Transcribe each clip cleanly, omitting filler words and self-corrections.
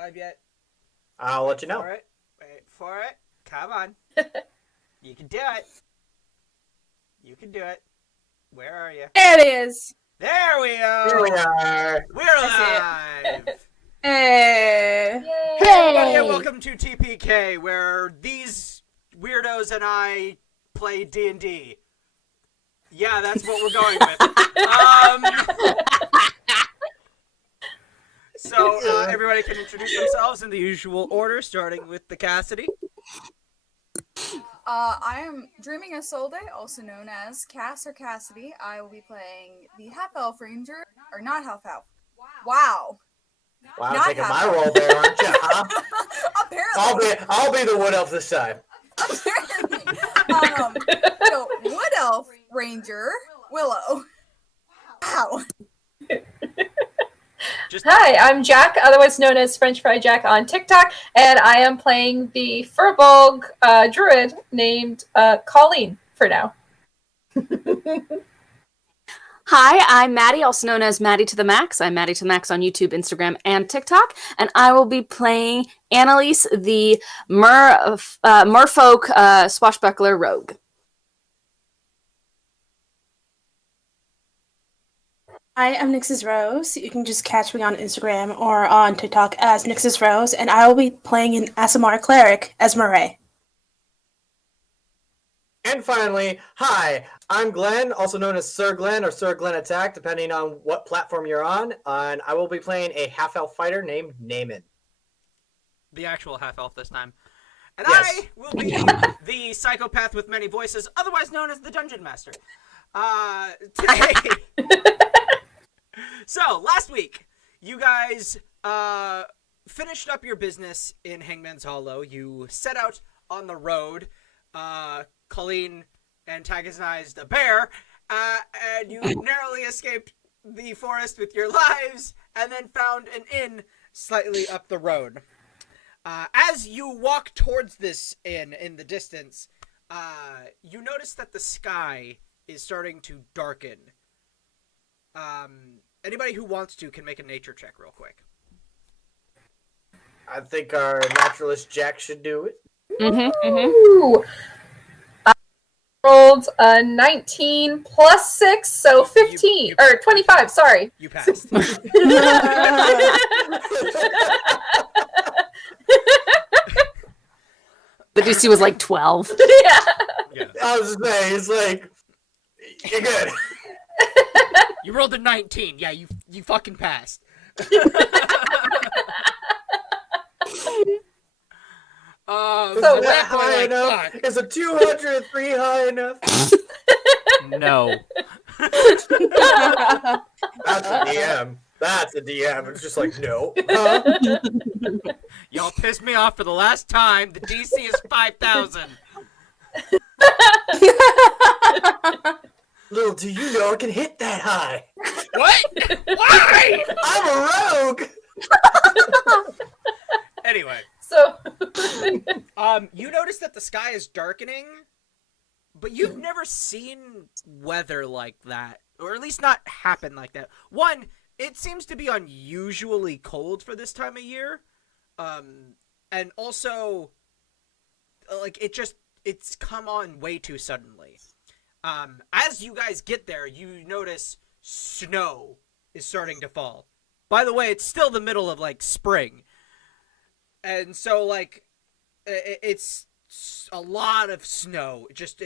live yet? I'll let you know. Wait for it. Come on. You can do it. You can do it. Where are you? There it is. There we go. Here we are. We're live. Hey. Everybody, and welcome to TPK, where these weirdos and I play D&D. Yeah, that's what we're going with. So everybody can introduce themselves in the usual order, starting with the Cassidy. I am Dreaming Isolde, also known as Cass or Cassidy. I will be playing the half-elf ranger, or not half-elf. Wow. Wow, Not taking my half-elf. role there, aren't you? Huh? Apparently. I'll be the wood elf this time. Apparently. So wood elf ranger Willow. Wow. Hi, I'm Jack, otherwise known as French Fry Jack on TikTok, and I am playing the Furbolg druid named Colleen for now. Hi, I'm Maddie, also known as Maddie to the Max. I'm Maddie to the Max on YouTube, Instagram, and TikTok, and I will be playing Annalise, the merfolk swashbuckler rogue. Hi, I'm Nix's Rose. You can just catch me on Instagram or on TikTok as Nix's Rose, and I will be playing an Asimar cleric as Murray. And finally, hi, I'm Glen, also known as Sir Glen or Sir Glen Attack, depending on what platform you're on. And I will be playing a half-elf fighter named Naaman. The actual half-elf this time. And Yes. I will be the psychopath with many voices, otherwise known as the Dungeon Master. Today... So, last week, you guys finished up your business in Hangman's Hollow. You set out on the road. Colleen antagonized a bear, and you narrowly escaped the forest with your lives, and then found an inn slightly up the road. As you walk towards this inn in the distance, you notice that the sky is starting to darken. Anybody who wants to can make a nature check real quick. I think our naturalist Jack should do it. Ooh. I rolled a 19 plus 6, so 15. Or 25, sorry. You passed. The DC was like 12. Yeah. I was saying, it's like, you're good. You rolled a 19. Yeah, you fucking passed. Is So that high enough? Is a 203 high enough? No. That's a DM. That's a DM. It's just like, no. Y'all pissed me off for the last time. The DC is 5,000. Little do you know I can hit that high. What? Why? I'm a rogue. Anyway. So, you notice that the sky is darkening, but you've never seen weather like that, or at least not happen like that. One, it seems to be unusually cold for this time of year, and also, like, it's come on way too suddenly. As you guys get there, you notice snow is starting to fall. By the way, it's still the middle of, like, spring. And so, like, it's a lot of snow. Just,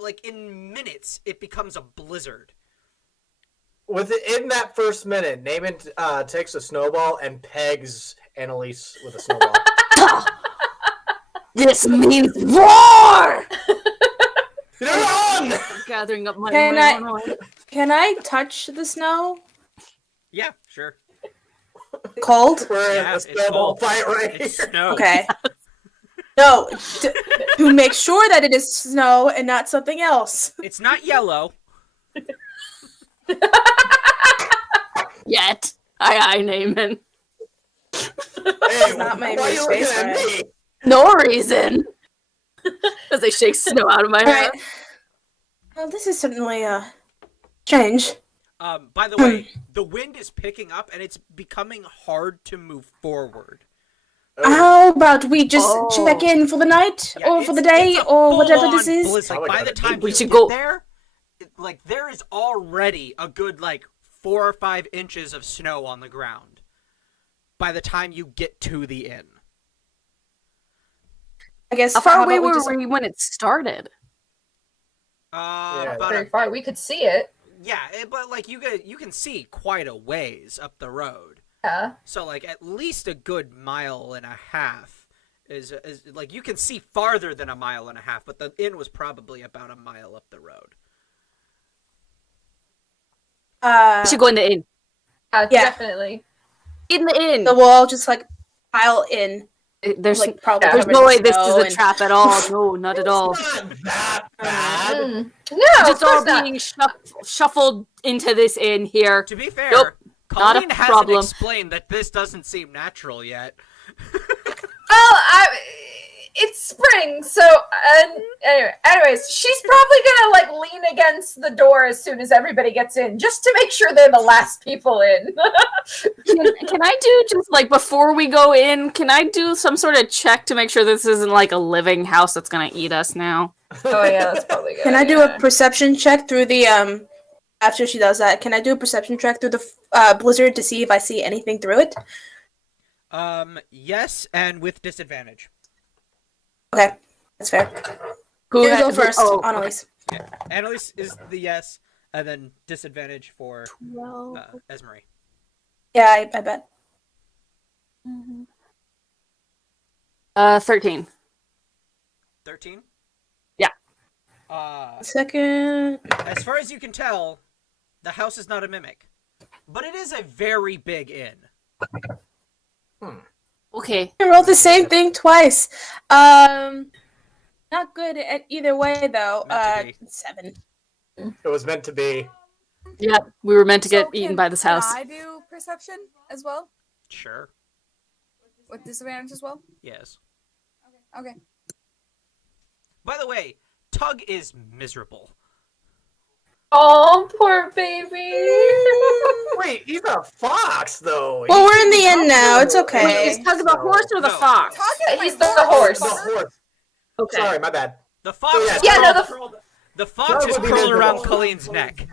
like, in minutes, it becomes a blizzard. Within that first minute, Naaman takes a snowball and pegs Annalise with a snowball. This means war! Run! Gathering up my Can I touch the snow? Yeah, sure. Cold? We're in Yeah, a it's snowball cold. fight right It's here. snow. Okay. No, to make sure that it is snow and not something else. It's not yellow. Yet. Aye, Naaman. Hey, not my why are you looking face, at right? me? No reason. As they shake snow out of my hair. Alright. Well, this is certainly strange. By the way, the wind is picking up and it's becoming hard to move forward. How about we just Oh. check in for the night, Yeah, or for the it's day, a or whatever this full-on is? blizzard. Oh my By God, the time we you should get go- there, like there is already a good 4 or 5 inches of snow on the ground. By the time you get to the inn. I guess. How far how away about we were just- we when it started? Yeah, About Very far. We could see it. but you can see quite a ways up the road. Yeah. So at least a good mile and a half is you can see farther than a mile and a half, but the inn was probably about a mile up the road. We should go in the inn. Yeah. Definitely. In the inn. So we'll all just pile in. There's Probably there's covered no in way this is snow a and- trap at all. No, not at all. It's not that bad. Mm. No, Just of all course not. being shuffled into this inn here. To be fair, Nope, not a Colleen hasn't problem. explained that this doesn't seem natural yet. Well, it's spring, so anyways, she's probably gonna lean against the door as soon as everybody gets in, just to make sure they're the last people in. Can I do just before we go in? Can I do some sort of check to make sure this isn't a living house that's gonna eat us now? Oh yeah, that's probably good. Can I do a perception check through the After she does that, can I do a perception check through the blizzard to see if I see anything through it? Yes, and with disadvantage. Okay, that's fair. Who You go had- first, oh, Annalise. Yeah. Annalise is the yes, and then disadvantage for Well, Esmery. Yeah, I bet. 13. 13? Yeah. Second. As far as you can tell, the house is not a mimic. But it is a very big inn. Okay. I rolled the same thing twice. Not good at either way though. Meant to be. 7. It was meant to be. Yeah, we were meant to get So eaten can- by this house. Can I do perception as well? Sure. With disadvantage as well? Yes. Okay. By the way, Tug is miserable. Oh, poor baby. Wait, he's a fox, though. Well, we're in the inn now. It's okay. Is Tug the horse or the No. fox? He's the horse. The horse. Okay. Sorry, my bad. The fox Oh, yeah. is Yeah, no, the fox Tug is would be curled around miserable. Colleen's neck.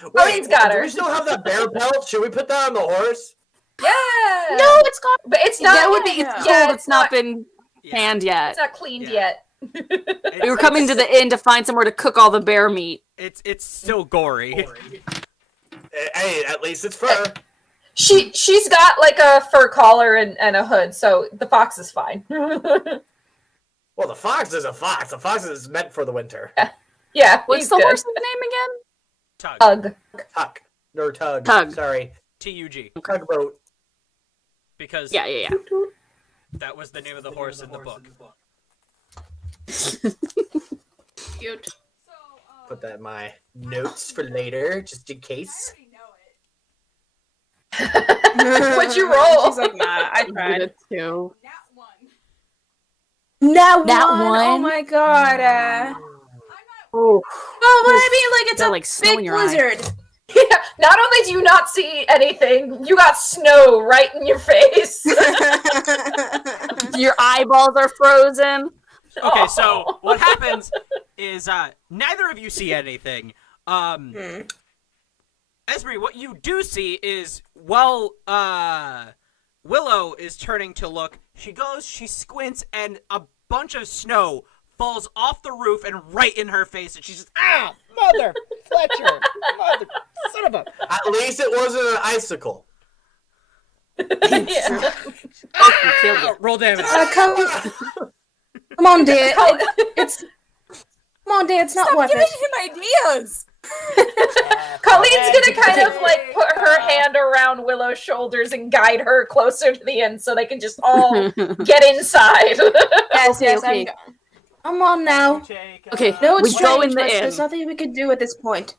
Colleen's got do her. we still have that bear pelt? Should we put that on the horse? Yeah. No, it's gone. But it's not. That would be. It's cold. Yeah, it's not been Yeah. canned yet. It's not cleaned Yeah. yet. We were coming to the inn to find somewhere to cook all the bear meat. It's still gory. Hey, at least it's fur. She's got a fur collar and a hood, so the fox is fine. Well, the fox is a fox. The fox is meant for the winter. Yeah. What's he's the good. horse's name again? Tug. Ugh. Tuck. Or tug. Tug. Sorry. T-U-G. Tugboat. Because Yeah. that was the name of the horse in the book. Cute. Put that in my notes for later, just in case. What'd you roll? She's like, nah, I tried. Too. That That one? one? Oh my god. Oh, Oh, but I mean, it's Felt a like snow in big your eye. blizzard. Yeah, not only do you not see anything, you got snow right in your face. your eyeballs are frozen. Okay, so what happens is neither of you see anything. Esme, what you do see is while Willow is turning to look, she squints, and a bunch of snow falls off the roof and right in her face, and she's just, mother Fletcher, mother son of a. At least it wasn't an icicle. Yeah. Killed you. Roll damage. Come on, dear. Come on, dear. It's not Stop worth giving it. him ideas! Colleen's gonna kind of put her hand around Willow's shoulders and guide her closer to the end so they can just all get inside. Yes, Okay, yes, okay. Come on now. Okay, No, we it's go strange, in the but inn. there's nothing we could do at this point.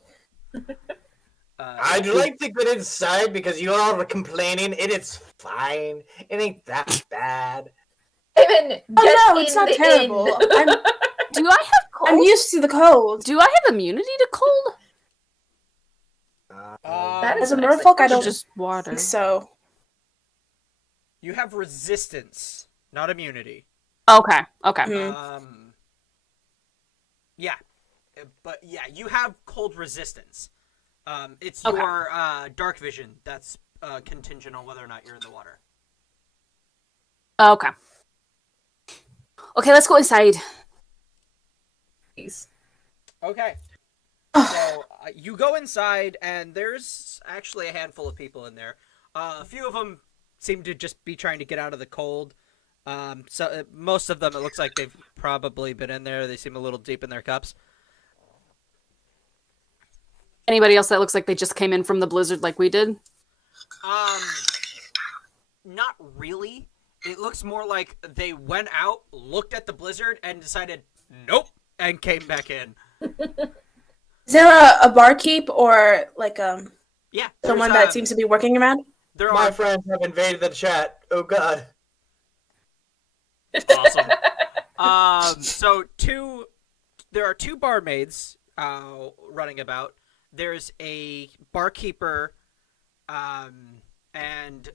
I'd like to get inside because you all are complaining. It is fine. It ain't that bad. Evan, Oh get no, it's in not the terrible. inn. Do I have cold? I'm used to the cold. Do I have immunity to cold? That As is a an merfolk, I excellent don't Just water. think so. You have resistance, not immunity. Okay. Okay. Yeah, but yeah, you have cold resistance. It's Okay. your dark vision that's contingent on whether or not you're in the water. Okay. Okay, let's go inside. Please. Okay. So you go inside, and there's actually a handful of people in there. A few of them seem to just be trying to get out of the cold. So most of them, it looks like they've probably been in there. They seem a little deep in their cups. Anybody else that looks like they just came in from the blizzard like we did? Not really. It looks more like they went out, looked at the blizzard, and decided, nope, and came back in. Is there a barkeep or like Yeah. someone that seems to be working around? There My are friends have invaded the chat. Oh god. awesome. So there are two barmaids running about. There's a barkeeper, and there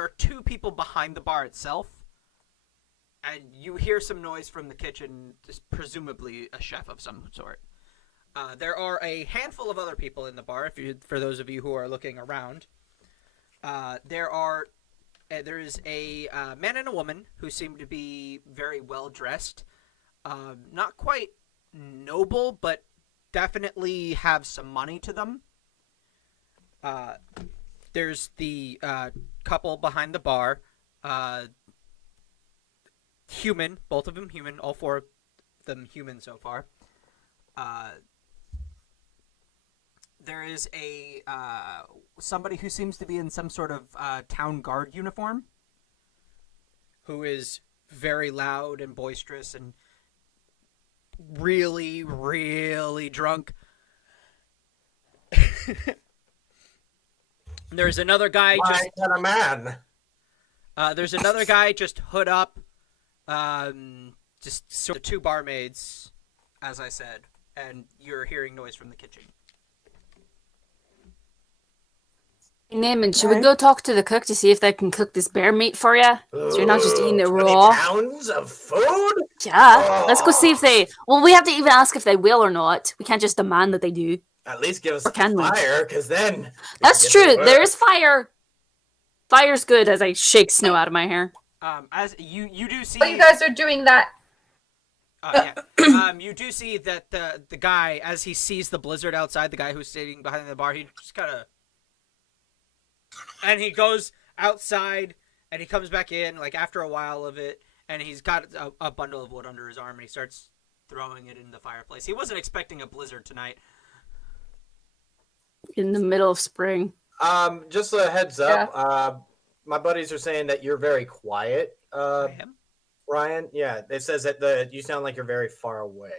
are two people behind the bar itself. And you hear some noise from the kitchen, presumably a chef of some sort. There are a handful of other people in the bar, for those of you who are looking around. There is a man and a woman who seem to be very well dressed. Not quite noble, but definitely have some money to them. There's the couple behind the bar. Human, both of them human, all four of them human so far. There is a somebody who seems to be in some sort of town guard uniform, who is very loud and boisterous and really, really drunk. There's another guy My kind of man. There's another guy just hood up. Just sort of two barmaids, as I said, and you're hearing noise from the kitchen. Hey, Naaman, should we go talk to the cook to see if they can cook this bear meat for you? So you're not just eating it 20 raw. pounds of food? Yeah. Let's go see if they... Well, we have to even ask if they will or not. We can't just demand that they do. At least give us Or can we? fire, because then... we That's can get to true. work. There is fire. Fire's good as I shake snow out of my hair. As you do see, While you guys are doing that, you do see that the guy, as he sees the blizzard outside, the guy who's sitting behind the bar, he just kind of, and he goes outside, and he comes back in like after a while of it, and he's got a bundle of wood under his arm, and he starts throwing it in the fireplace. He wasn't expecting a blizzard tonight. In the middle of spring. Just a heads up. My buddies are saying that you're very quiet. I am. Ryan, yeah, it says that you sound like you're very far away.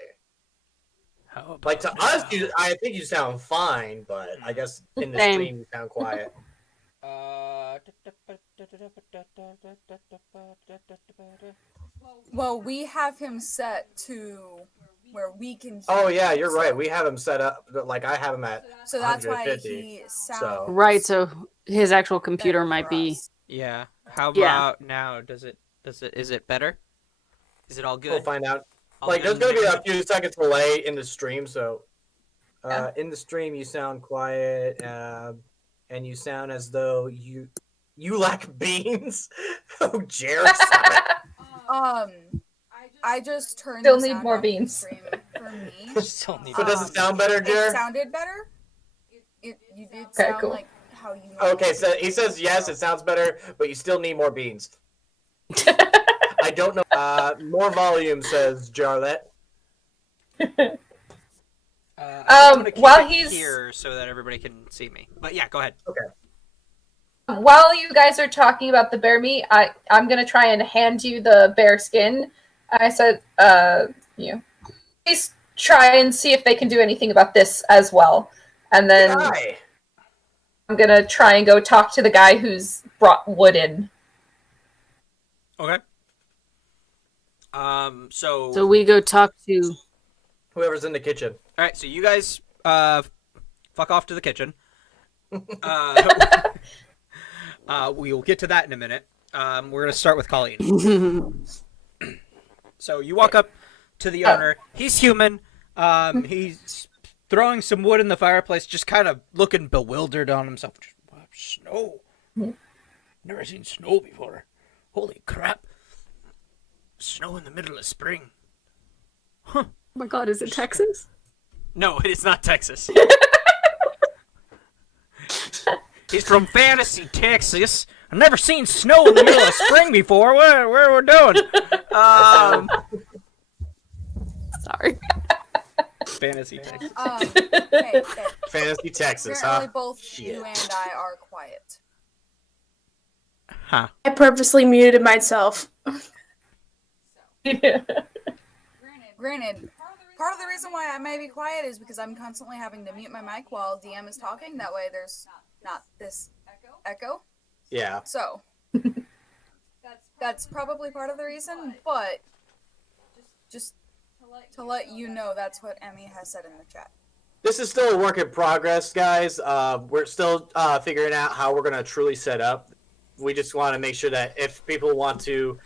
How about Like to now? us, I think you sound fine, but I guess in the Same. stream you sound quiet. Well, we have him set to where we can hear Oh yeah, him, you're so- right. We have him set up like I have him at. So that's why 150, he sounds so- Right, so his actual computer better might for be... us. Yeah. How Yeah. about now? Is it better? Is it all good? We'll find out. All Like good there's in gonna be there? a few seconds delay in the stream, so Yeah. in the stream you sound quiet, and you sound as though you lack beans. Oh, Jared. I just turned. Still the need sound more off the beans. stream for me. Still need So does it sound better, It Jared? sounded better. You did Okay, sound cool. like how you. Okay, so he says yes, it sounds better, but you still need more beans. I don't know. More volume, says Jarlet. I'm gonna keep while it he's- here so that everybody can see me. But yeah, go ahead. while you guys are talking about the bear meat, I'm gonna try and hand you the bear skin. I said, please try and see if they can do anything about this as well. And then Hi. I'm gonna try and go talk to the guy who's brought wood in. Okay. So So we go talk to... Whoever's in the kitchen. all right. So you guys, fuck off to the kitchen. We will get to that in a minute. We're gonna start with Colleen. So you walk up to the owner. He's human. He's throwing some wood in the fireplace, just kind of looking bewildered on himself. Snow. Never seen snow before. Holy crap. Snow in the middle of spring. Huh. Oh my god, is it Texas? No, it is not Texas. He's from Fantasy, Texas. I've never seen snow in the middle of spring before. What are we doing? Sorry. Fantasy, Texas. Okay. Fantasy Texas, Apparently huh? both Shit. you and I are quiet. Huh. I purposely muted myself. Granted, part of the reason why I may be quiet is because I'm constantly having to mute my mic while DM is talking. That way there's not this echo. Yeah. So, that's probably part of the reason, but just to let you know, that's what Emmy has said in the chat. This is still a work in progress, guys. We're still figuring out how we're going to truly set up. We just want to make sure that if people want to,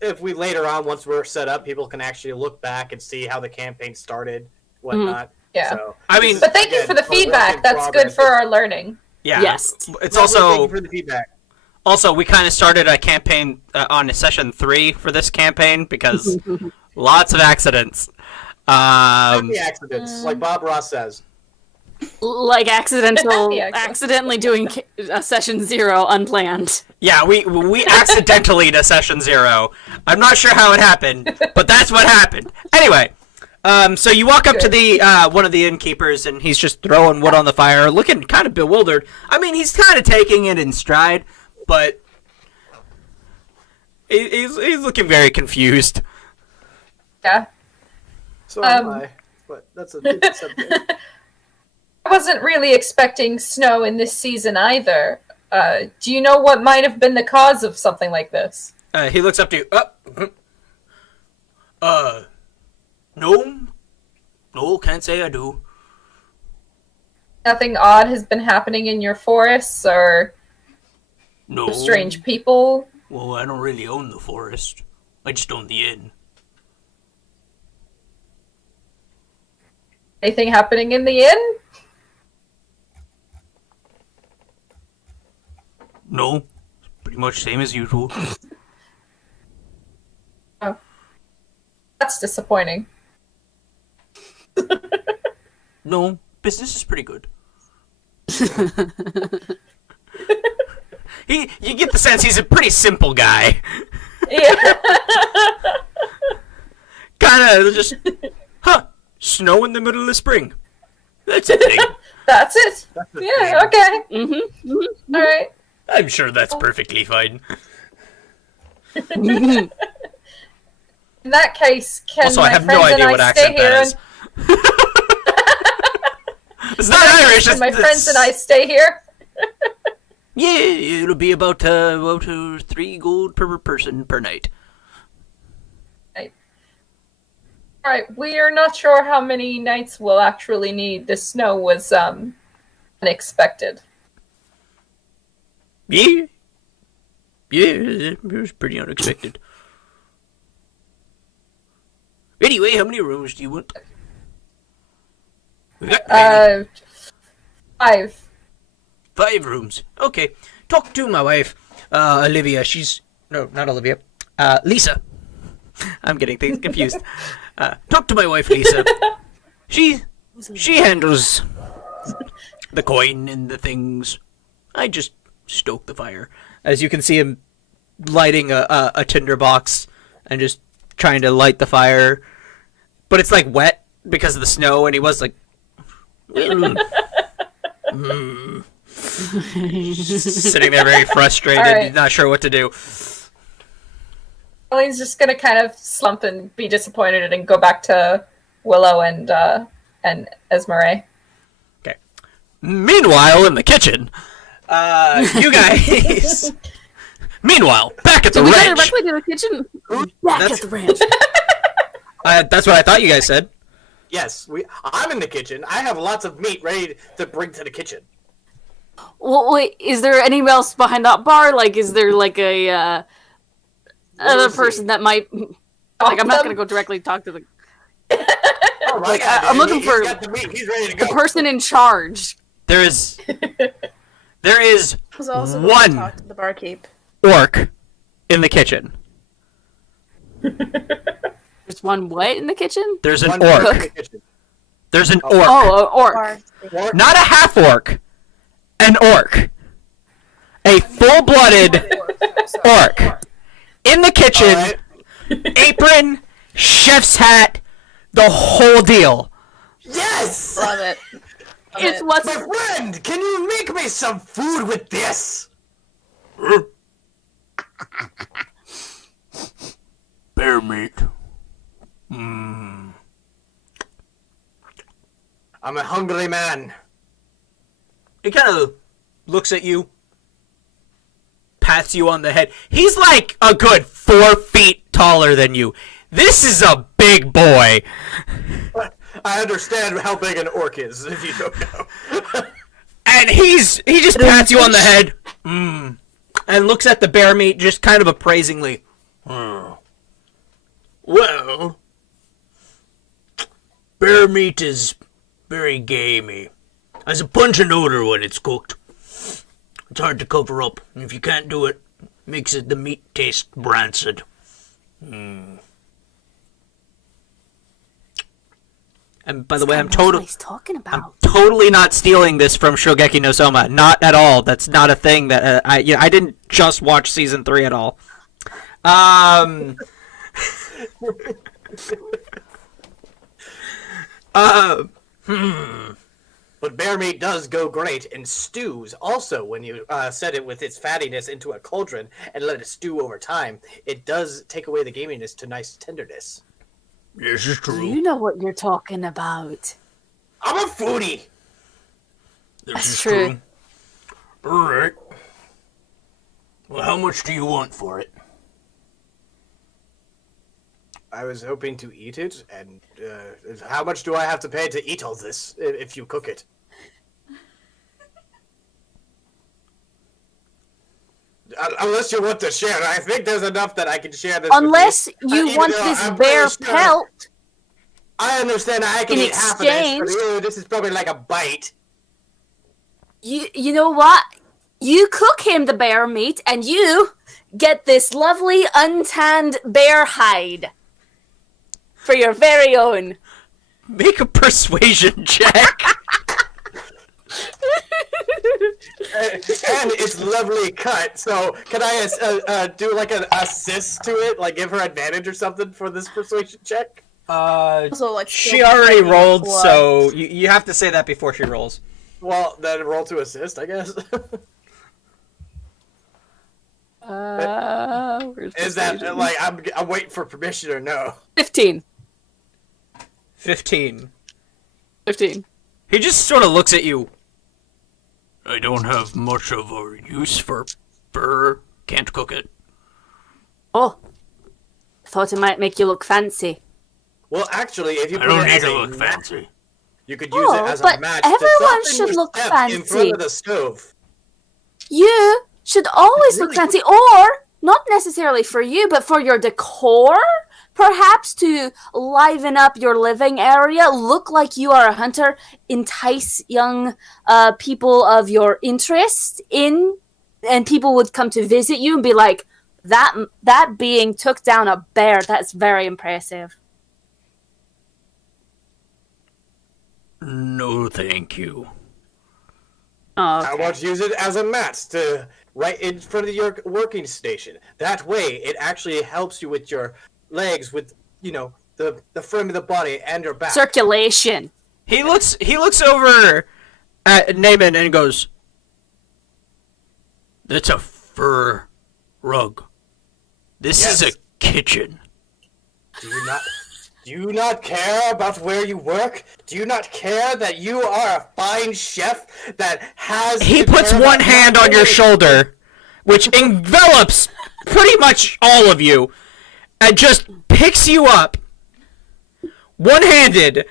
if we later on, once we're set up, people can actually look back and see how the campaign started, whatnot. Yeah. So, I mean, But thank you for the feedback. That's good for our learning. yeah. Yes. It's Thank you also for the feedback. we kind of started a campaign on session 3 for this campaign because lots of accidents. Happy accidents, like Bob Ross says. Like accidentally doing session 0 unplanned. Yeah, we accidentally to session 0. I'm not sure how it happened, but that's what happened. Anyway, so you walk up to the one of the innkeepers, and he's just throwing wood on the fire, looking kind of bewildered. I mean, he's kind of taking it in stride, but he's looking very confused. Yeah. So am I. But that's a different subject. I wasn't really expecting snow in this season either. Do you know what might have been the cause of something like this? He looks up to you. No, can't say I do. Nothing odd has been happening in your forests or No. strange people? Well, I don't really own the forest. I just own the inn. Anything happening in the inn? No, pretty much same as usual. Oh. That's disappointing. No, business is pretty good. You get the sense he's a pretty simple guy. Yeah. Kind of just, snow in the middle of spring. That's a thing. That's it? Yeah, okay. Mm-hmm. All right. I'm sure that's perfectly fine. In that case, can Also, I my have friends no idea and what I stay accent here? that is. It's not Irish. Can my friends and I stay here? Yeah, it'll be about 3 gold per person per night. All right, we are not sure how many nights we'll actually need. The snow was unexpected. Yeah, it was pretty unexpected. Anyway, how many rooms do you want? We got 5. 5 rooms. Okay, talk to my wife, Olivia. No, not Olivia. Lisa. I'm getting things confused. Talk to my wife, Lisa. She handles the coin and the things. I just stoke the fire. As you can see him lighting a tinder box and just trying to light the fire. But it's like wet because of the snow, and he was like... Sitting there very frustrated, Right. not sure what to do. Colleen's just gonna kind of slump and be disappointed and go back to Willow and Esmeralda. Okay. Meanwhile, in the kitchen, you guys... Meanwhile, back at the Did we go ranch. directly to the kitchen? Back That's- at the ranch. That's what I thought you guys said. Yes, I'm in the kitchen. I have lots of meat ready to bring to the kitchen. Well, wait, is there anyone else behind that bar? Like, is there like a other person that might? Like, I'm not gonna go directly talk to the. Oh, Like, God, I'm looking he's for got the meat. He's ready to the go. person in charge. There is I was also going one to talk to the barkeep. orc in the kitchen. There's one what in the kitchen? There's an One orc. cook in the kitchen. There's an orc. Oh, orc. Bar. Not a half orc. An orc. A full-blooded orc. In the kitchen. Alright. Apron, chef's hat, the whole deal. Yes! Love it. Love It's it. what's My friend, can you make me some food with this? Bear meat. I'm a hungry man. He kind of looks at you, pats you on the head. He's like a good 4 feet taller than you. This is a big boy. I understand how big an orc is, if you don't know. And he just pats you on the head, and looks at the bear meat just kind of appraisingly. Well, bear meat is very gamey. Has a pungent odor when it's cooked. It's hard to cover up, and if you can't do it, makes the meat taste rancid. And by the way, I'm what he's talking about. I'm totally not stealing this from Shogeki no Soma. Not at all. That's not a thing that I didn't just watch season 3 at all. But bear meat does go great in stews. Also, when you set it with its fattiness into a cauldron and let it stew over time, it does take away the gaminess to nice tenderness. This is Do you know what you're talking about? I'm a foodie. That's true. Alright. Well, how much do you want for it? I was hoping to eat it, and how much do I have to pay to eat all this if you cook it? Unless you want to share, I think there's enough that I can share this. Unless with you you even want though this I'm bear pretty sure- pelt. I understand I can in eat half of this, exchange- but ew, this is probably like a bite. You know what? You cook him the bear meat, and you get this lovely untanned bear hide for your very own. Make a persuasion check. And it's lovely cut. So can I do like an assist to it, like give her advantage or something for this persuasion check? Also, like, She still already fighting rolled, blood. so you have to say that before she rolls. Well, then roll to assist, I guess. Where's Is that persuasion? like I'm waiting for permission or no? 15? 15. 15. He just sort of looks at you. I don't have much of a use for fur. Can't cook it. Oh, thought it might make you look fancy. Well, actually, if you I put don't it need as to a look mat, fancy. you could use it as a but match. everyone to soften should your look steps in front fancy. of the stove. You should always look Really fancy, or not necessarily for you, but for your decor. Perhaps to liven up your living area, look like you are a hunter, entice young people of your interest in, and people would come to visit you and be like, that being took down a bear. That's very impressive. No, thank you. Oh, I want to use it as a mat to right in front of your working station. That way, it actually helps you with your legs, with the frame of the body and your back. circulation. He looks over at Naaman and goes, "That's a fur rug. This is Yes. a kitchen." Do you not care about where you work? Do you not care that you are a fine chef that has? He to puts care one about hand not on your only- shoulder, which envelops pretty much all of you, and just picks you up, one-handed,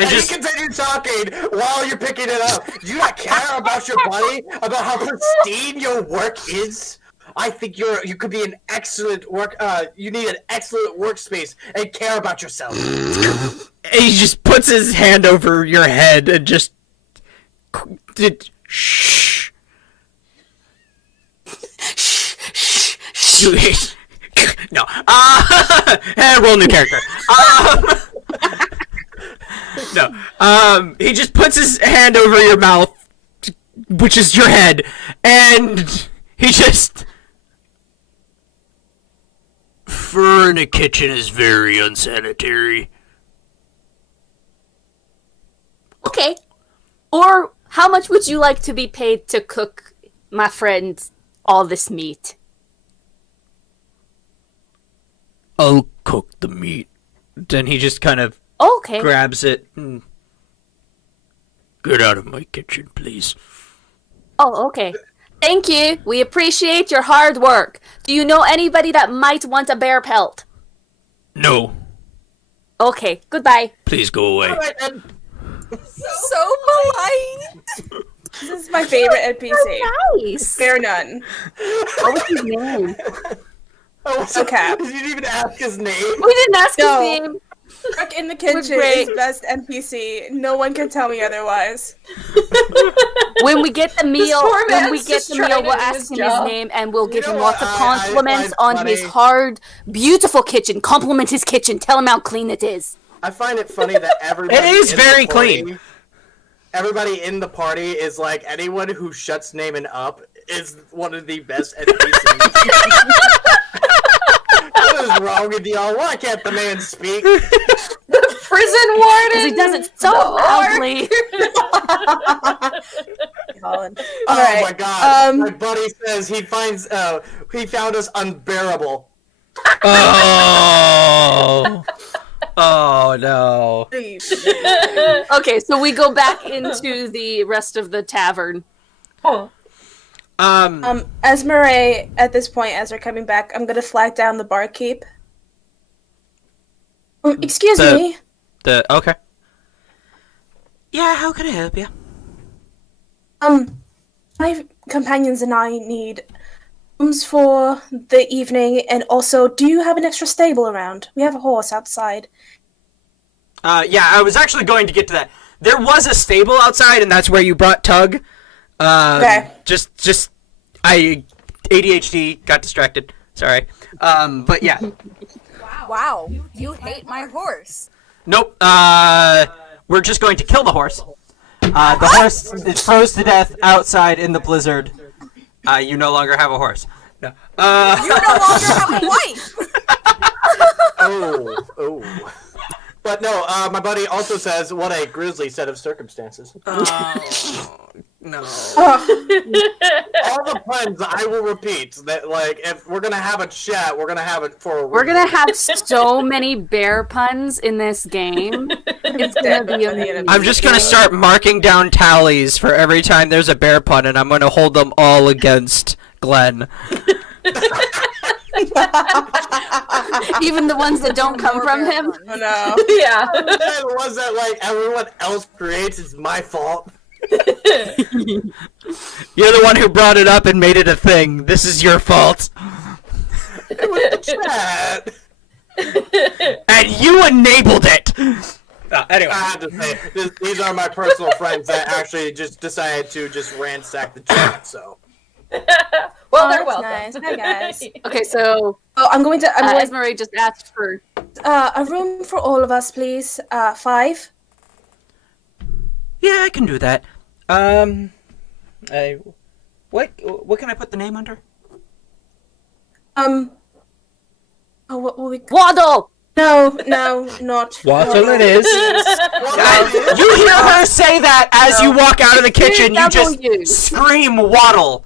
And just he continues talking while you're picking it up. Do you not care about your body? About how pristine your work is? I think you could be an excellent you need an excellent workspace and care about yourself. And he just puts his hand over your head and just shh. No. And roll new character. No. He just puts his hand over your mouth, which is your head, and he just. Fur in a kitchen is very unsanitary. Okay. Or how much would you like to be paid to cook my friend all this meat? I'll cook the meat. Then he just kind of Okay. grabs it and... Get out of my kitchen, please. Oh, okay. Thank you. We appreciate your hard work. Do you know anybody that might want a bear pelt? No, Okay, goodbye. please go away. Alright, then. So polite. This is my favorite NPC. Nice. Bear Nun. What was his name? Oh, so Okay. you didn't even ask his name. We didn't ask No. his name. Cook in the kitchen great. is best NPC. No one can tell me otherwise. When we get the meal, poor when man's we get just the meal, trying we'll to do ask his him job. his name and we'll give know him what lots of I compliments find on his funny? hard, beautiful kitchen. Compliment his kitchen. Tell him how clean it is. I find it funny that everybody It is in the very party- clean. Everybody in the party is like, anyone who shuts Naaman up is one of the best NPCs. What is wrong with y'all? Why can't the man speak? The prison warden. Because he does it so The orc. loudly. Colin. Oh Alright, my god. um, My buddy says he found us unbearable. Oh. Oh no. Okay, so we go back into the rest of the tavern. As Murray, at this point, as they're coming back, I'm gonna flag down the barkeep. Excuse The- me. Okay. Yeah, how can I help you? My companions and I need rooms for the evening, and also, do you have an extra stable around? We have a horse outside. Yeah, I was actually going to get to that. There was a stable outside, and that's where you brought Tug. Okay. Just, I ADHD got distracted. Sorry. But yeah. Wow, you hate my horse. Nope. We're just going to kill the horse. The horse is froze to death outside in the blizzard. You no longer have a horse. No. You no longer have a wife. Oh. But no, my buddy also says, what a grisly set of circumstances. No. Oh, All the puns I will repeat. That, like, if we're gonna have a chat, we're gonna have it for a We're gonna have so many bear puns in this game. It's gonna be amazing. I'm just gonna start marking down tallies for every time there's a bear pun, and I'm gonna hold them all against Glen. Even the ones that don't come from him. oh no. Yeah. The ones that, like, everyone else creates is my fault. You're the one who brought it up and made it a thing. This is your fault. Chat. And you enabled it! Anyway. I have to say, these are my personal friends that actually just decided to just ransack the chat, so. Well, Oh, they're that's welcome. nice. Hi, guys. Okay, so Oh, I'm going Esmeralda just asked for. a room for all of us, please. 5. Yeah, I can do that. What can I put the name under? Oh, what will we? Waddle! No, not. Waddle it is. You hear her say that as you walk out of the kitchen. You just W. scream "waddle,"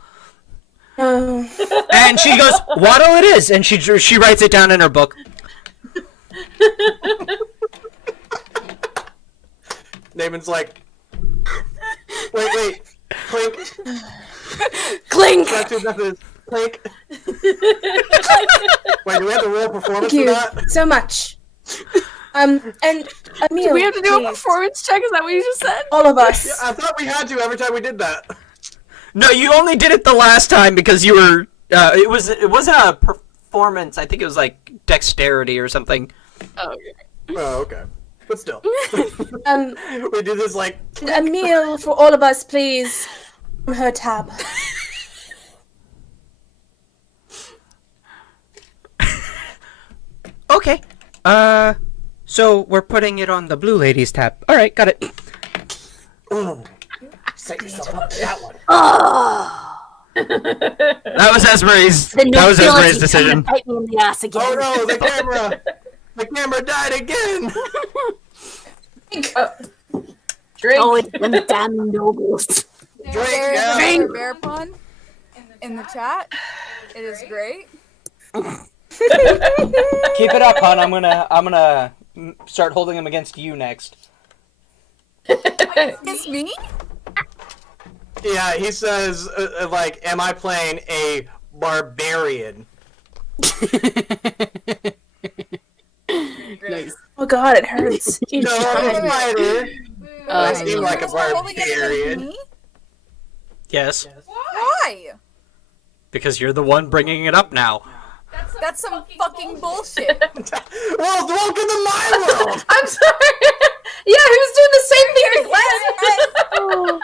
No. and she goes, "Waddle it is," and she writes it down in her book. Naaman's like, wait, clink, Clink! got two methods, clink. Wait, do we have to roll performance Thank for you that? so much. And Emil, Do we have to do a please. performance check? Is that what you just said? All of us. Yeah, I thought we had to every time we did that. No, you only did it the last time because you were. It wasn't a performance. I think it was like dexterity or something. Oh, Oh, okay. But still. Um, We do this like. Emil, for all of us, please. On her tab. Okay. So we're putting it on the blue ladies tab. All right, got it. Oh, set yourself up for that one. That was Esmery's. The That was nobility Esmery's decision. come to bite me in the ass again. Oh no, the camera! The camera died again! Drink. Oh, it's them damn nobles. Drink, There is yeah. another bear pun in the chat. It is great. Keep it up, hon. I'm gonna start holding him against you next. It's me? Yeah, he says, like, am I playing a barbarian? Nice. Oh god, it hurts. No, I'm a Wait, wait. fighter. I seem You like a guys are holding it against barbarian. me? Yes, Why? because you're the one bringing it up now. That's some fucking bullshit. Well, welcome to my world! I'm sorry. Yeah, who's doing the same thing as Glenn?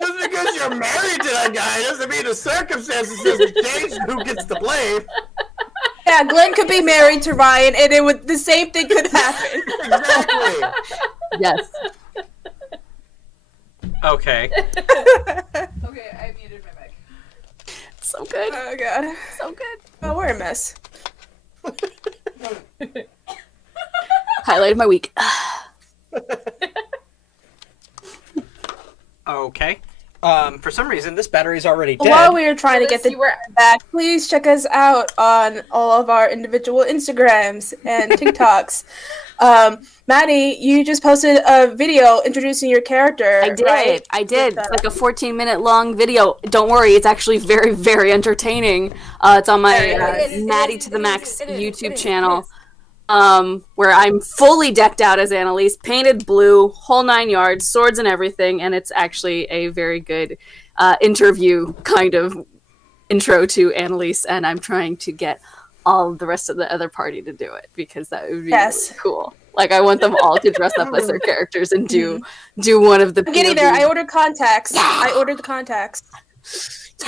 Just because you're married to that guy doesn't mean the circumstances doesn't change who gets the blame. Yeah, Glenn could be married to Ryan, and the same thing could happen. Exactly. Yes. Okay. Okay, I muted my mic. So good. Oh god. So good. Oh, we're a mess. Highlight of my week. Okay. For some reason, this battery's already dead. While we were trying to get the You were- back, please check us out on all of our individual Instagrams and TikToks. Maddie, you just posted a video introducing your character. I did. Right? I did. With, It's like a 14-minute long video. Don't worry, it's actually very, very entertaining. It's on my It is, Maddie it is, to the it Max is, it is, YouTube it is, channel. it is. Where I'm fully decked out as Annalise, painted blue, whole 9 yards, swords and everything, and it's actually a very good interview kind of intro to Annalise, and I'm trying to get all of the rest of the other party to do it because that would be Yes. really cool. Like I want them all to dress up as their characters and do one of the. I'm getting there. POV. I ordered contacts. I ordered the contacts.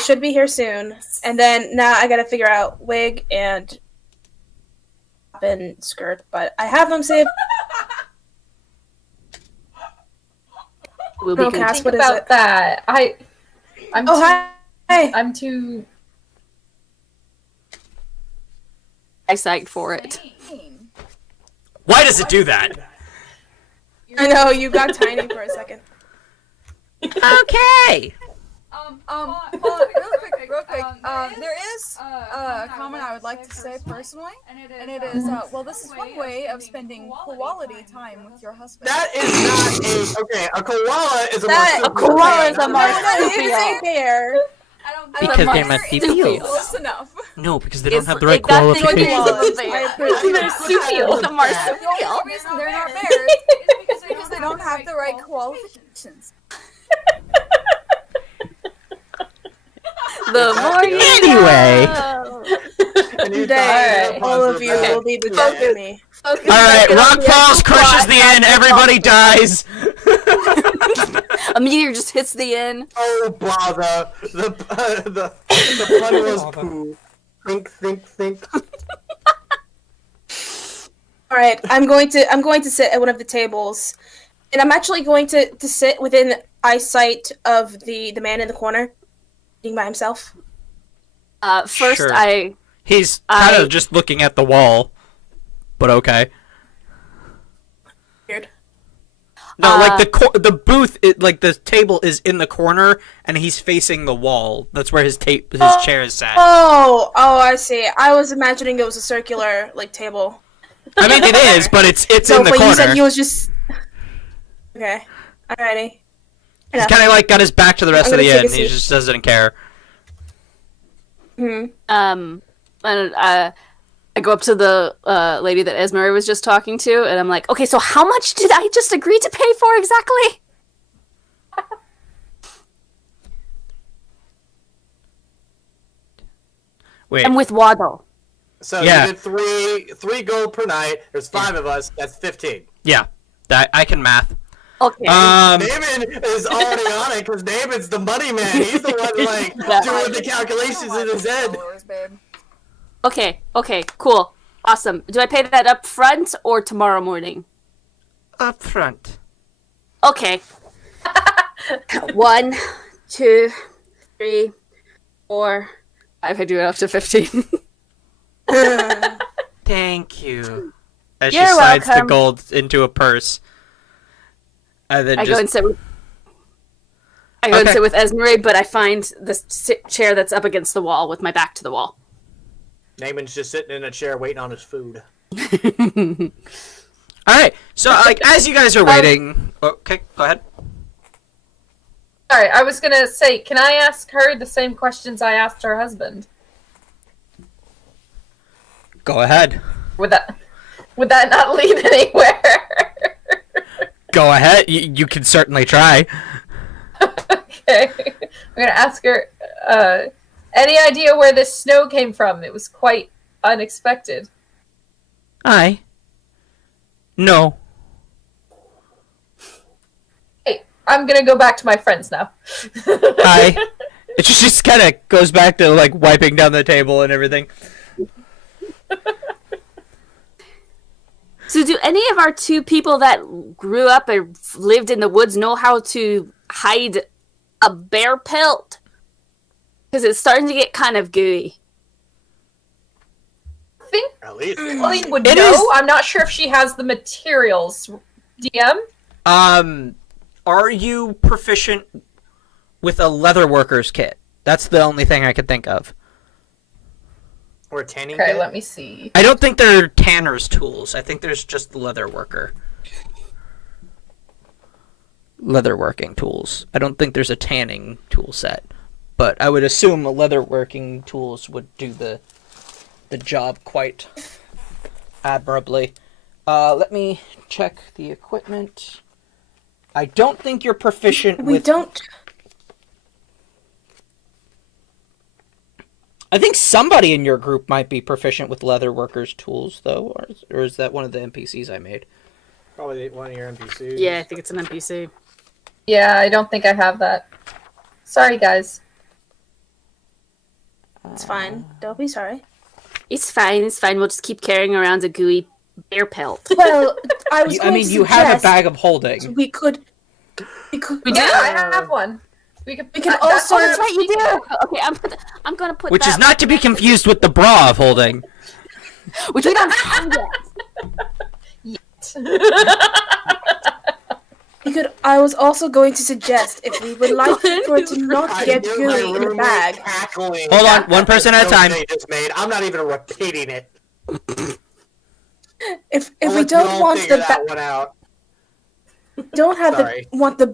Should be here soon. And then now I gotta figure out wig and skirt, but I have them saved. Will be No, good. Cass, Think what is about it? that. I'm Oh, too, hi. I'm too. I psyched for it. Why does it do that? I know, you got tiny for a second. Okay. Real quick. There is a comment I would like to say personally, and it is, well, this is one way of spending quality time with your husband. That is not a... Okay, a koala is a That- marsupial. a koala is a Okay. marsupial. It is a bear. Because they're marsupials. marsupials. Close enough. No, because they don't It's- have the right it does think qualifications. it's a I bear. appreciate Marsupial. The The marsupial. only reason they're not bears is because they don't have the right qualifications. The more you Anyway. know. And you Today, die all of you upon will need to talk to me. Okay, All right, get on rock the falls, actual crushes plot. the inn, everybody dies. A meteor just hits the inn. Oh, bother. The pun was poo. Think. All right, I'm going to sit at one of the tables, and I'm actually going to sit within eyesight of the man in the corner, eating by himself. First, Sure. He's kind I- of just looking at the wall, but okay. Weird. No, Uh, like the booth, like the table is in the corner, and he's facing the wall. That's where his chair is sat. Oh, I see. I was imagining it was a circular table. I mean, it is, but it's So, in the but corner. you said he was just okay. Alrighty. He's kind of like got his back to the rest I'm of the gonna take inn. a He seat. just doesn't care. Hmm. and I go up to the lady that Esmery was just talking to, and I'm like, okay, so how much did I just agree to pay for exactly? Wait. And with Waddle. So Yeah. you did three gold per night. There's 5 of us. That's 15. Yeah, I can math. Okay. Damon is already on it because Damon's the money man. He's the one like doing the calculations in his head. Followers, babe. Okay, cool. Awesome. Do I pay that up front or tomorrow morning? Up front. Okay. 1, 2, 3, 4, 5. I do it up to 15. Thank you. As she You're slides the welcome. gold into a purse. And then I just... go and sit with Esmery, but I find the chair that's up against the wall with my back to the wall. Damon's just sitting in a chair waiting on his food. Alright, so, like, as you guys are waiting... Okay, go ahead. Sorry, I was gonna say, can I ask her the same questions I asked her husband? Go ahead. Would that not lead anywhere? Go ahead. You can certainly try. Okay. I'm gonna ask her, any idea where this snow came from? It was quite unexpected. Aye. No. Hey, I'm gonna go back to my friends now. Aye. It just kind of goes back to, like, wiping down the table and everything. So do any of our 2 people that grew up or lived in the woods know how to hide a bear pelt? Because it's starting to get kind of gooey. I think At least. Colleen would It know. is- I'm not sure if she has the materials. DM? Are you proficient with a leather worker's kit? That's the only thing I could think of. Or a tanning Okay, bed. let me see. I don't think they're tanner's tools. I think there's just leather worker. Leatherworking tools. I don't think there's a tanning tool set. But I would assume leatherworking tools would do the job quite admirably. Let me check the equipment. I don't think you're proficient We with... don't. I think somebody in your group might be proficient with leatherworkers' tools, though. Or is that one of the NPCs I made? Probably one of your NPCs. Yeah, I think it's an NPC. Yeah, I don't think I have that. Sorry, guys. It's fine. Don't be sorry. It's fine. We'll just keep carrying around a gooey bear pelt. Well, I was. I mean, you have a bag of holding. We could. We do. Yeah, I have one. We can also- Oh, that's right, you do. Okay, I'm gonna put Which that is not to be confused with the bra of holding. which we don't have yet. We could. I was also going to suggest if we would like for it to not I get knew my gooey in the roommate bag. cackling Hold on, at one the person at a joke time. they just made. I'm not even repeating it. If I'll we let don't y'all want figure the that one out. don't have Sorry. want the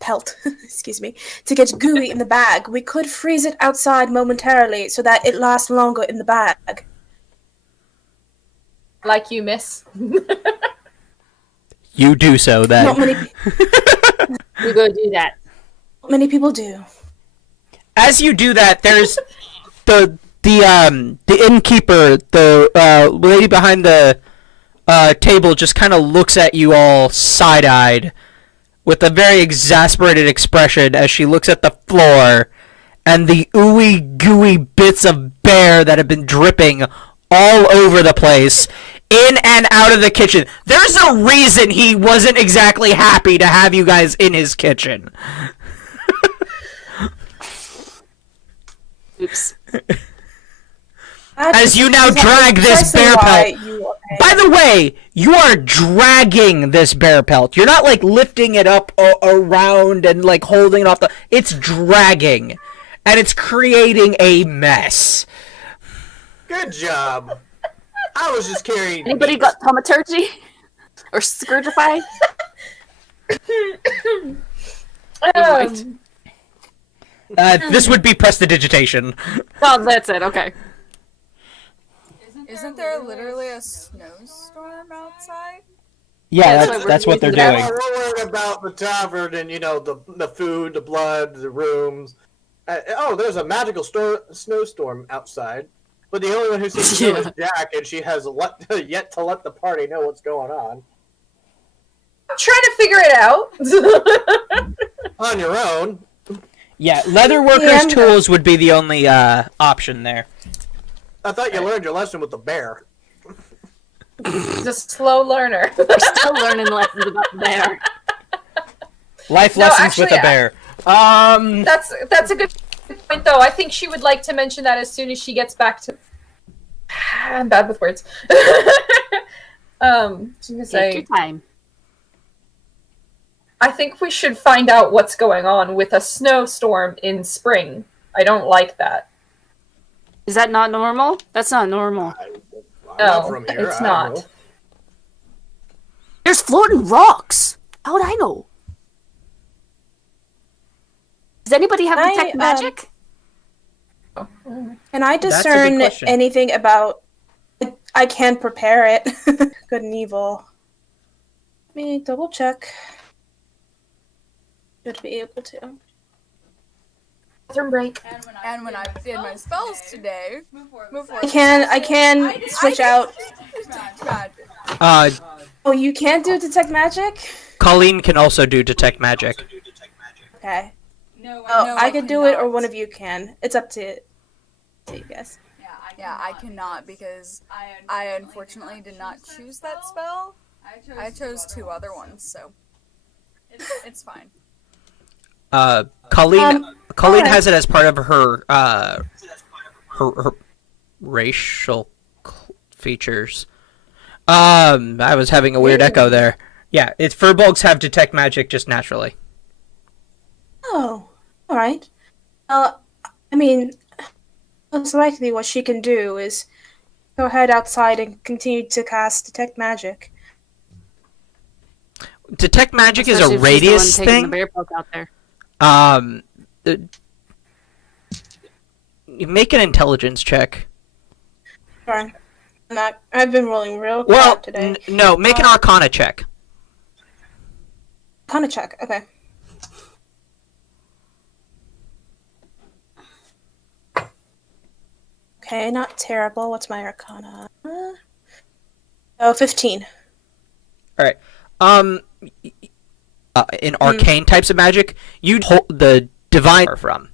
pelt excuse me, to get gooey in the bag, we could freeze it outside momentarily so that it lasts longer in the bag. like you, miss. You do so then. Not many We go do that. many people do. As you do that, there's the innkeeper, the lady behind the table, just kind of looks at you all side-eyed with a very exasperated expression as she looks at the floor and the ooey gooey bits of bear that have been dripping all over the place, in and out of the kitchen. There's a reason he wasn't exactly happy to have you guys in his kitchen. Oops. As you now That's drag this precisely bear why pelt. you are paying. By the way, you are dragging this bear pelt. You're not like lifting it up around and like holding it off the. It's dragging, and it's creating a mess. Good job. I was just carrying. Anybody got thaumaturgy or scourgify? Um, This would be prestidigitation. Oh, that's it. Okay. Isn't there literally a snowstorm outside? Yeah, That's that's what they're Yeah, doing. we're worried about the tavern and the food, the blood, the rooms. There's a magical snowstorm outside, but the only one who seems to know is Jack, and she has yet to let the party know what's going on. I'm trying to figure it out. On your own. Yeah, Leatherworker's tools would be the only option there. I thought you learned your lesson with the bear. He's a slow learner. We're still learning lessons about the bear. Life No, lessons with actually, a bear. That's a good point, though. I think she would like to mention that as soon as she gets back to. I'm bad with words. Just gonna Take say, your time. I think we should find out what's going on with a snowstorm in spring. I don't like that. Is that not normal? That's not normal. I'm No, not from here. it's I don't not. know. There's floating rocks. How would I know? Does anybody have detect magic? Can I That's a good discern question. anything about? I can prepare it. Good and evil. Let me double check. Should be able to. Bathroom break. And when I did my spells today, before I can switch out. magic. Oh, you can't do detect magic? Colleen can also do detect magic. Okay. No, I could do it, or cannot. one of you can. It's up to you guys. Yeah, I cannot because I unfortunately did not choose that spell. I chose two other ones, so it's fine. Colleen alright. has it as part of her her racial features. I was having a weird echo there. Yeah, it's furbolgs have detect magic just naturally. Oh, all right. I mean, most likely what she can do is go ahead outside and continue to cast detect magic. Detect magic is Especially a if she's the one radius taking the thing. bear poke out there. Make an intelligence check. Sorry. I've been rolling real Well, crap today. no, make an Arcana check. Kind of check. Okay. Okay, not terrible. What's my Arcana? Oh, 15. All right. In arcane types of magic, you'd hold the divine from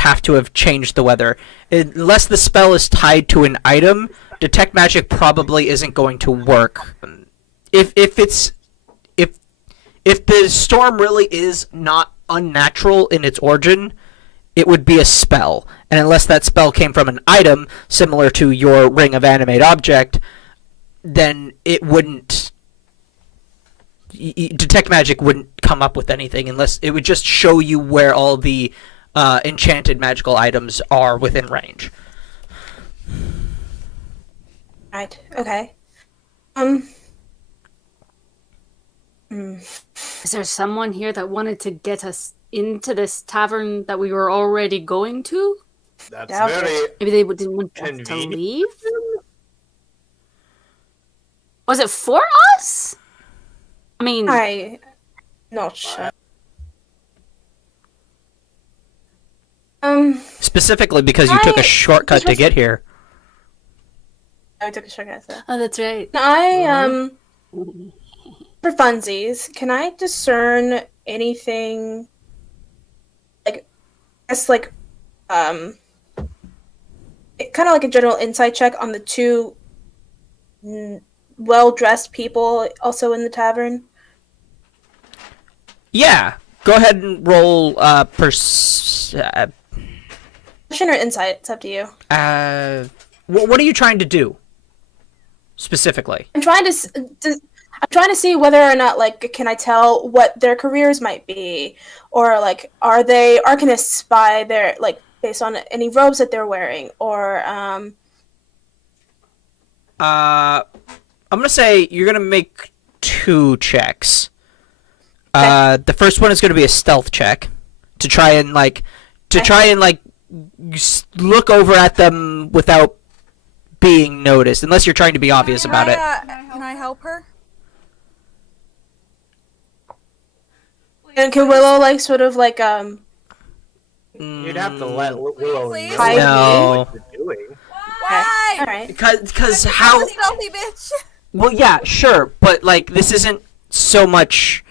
have to have changed the weather. Unless the spell is tied to an item, detect magic probably isn't going to work. If the storm really is not unnatural in its origin, it would be a spell. And unless that spell came from an item similar to your ring of animate object, then it wouldn't. Detect magic wouldn't come up with anything unless it would just show you where all the enchanted magical items are within range. Right. Okay. Is there someone here that wanted to get us into this tavern that we were already going to? That's Doubt very. Maybe they didn't want us to Convenient. leave? Was it for us? I mean, I not sure. Specifically because you took a shortcut to get here. I took a shortcut. So. oh, that's right. For funsies, can I discern anything? Like, kind of like a general insight check on the two well-dressed people also in the tavern. Yeah. Go ahead and roll Perception or insight? It's up to you. what are you trying to do? Specifically. I'm trying to see whether or not, like, can I tell what their careers might be, or like, are they arcanists by their, like, based on any robes that they're wearing, or I'm gonna say you're gonna make 2 checks. The first one is gonna be a stealth check to try and look over at them without being noticed, unless you're trying to be obvious about it. Can I help her? And can Willow like sort of like You'd have to let Willow Please? know No. what you're doing. Why? all right. Because how? Stealthy bitch. Well, yeah, sure, but like this isn't so much.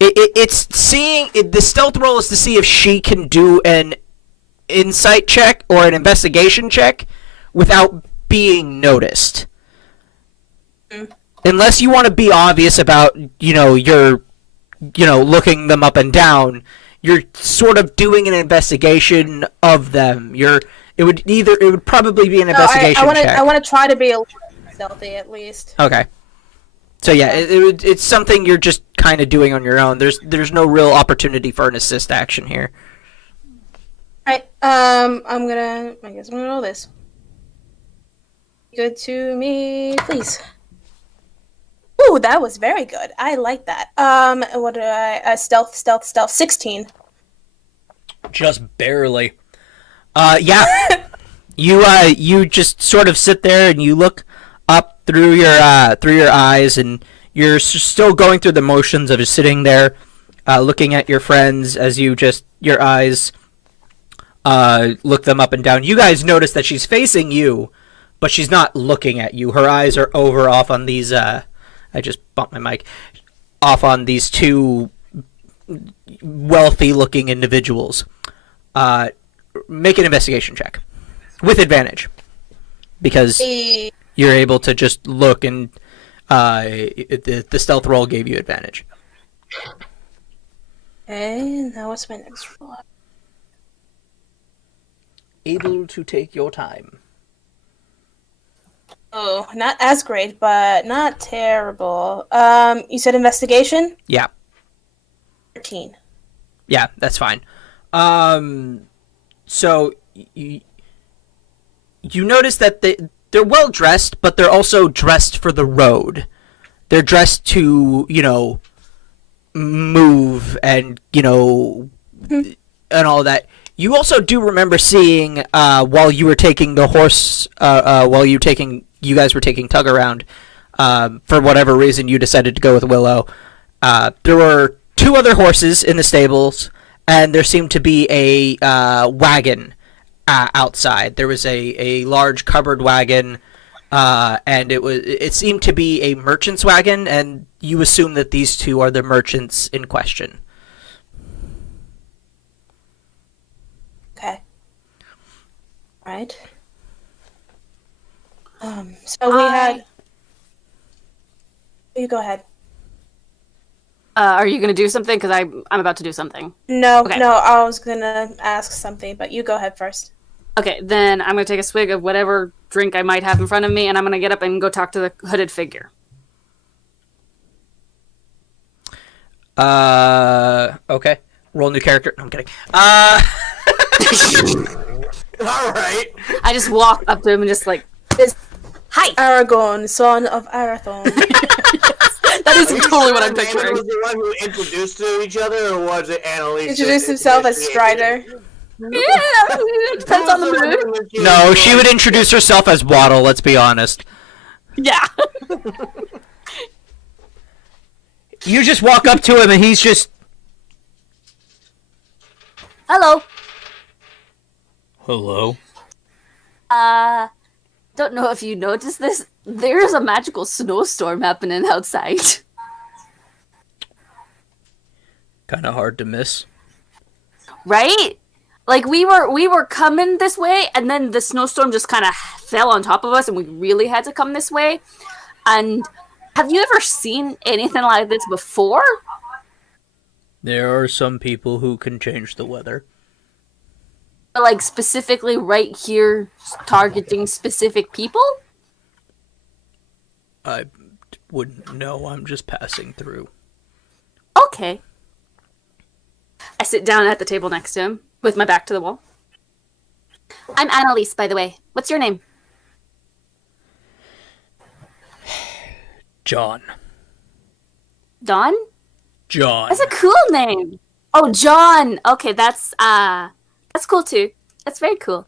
It's seeing the stealth roll is to see if she can do an insight check or an investigation check without being noticed. Unless you want to be obvious about, you're looking them up and down, you're sort of doing an investigation of them. It would probably be an investigation check. I want to try to be a little stealthy at least. Okay. So yeah, it's something you're just kind of doing on your own. There's no real opportunity for an assist action here. Alright, I guess I'm gonna roll this. Good to me, please. Ooh, that was very good. I like that. What did I, stealth, 16. Just barely. Yeah. You just sort of sit there and you look up through your eyes, and you're still going through the motions of just sitting there, looking at your friends as your eyes look them up and down. You guys notice that she's facing you, but she's not looking at you. Her eyes are over off on these. I just bumped my mic. Off on these two wealthy-looking individuals. Make an investigation check with advantage, because you're able to just look, and the stealth roll gave you advantage. Okay, now what's my next roll? Able to take your time. Oh, not as great, but not terrible. You said investigation? Yeah. 13. Yeah, that's fine. So you notice that they're well dressed, but they're also dressed for the road. They're dressed to, move and, and all that. You also do remember seeing, while you were taking the horse, you guys were taking Tug around, for whatever reason you decided to go with Willow. There were 2 other horses in the stables, and there seemed to be a wagon outside. There was a large covered wagon, and it seemed to be a merchant's wagon, and you assume that these 2 are the merchants in question. Okay. Alright. So we had... You go ahead. Are you going to do something? Because I'm about to do something. No, Okay. no, I was gonna ask something, but you go ahead first. Okay, then I'm going to take a swig of whatever drink I might have in front of me, and I'm going to get up and go talk to the hooded figure. Okay. Roll new character. No, I'm kidding. Alright. I just walk up to him and just like, hi! Aragorn, son of Arathorn. That is Are you totally sure what I'm Amanda picturing. was the one who introduced to each other, or was it Annalise? Introduced himself as Strider. Yeah, depends on the mood. No, she would introduce herself as Waddle, let's be honest. Yeah. You just walk up to him and he's just... Hello. Hello? Don't know if you noticed this. There's a magical snowstorm happening outside. Kind of hard to miss. Right? Like we were coming this way, and then the snowstorm just kind of fell on top of us, and we really had to come this way. And have you ever seen anything like this before? There are some people who can change the weather. Like specifically right here, targeting specific people? I wouldn't know, I'm just passing through. Okay. I sit down at the table next to him, with my back to the wall. I'm Annalise, by the way. What's your name? John. Dawn? John. That's a cool name. Oh, John. Okay, that's cool too. That's very cool.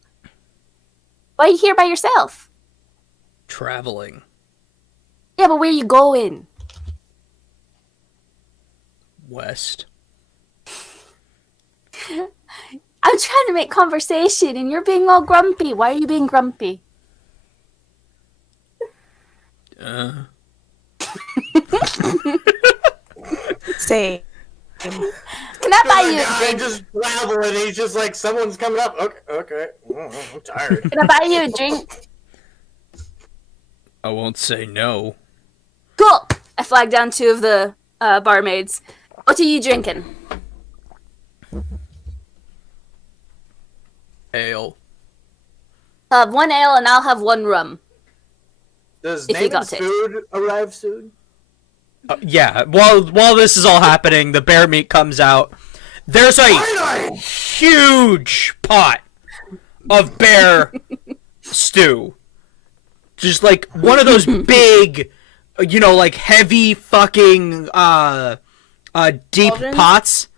Why are you here by yourself? Traveling. Yeah, but where you going? West. I'm trying to make conversation and you're being all grumpy. Why are you being grumpy? Say. Can I buy you a Guy drink? just travel and he's just like, someone's coming up. Okay. I'm tired. Can I buy you a drink? I won't say no. Cool. I flagged down 2 of the barmaids. What are you drinking? Ale. I'll have 1 ale and I'll have 1 rum. Does If you got Naaman's it. food arrive soon? Yeah. While this is all happening, the bear meat comes out. There's a huge pot of bear stew. Just like one of those big, like heavy fucking deep Cauldron? pots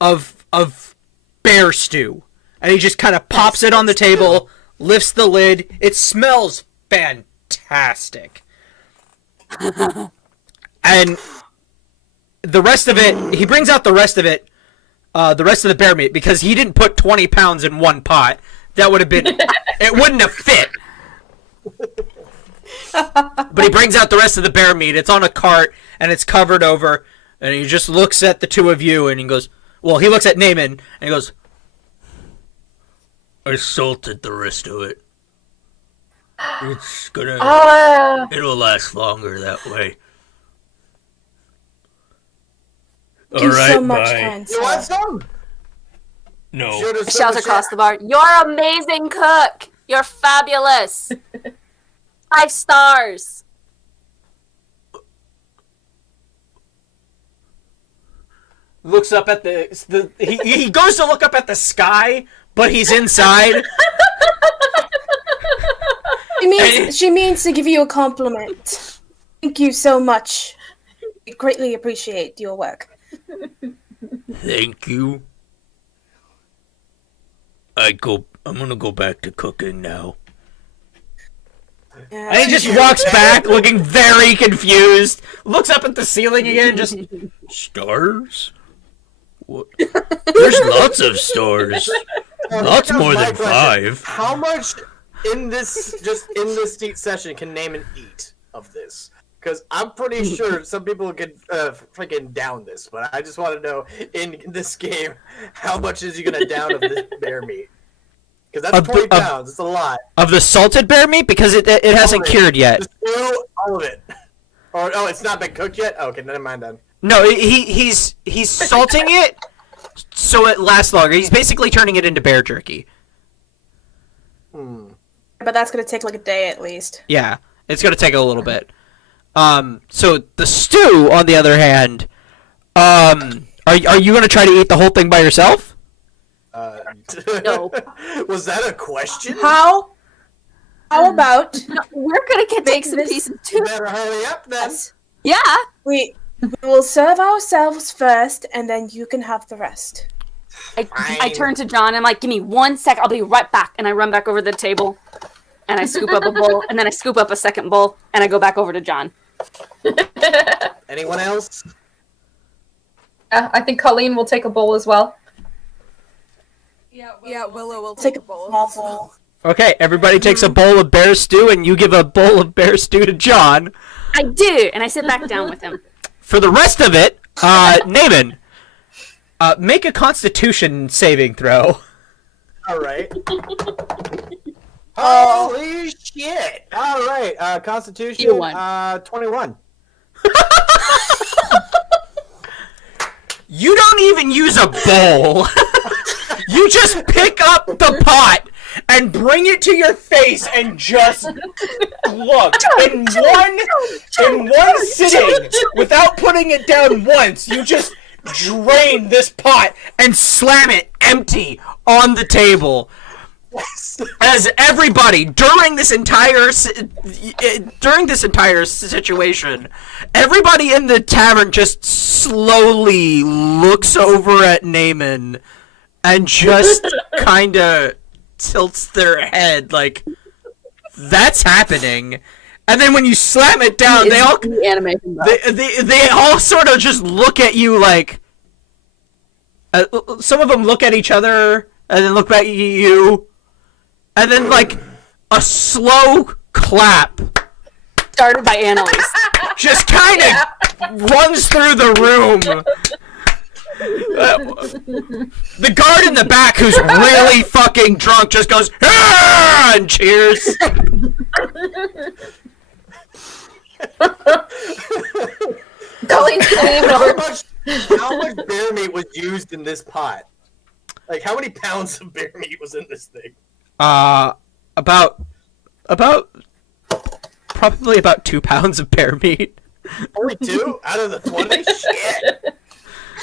of bear stew. And he just kind of pops it on the table, lifts the lid. It smells fantastic. And the rest of it, he brings out the rest of it, the rest of the bear meat, because he didn't put 20 pounds in one pot. That would have been, it wouldn't have fit. But he brings out the rest of the bear meat. It's on a cart, and it's covered over, and he just looks at the 2 of you, and he goes, well, he looks at Naaman, and he goes, I salted the rest of it. It's gonna, it'll last longer that way. Thank you so much, kind You want sir. some? No. Should've Shout said across the bar. You're amazing cook. You're fabulous. 5 stars. Looks up at he goes to look up at the sky, but he's inside. She means to give you a compliment. Thank you so much. We greatly appreciate your work. Thank you. I'm gonna go back to cooking now. And he just walks back looking very confused, looks up at the ceiling again, just stars? What? There's lots of stars. Lots more than 5. How much in this seat session can Naaman eat of this? Because I'm pretty sure some people could freaking down this, but I just want to know in this game, how much is he gonna down of this bear meat? Because that's 20 pounds. It's a lot. Of the salted bear meat? Because it hasn't cured yet. Just do all of it. Or it's not been cooked yet. Okay, never mind then. No, he's salting it so it lasts longer. He's basically turning it into bear jerky. But that's gonna take like a day at least. Yeah, it's gonna take a little bit. So the stew, on the other hand, are you gonna try to eat the whole thing by yourself? No. Was that a question? How about We're gonna take some this- pieces You too. better hurry up then. Yeah. we will serve ourselves first, and then you can have the rest. I turn to John. I'm like, give me 1 sec. I'll be right back. And I run back over to the table, and I scoop up a bowl, and then I scoop up a second bowl, and I go back over to John. Anyone else? I think Colleen will take a bowl as well. Yeah, Willow will Take take a a bowl. small bowl. Okay, everybody takes a bowl of bear stew, and you give a bowl of bear stew to John. I do, and I sit back down with him. For the rest of it, Naaman, make a Constitution saving throw. All right. Holy shit! All right, You Constitution, won. 21. You don't even use a bowl. You just pick up the pot and bring it to your face and just look in one sitting without putting it down once. You just drain this pot and slam it empty on the table. As everybody during this entire situation, everybody in the tavern just slowly looks over at Naaman and just kind of tilts their head like, that's happening. And then when you slam it down, they all they all sort of just look at you like. Some of them look at each other and then look back at you, and then like a slow clap Started by Annalise. just kind of runs through the room. The guard in the back, who's really fucking drunk, just goes "Ah!" and cheers. Colleen's leaning over. How much bear meat was used in this pot? Like, how many pounds of bear meat was in this thing? About probably about 2 pounds of bear meat. Only 2 out of the 20? Shit.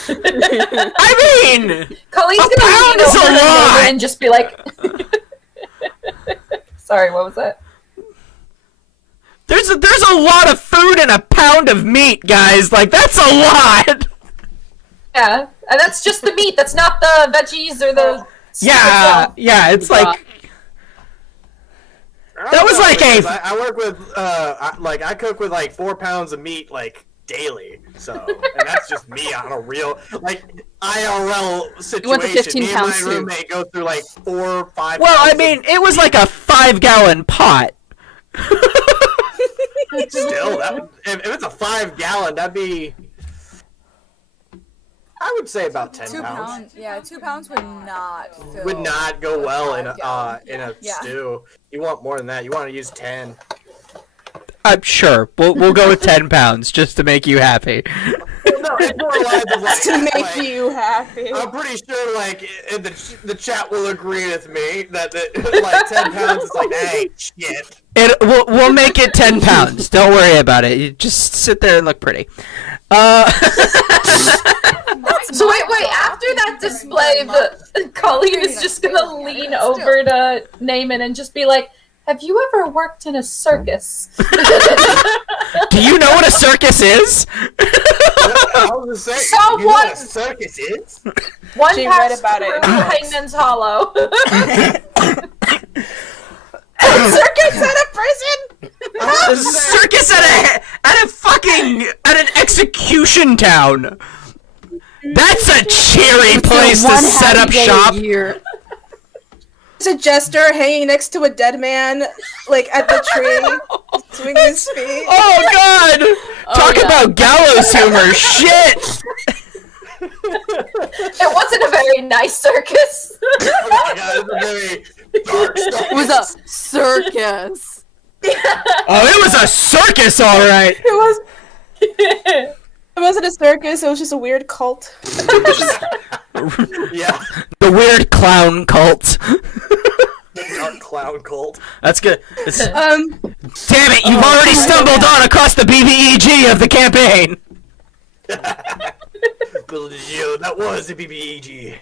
I mean, Colleen's a gonna pound lean is over a to lot. Norman and just be like, "Sorry, what was that?" there's a lot of food in a pound of meat, guys. Like, that's a lot. Yeah, and that's just the meat. That's not the veggies or the. Yeah, yeah. It's like that was like a. I work with I cook with like 4 pounds of meat like daily, so and that's just me on a real like IRL situation. You want the 15 me and pound my soup. roommate go through like 4 or 5. Well, I pounds mean, it was like a 5-gallon pot. still if it's a 5-gallon, that'd be. I would say about 10 2 pounds. pounds. Yeah, 2 pounds would not fill. Would not go well in a 5-gallon. Yeah. stew. You want more than that. You want to use 10. I'm sure we'll go with 10 pounds just to make you happy. No, it's more lines of like, To make like, you happy. I'm pretty sure, like, the chat will agree with me that like 10 pounds is like, hey, shit. We'll make it 10 pounds. Don't worry about it. You just sit there and look pretty. So wait. After that display, Colleen is just gonna lean over to Naaman and just be like, "Have you ever worked in a circus?" Do you know what a circus is? I was just saying, So you know what- what a circus is? One She passed read about it in through books. Hangman's Hollow. Circus at a prison? A circus at an execution town. That's a cheery place to set up shop. Year. There's a jester hanging next to a dead man, like at the tree, swinging his feet. Oh God! Talk yeah. about gallows humor. Shit. It wasn't a very nice circus. Oh my god, it's a very dark story. It was a circus. Oh, it was a circus, all right. It wasn't a circus, it was just a weird cult. Yeah, The weird clown cult. the dark clown cult. That's good. Damn Um, it! You've already stumbled on across the BBEG of the campaign. Little did you know, that was the BBEG.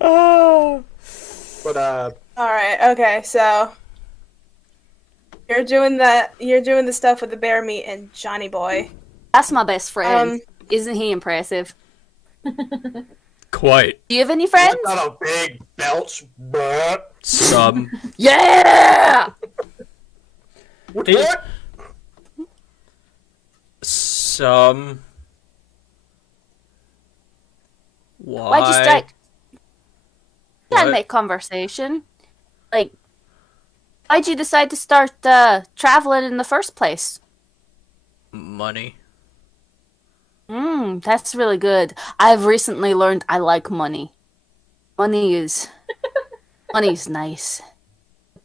Oh. But alright, okay, so you're doing the stuff with the bear meat and Johnny Boy. That's my best friend. Um, Isn't he impressive? Quite Do you have any friends? that's not a big belch, but some. Yeah! what? Some. Why? Why'd you strike? Can't What? make conversation. Like, why'd you decide to start traveling in the first place? Money. That's really good. I've recently learned I like money. Money's nice.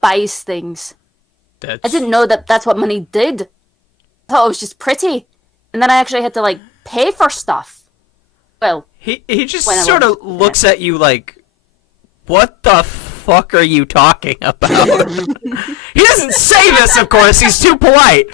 Buys things. That's. I didn't know that that's what money did. I thought it was just pretty. And then I actually had to, like, pay for stuff. Well, He just When I sort of was- looks at you like, what the fuck are you talking about? He doesn't say this, of course. He's too polite.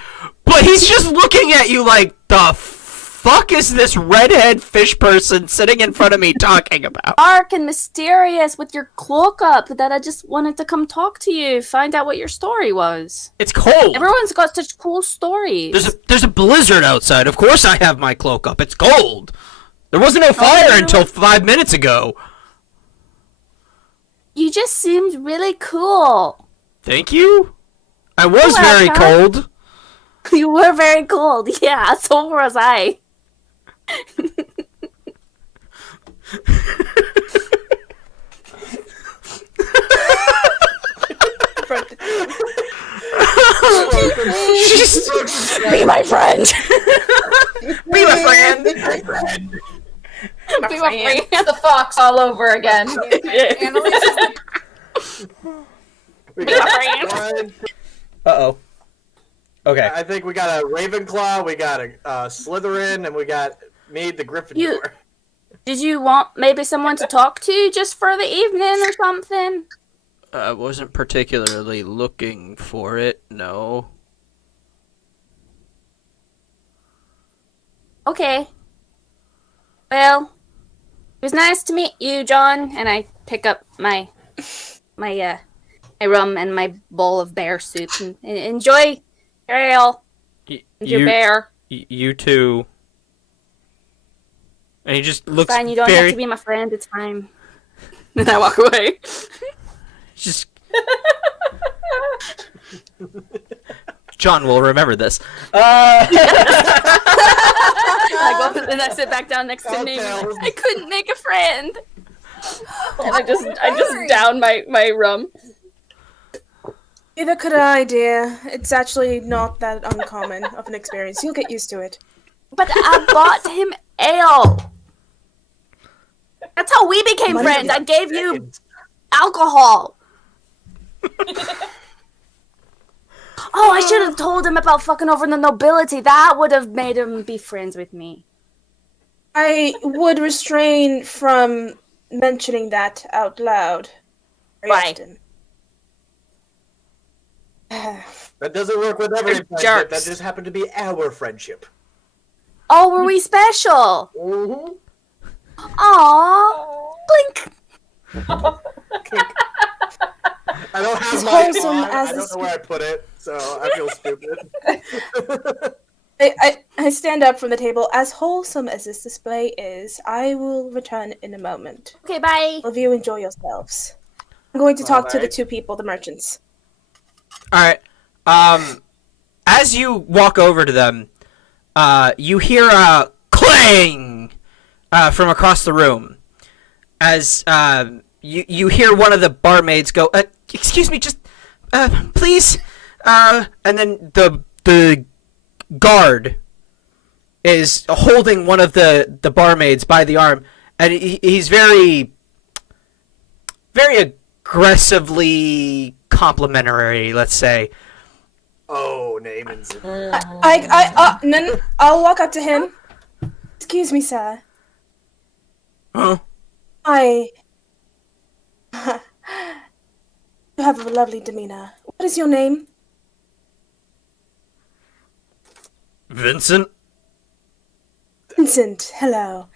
But he's just looking at you like, the fuck is this redhead fish person sitting in front of me talking about? dark and mysterious with your cloak up that I just wanted to come talk to you, find out what your story was. It's cold. Everyone's got such cool stories. There's a blizzard outside. Of course I have my cloak up. It's cold. There wasn't no fire yeah. until 5 minutes ago. You just seemed really cool. Thank you. I was Hello, very Todd. cold. You were very cold. Yeah, so was I. Be my friend. Be my friend. Be my friend. It's the fox all over again. Annalise is We Be my got friend. one. Uh-oh. Okay. I think we got a Ravenclaw, we got a Slytherin, and we got me, the Gryffindor. Did you want maybe someone to talk to just for the evening or something? I wasn't particularly looking for it, no. Okay. Well, it was nice to meet you, John. And I pick up my rum and my bowl of bear soup and enjoy your ale and your bear. You too. And he just looks Fine, you don't very... have to be my friend. It's fine. And I walk away. Just... John will remember this. I go up and I sit back down next to Nate. I couldn't make a friend. And I just down my rum. Neither could I, dear. It's actually not that uncommon of an experience. You'll get used to it. But I bought him ale. That's how we became friends. I gave you alcohol. Oh, I should have told him about fucking over the nobility. That would have made him be friends with me. I would refrain from mentioning that out loud. Very Why? often. That doesn't work with every They're friendship. jerks. That just happened to be our friendship. Oh, were we special? Mm-hmm. Aww. Blink. I don't have As my wholesome on. as I don't know where I put it, so I feel stupid. I stand up from the table. As wholesome as this display is, I will return in a moment. Okay, bye. All of you enjoy yourselves. I'm going to talk to the Alright. two people, the merchants. Alright. As you walk over to them, you hear a clang from across the room. As you hear one of the barmaids go, excuse me, just please. And then the guard is holding one of the barmaids by the arm, and he's very aggressively complimentary, let's say. Oh, Naaman's. I'll walk up to him. Excuse me, sir. Huh? You have a lovely demeanor. What is your name? Vincent? Vincent. Hello.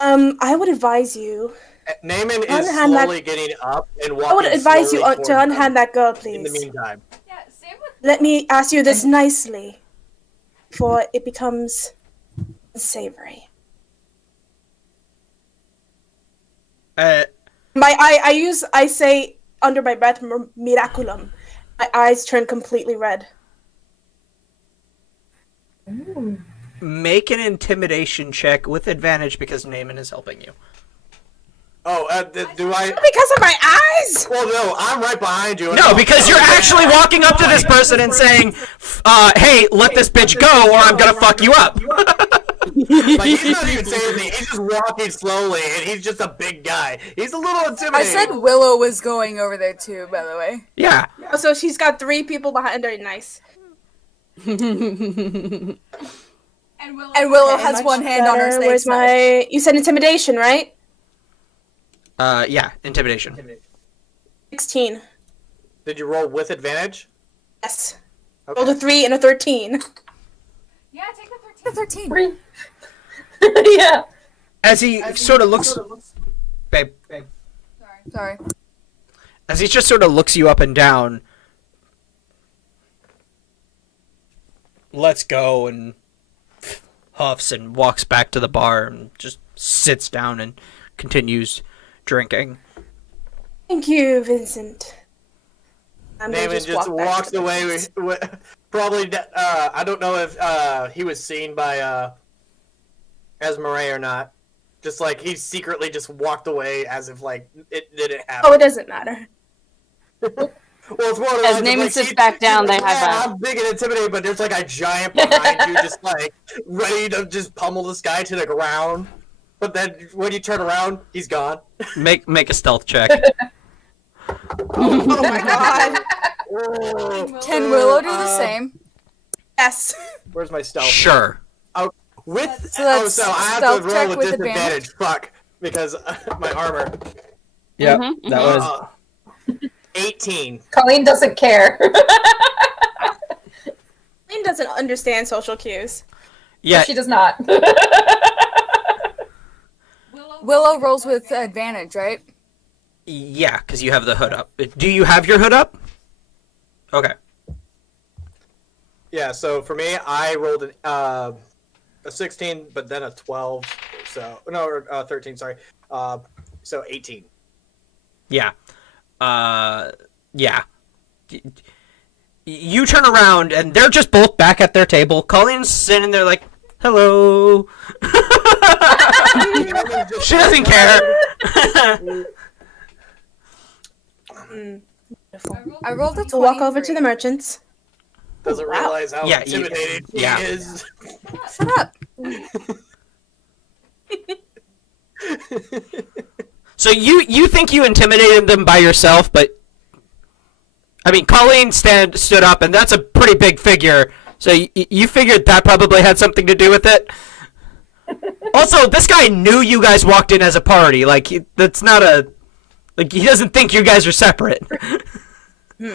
I would advise you. Naaman is Unhand that- slowly getting up and walking. I would advise you slowly to toward unhand them that girl, in the please. meantime. Yeah, same with Let me ask you this nicely, before it becomes unsavory. I say under my breath, miraculum. My eyes turn completely red. Make an intimidation check with advantage because Naaman is helping you. Oh, do I? Because of my eyes! Well, no, I'm right behind you. No, because you're actually walking up to this person and saying, hey, let this bitch go or I'm gonna fuck you up. Like, he's not even saying anything. He's just walking slowly, and he's just a big guy. He's a little intimidating. I said Willow was going over there too, by the way. Yeah. Oh, so she's got 3 people behind her. Nice. And Willow Okay, has much one hand on her better. snake Where's smash. my... You said intimidation, right? Yeah, intimidation. 16. Did you roll with advantage? Yes. Okay. Rolled a 3 and a 13. Yeah, take the 13. Yeah. As he sort of looks... Babe. Sorry. As he just sort of looks you up and down, lets go and huffs and walks back to the bar and just sits down and continues drinking. Thank you, Vincent. I'm gonna Damon just walk back walks to the away. merchants. Probably, I don't know if he was seen by Esmeralda or not. Just like he secretly just walked away as if like it didn't happen. Oh, it doesn't matter. Well, it's more As like, Naaman like, sits back down, they like, high yeah, five. I'm big and intimidating, but there's like a giant behind you, just like ready to just pummel this guy to the ground. But then when you turn around, he's gone. Make a stealth check. Oh my god. Can Willow do the same? Yes. Where's my stealth? Sure. With So that's so I have stealth to check roll with with disadvantage. Fuck, because my armor. Yep. Mhm, That was 18. Colleen doesn't care. Lynn doesn't understand social cues. yeah. She does not. Willow rolls with advantage, right? Yeah, because you have the hood up. Do you have your hood up? Okay. Yeah, so for me, I rolled a 16, but then a 12. So no, or 13. Sorry. So 18. Yeah. Yeah. You turn around and they're just both back at their table. Colleen's sitting there like, "Hello." She doesn't care. Beautiful. I rolled a 23. We'll walk over to the merchants. Doesn't Wow. realize how Yeah, intimidating yeah. he is. Shut up. So you think you intimidated them by yourself, but I mean, Colleen stood up, and that's a pretty big figure. So you figured that probably had something to do with it. Also, this guy knew you guys walked in as a party. Like, that's not a... Like, he doesn't think you guys are separate. He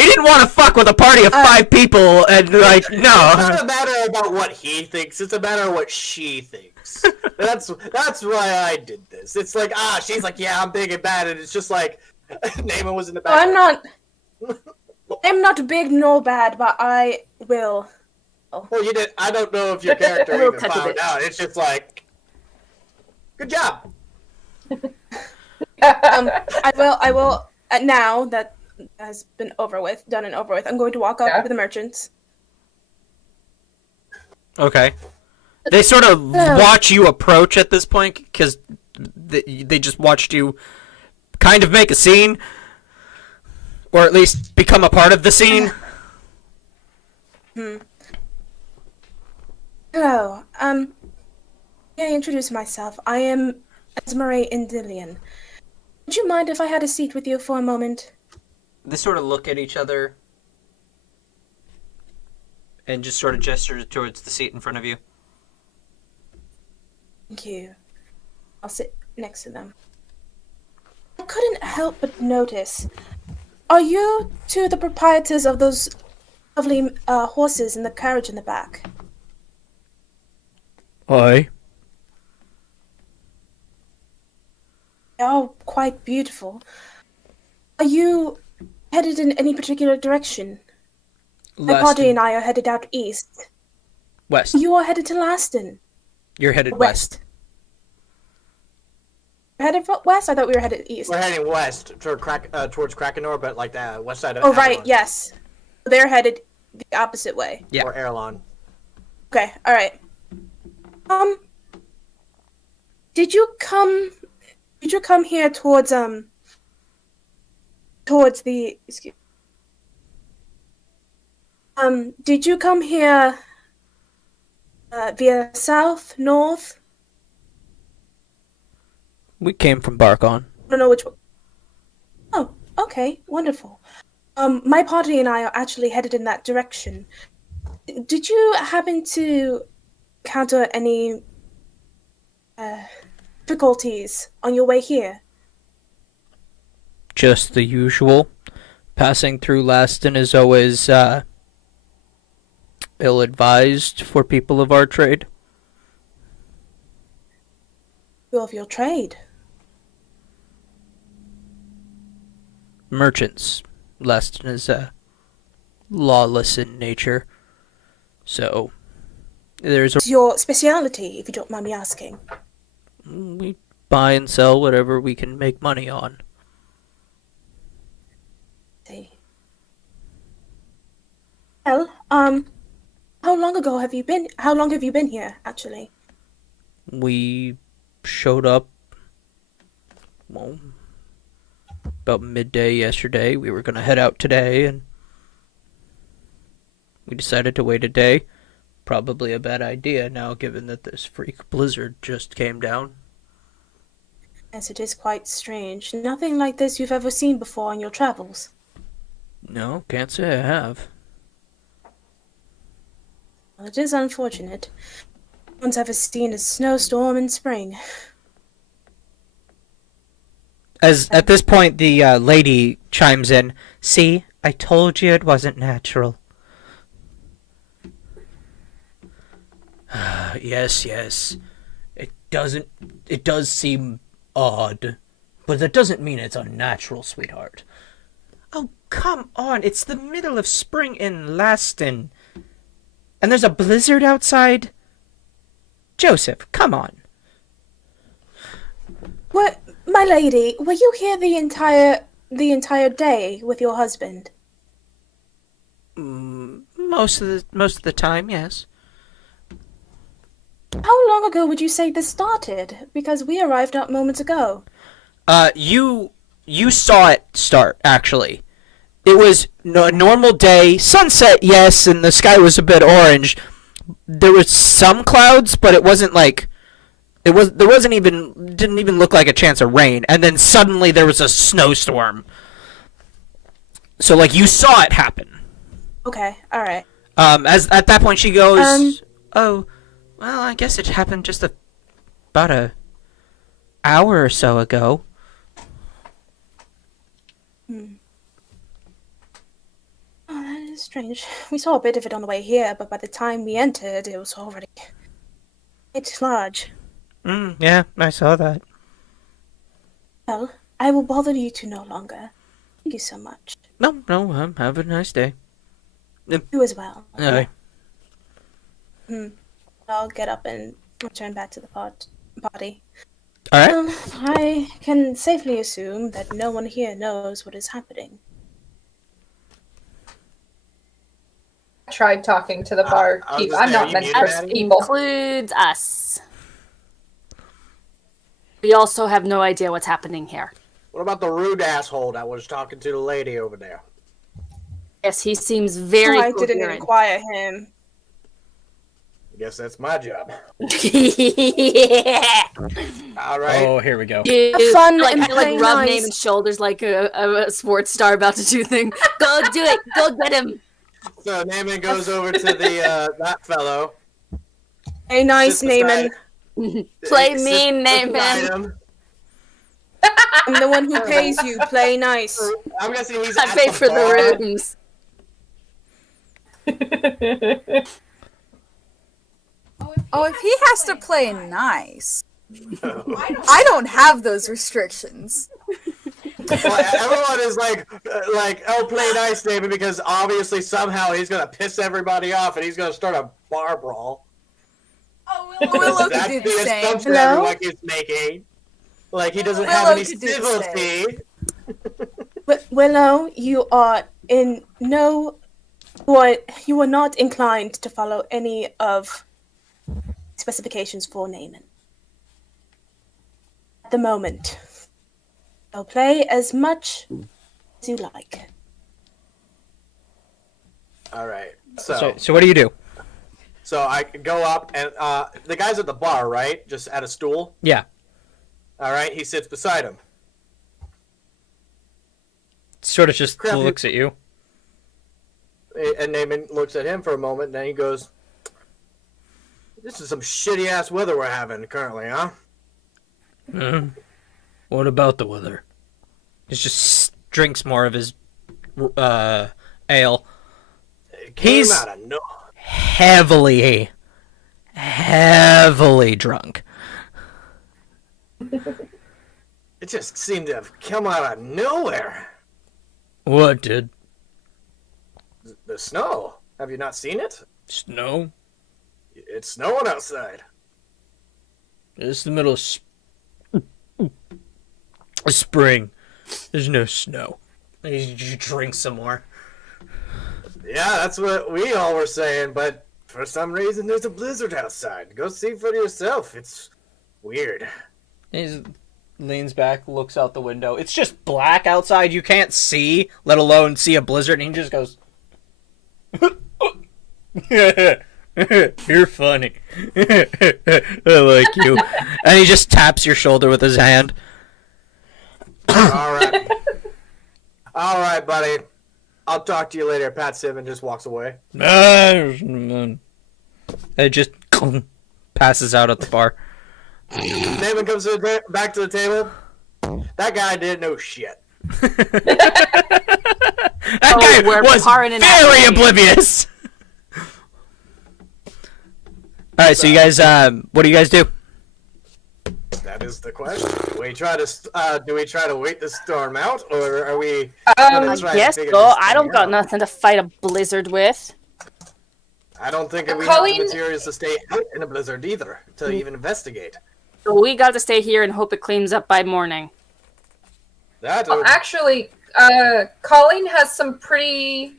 didn't want to fuck with a party of 5 people, and, like, It's no. not a matter about what he thinks. It's a matter of what she thinks. That's why I did this. It's like, she's like, yeah, I'm big and bad, and it's just like, Naaman was in the Oh, back. I'm not big nor bad, but I will. Well, you did. I don't know if your character We'll even cut to found this. out. It's just like, good job. I will. Now that has been done and over with, I'm going to walk up Yeah. to the merchants. Okay. They sort of watch you approach at this point, because they just watched you kind of make a scene, or at least become a part of the scene. Hello. May I introduce myself? I am Esmeralda Indilian. Would you mind if I had a seat with you for a moment? They sort of look at each other and just sort of gesture towards the seat in front of you. Thank you. I'll sit next to them. I couldn't help but notice. Are you two the proprietors of those lovely horses in the carriage in the back? Aye. They are quite beautiful. Are you headed in any particular direction? My party and I are headed out east. West. You are headed to Laston. You're headed west. We're headed west? I thought we were headed east. We're heading west towards Krakenor, but like the west side of Oh, right, Avalon. yes. They're headed the opposite way. Yeah. Or Erlon. Okay, alright. Did you come here towards the excuse did you come here via south, north? We came from Barkon. I don't know which one. Oh, okay, wonderful. My party and I are actually headed in that direction. Did you happen to encounter any difficulties on your way here? Just the usual. Passing through Laston is always ill-advised for people of our trade. Who of your trade? Merchants. Laston is lawless in nature. So, there's What's your speciality, if you don't mind me asking? we buy and sell whatever we can make money on. Well, how long ago have you been? How long have you been here, actually? We showed up, well, about midday yesterday. We were going to head out today, and we decided to wait a day. Probably a bad idea now, given that this freak blizzard just came down. Yes, it is quite strange. Nothing like this you've ever seen before on your travels. No, can't say I have. Well, it is unfortunate. No one's ever seen a snowstorm in spring. As at this point, the lady chimes in. See, I told you it wasn't natural. Yes, yes. It does seem odd, but that doesn't mean it's unnatural, sweetheart. Oh, come on. It's the middle of spring in Laston. And there's a blizzard outside? Joseph, come on. What, my lady? Were you here the entire day with your husband? Most of the time, yes. How long ago would you say this started? Because we arrived not moments ago. You saw it start, actually. It was a normal day, sunset, yes, and the sky was a bit orange. There was some clouds, but it wasn't like didn't even look like a chance of rain, and then suddenly there was a snowstorm. So like you saw it happen. Okay, all right. As at that point she goes, "Oh, well, I guess it happened just about a hour or so ago." Oh, that is strange. We saw a bit of it on the way here, but by the time we entered, it was already quite large. Yeah, I saw that. Well, I will bother you two no longer. Thank you so much. No, have a nice day. You as well. Aye. I'll get up and return back to the party. Alright. I can safely assume that no one here knows what is happening. Tried talking to the bar I was keep. gonna I'm say, not are you meant muted, for Maddie? people. Includes us. We also have no idea what's happening here. What about the rude asshole that was talking to the lady over there? Yes, he seems very I didn't coherent. inquire him. I guess that's my job. Yeah. All right. Oh, here we go. Dude, Fun like, and I, like play rub nice. name and shoulders like a sports star about to do thing. Go do it. Go get him. So Naaman goes over to the that fellow. Hey, nice, Sits beside- Naaman. Play sits mean, beside Naaman. him. I'm the one who pays you. Play nice. I'm guessing he's I at pay the for bar. the rooms. Oh, if he has to play nice, I don't have those restrictions. Well, everyone is like, oh, play nice, David, because obviously somehow he's gonna piss everybody off and he's gonna start a bar brawl. Willow could That's do the the same. assumption Hello? everyone keeps making. Like he doesn't have Willow any could do the civility. But Willow, you are in no. You are not inclined to follow any of specifications for Naaman. At the moment. So play as much as you like. All right. So what do you do? So I go up and the guy's at the bar, right? Just at a stool. Yeah. All right. He sits beside him. Sort of just Crap, looks at you. And Naaman looks at him for a moment, and then he goes, "This is some shitty ass weather we're having currently, huh?" What about the weather? He just drinks more of his ale. It came He's- out of no. Heavily drunk. It just seemed to have come out of nowhere. What did? The snow. Have you not seen it? Snow? It's snowing outside. It's the middle of spring. There's no snow. You drink some more. Yeah, that's what we all were saying, but for some reason there's a blizzard outside. Go see for yourself. It's weird. He just leans back, looks out the window. It's just black outside. You can't see, let alone see a blizzard. And he just goes, "You're funny. I like you." And he just taps your shoulder with his hand. All right. All right, buddy. I'll talk to you later. Pats him and just walks away. And it just passes out at the bar. Damon comes back to the table. That guy didn't know shit. That guy we're was parring in very that oblivious. All right, so you guys, what do you guys do? That is the question. Do we try to wait the storm out, or are we? gonna I try and guess figure so. this I thing don't got out? nothing to fight a blizzard with. I don't think we have Colleen- the materials to stay out in a blizzard either to even investigate. So we got to stay here and hope it cleans up by morning. That Well, would, actually, Colleen has some pretty.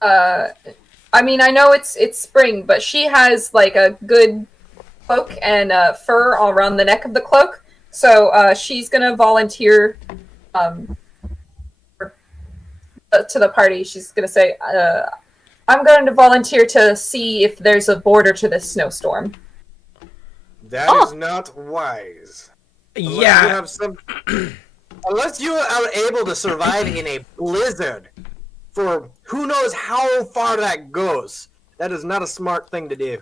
I mean, I know it's spring, but she has like a good cloak and fur all around the neck of the cloak. So she's gonna volunteer to the party. She's gonna say, "I'm going to volunteer to see if there's a border to this snowstorm." that is not wise. Unless you Yeah, have some. Unless you are able to survive in a blizzard for who knows how far that goes, that is not a smart thing to do.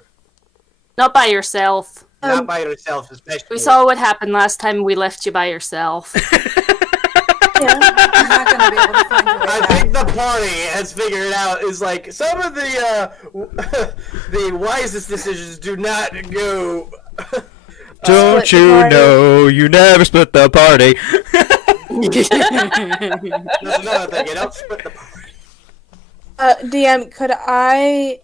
Not by yourself. Not by yourself, especially. We saw what happened last time we left you by yourself. Yeah. You're not gonna be able to find your way I back. think the party has figured out is like some of the the wisest decisions do not go. don't Split the you party. know you never split the party? That's another thing. You don't split the party. DM, could I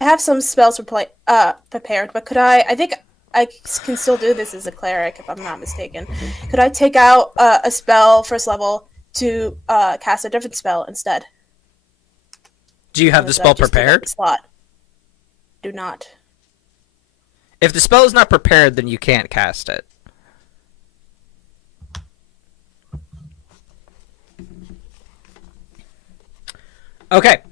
have some spells prepared, but could I think I can still do this as a cleric if I'm not mistaken. Could I take out a spell first level to cast a different spell instead? Do you have Or the does that spell just take up prepared? the slot? Do not. If the spell is not prepared, then you can't cast it. Okay.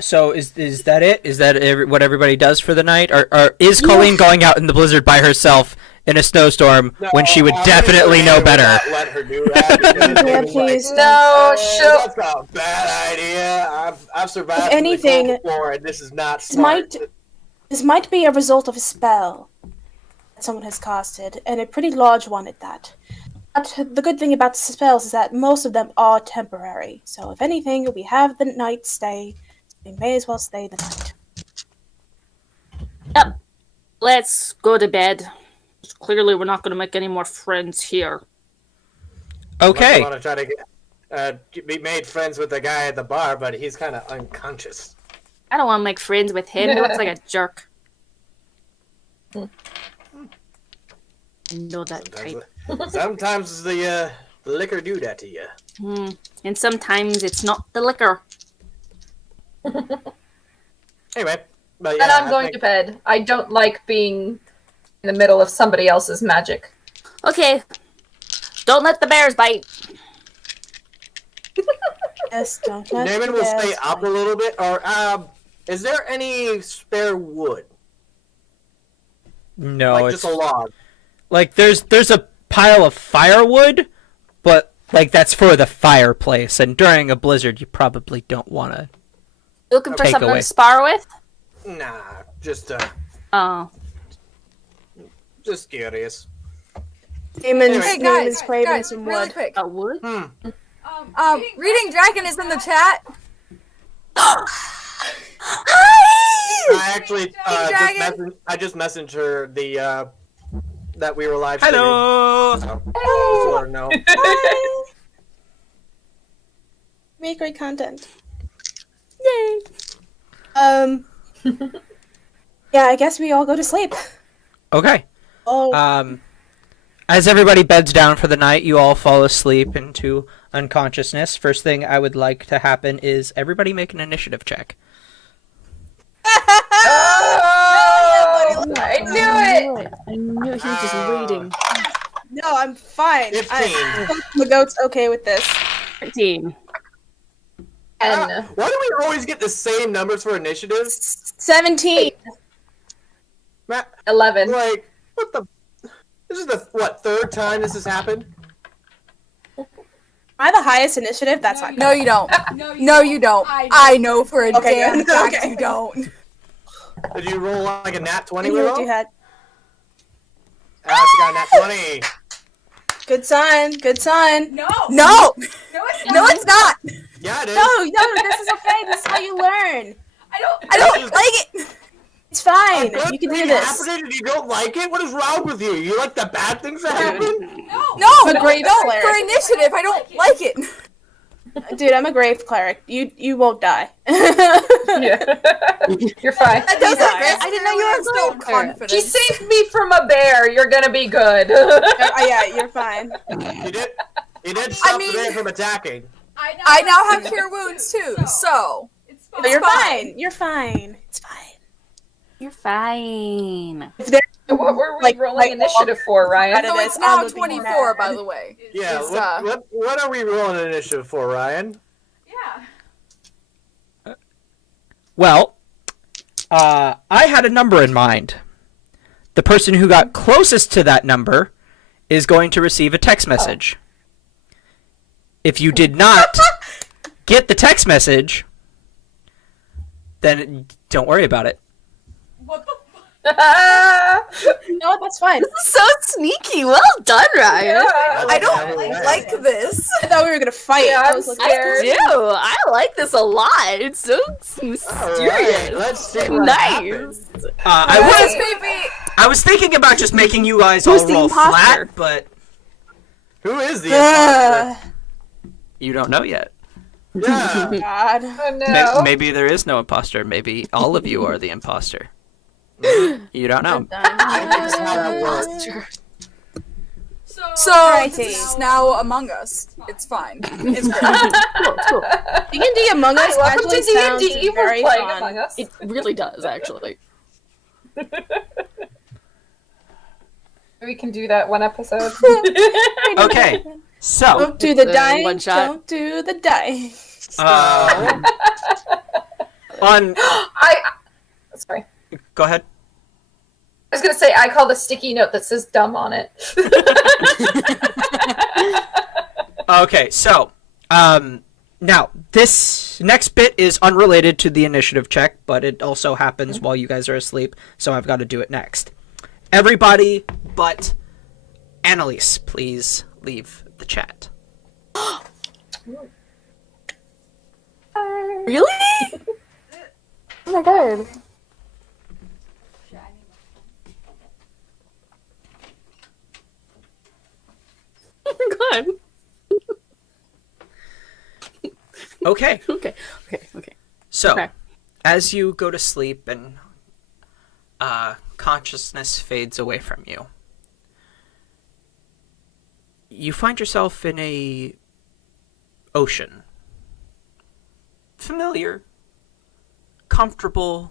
So is that it? Is that what everybody does for the night? Or is Colleen going out in the blizzard by herself in a snowstorm when she would I'm definitely pretty sure know better? David will not let her do that. because Yeah, David's please. No, That's a bad idea. I've survived If anything, the cold before, and this is not This smart. this might be a result of a spell that someone has casted, and a pretty large one at that. But the good thing about spells is that most of them are temporary. So if anything, we have the night stay. So we may as well stay the night. Yep. Let's go to bed. Clearly, we're not going to make any more friends here. Okay. I want to try to be made friends with the guy at the bar, but he's kind of unconscious. I don't want to make friends with him. He looks like a jerk. Know that type. Sometimes the liquor do that to you. And sometimes it's not the liquor. Anyway, but And yeah, I'm going to bed. I don't like being in the middle of somebody else's magic. Okay. Don't let the bears bite. Yes, don't let Naaman the will stay bears up a bite. little bit. Or is there any spare wood? No, Like it's just a log. like there's a pile of firewood, but like that's for the fireplace. And during a blizzard, you probably don't want to. Looking for Take something away. to spar with? Nah, just Oh. curious. Damon's, Hey Damon's guys, craving some really wood. quick. A wood? Reading Dragon is in the chat. I actually Dragon. just messaged her the that we were live streaming. Hello. So, just to let her know. Bye. Make great content. Yay. Yeah, I guess we all go to sleep. Okay. Oh, As everybody beds down for the night, you all fall asleep into unconsciousness. First thing I would like to happen is everybody make an initiative check. Oh, I knew it. I knew he was just reading. No, I'm fine. 15. The goat's okay with this. 13. And Why do we always get the same numbers for initiatives? 17. Matt, 11. like, what the? This is the, third time this has happened? Am I the highest initiative? That's not good. No, you don't. No, you don't. I know for a Okay, damn good. fact Okay. you don't. Did you roll like a nat 20, I knew what Willow? you had. She got a nat 20. Good sign. Good sign. No, no, it's not. Yeah, it is. No, this is okay. This is how you learn. I don't like it. It's fine. A good You can do thing this. happening and you don't like it? What is wrong with you? You like the bad things that happen? No, I'm a grave no, cleric. for initiative, I don't like it. Dude, I'm a grave cleric. You won't die. Yeah. You're fine. That doesn't. Yeah. I didn't know you were so She confident. saved me from a bear. You're gonna be good. Yeah, you're fine. You did stop mean- the man from attacking. I now have cure wounds too, so But you're fine. You're fine. It's fine. You're fine. If there, What were we Like, rolling initiative for, Ryan? Out of no, this, it's now I'm looking 24, mad. by the way. Yeah, It's, what are we rolling initiative for, Ryan? Well, I had a number in mind. The person who got closest to that number is going to receive a text message. If you did not get the text message, then don't worry about it. no, that's fine. So sneaky. Well done, Ryan. I don't like this. I thought we were gonna fight. Yeah, I I'm was like, scared. I do. I like this a lot. It's so mysterious. Alright, let's see what happens. Nice. I was thinking about just making you guys Who's all the roll imposter? flat, but Who is the imposter? you don't know yet. Yeah. God. Oh no. Maybe there is no imposter. Maybe all of you are the imposter. You don't know. That's how that works. So, Alrighty. it's now Among Us. It's fine. It's great. Cool. D&D Among Us Welcome actually to sounds D&D. We're very playing fun. Among Us. It really does, actually. We can do that one episode. Okay, so Don't do the The dying. one shot. Don't do the dying. on Sorry. go ahead. I was gonna say I called a sticky note that says "dumb" on it. Okay, so now this next bit is unrelated to the initiative check, but it also happens while you guys are asleep, so I've got to do it next. Everybody but Annalise, please leave the chat. Really? Oh my god. God. Okay. Okay. So, Okay. as you go to sleep and consciousness fades away from you, you find yourself in a ocean. Familiar, comfortable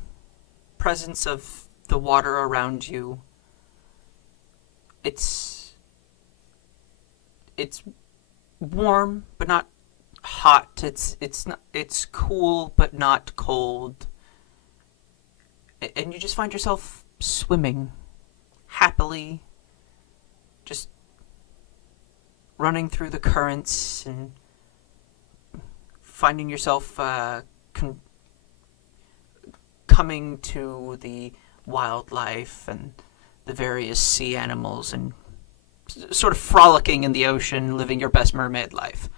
presence of the water around you. It's warm but not hot. It's cool but not cold. And you just find yourself swimming happily, just running through the currents and finding yourself coming to the wildlife and the various sea animals and sort of frolicking in the ocean, living your best mermaid life.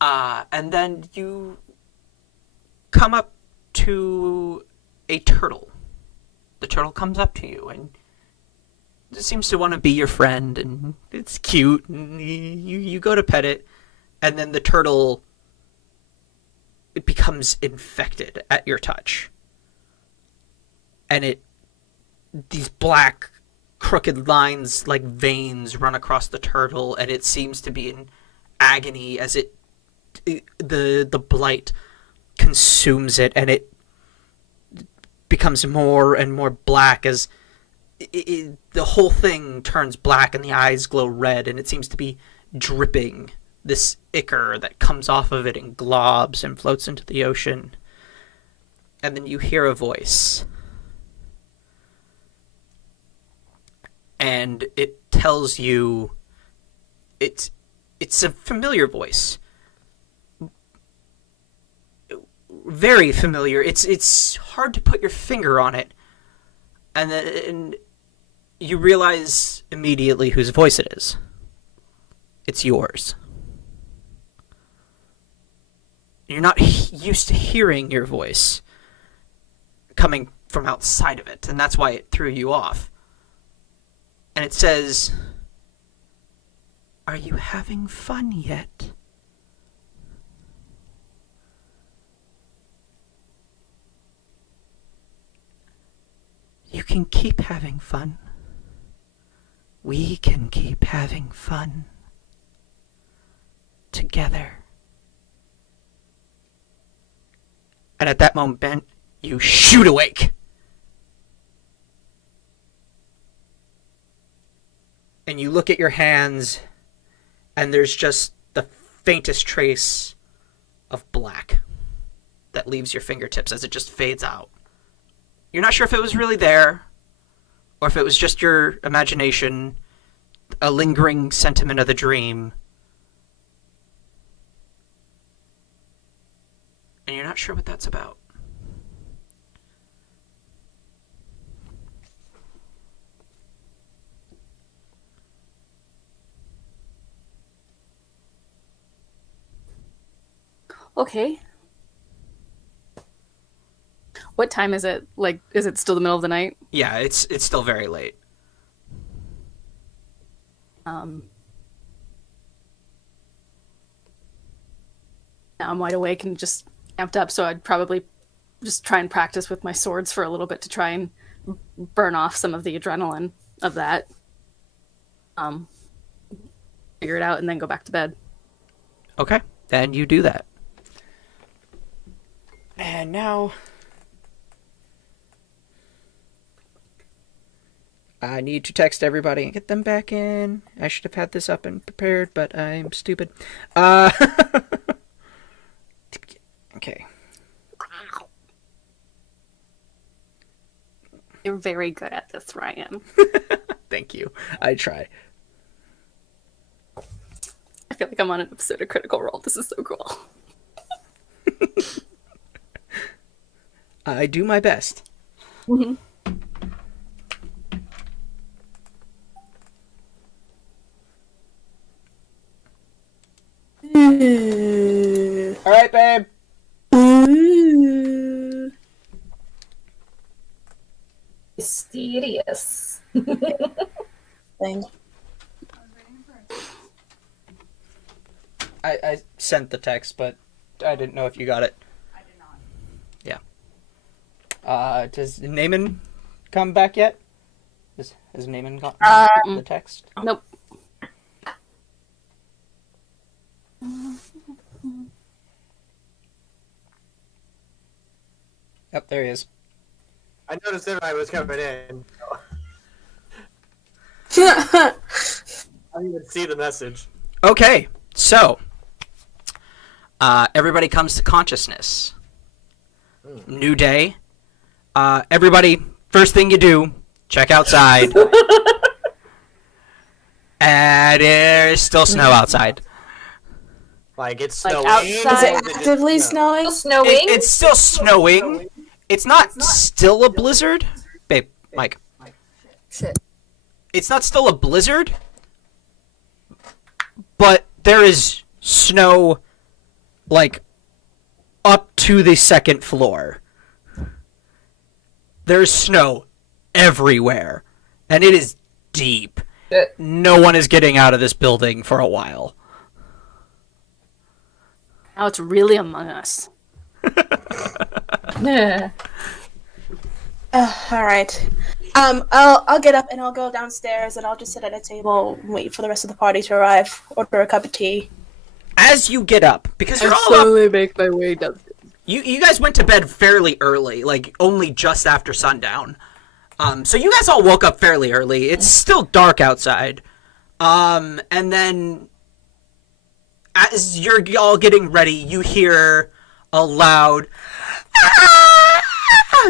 And then you come up to a turtle. The turtle comes up to you and it seems to want to be your friend, and it's cute, and you go to pet it, and then the turtle, it becomes infected at your touch. And these black crooked lines like veins run across the turtle, and it seems to be in agony as the blight consumes it, and it becomes more and more black as the whole thing turns black and the eyes glow red, and it seems to be dripping this ichor that comes off of it in globs and floats into the ocean. And then you hear a voice. And it tells you it's a familiar voice. Very familiar. It's hard to put your finger on it. And then you realize immediately whose voice it is. It's yours. You're not used to hearing your voice coming from outside of it, and that's why it threw you off. And it says, "Are you having fun yet?" You can keep having fun. We can keep having fun. Together. And at that moment, you shoot awake. And you look at your hands, and there's just the faintest trace of black that leaves your fingertips as it just fades out. You're not sure if it was really there, or if it was just your imagination, a lingering sentiment of the dream. And you're not sure what that's about. Okay. What time is it? Like, is it still the middle of the night? Yeah, it's still very late. Now I'm wide awake and just amped up, so I'd probably just try and practice with my swords for a little bit to try and burn off some of the adrenaline of that. Figure it out and then go back to bed. Okay, then you do that. And now I need to text everybody and get them back in. I should have had this up and prepared, but I'm stupid. Okay. You're very good at this, Ryan. Thank you. I try. I feel like I'm on an episode of Critical Role. This is so cool. I do my best. Mm-hmm. All right, babe. Ooh. Mysterious. Thing. I sent the text, but I didn't know if you got it. I did not. Yeah. Does Naaman come back yet? Has Naaman gotten the text? Nope. Yep, there he is. I noticed everybody was coming in. I didn't even see the message. Okay, so everybody comes to consciousness. New day. Everybody, first thing you do, check outside. And there's still snow outside. Like, it's Like snowing. outside? Is it actively snowing? Snowing? It's still snowing. It's not still a blizzard. Babe, Mike. Shit. It's not still a blizzard, but there is snow, like, up to the second floor. There's snow everywhere, and it is deep. Shit. No one is getting out of this building for a while. Now it's really Among Us. Yeah. All right. I'll get up and I'll go downstairs and I'll just sit at a table and wait for the rest of the party to arrive. Order a cup of tea. As you get up, because you're I all up, slowly make my way down. you guys went to bed fairly early, like only just after sundown. So you guys all woke up fairly early. It's still dark outside. And then as you're all getting ready, you hear a loud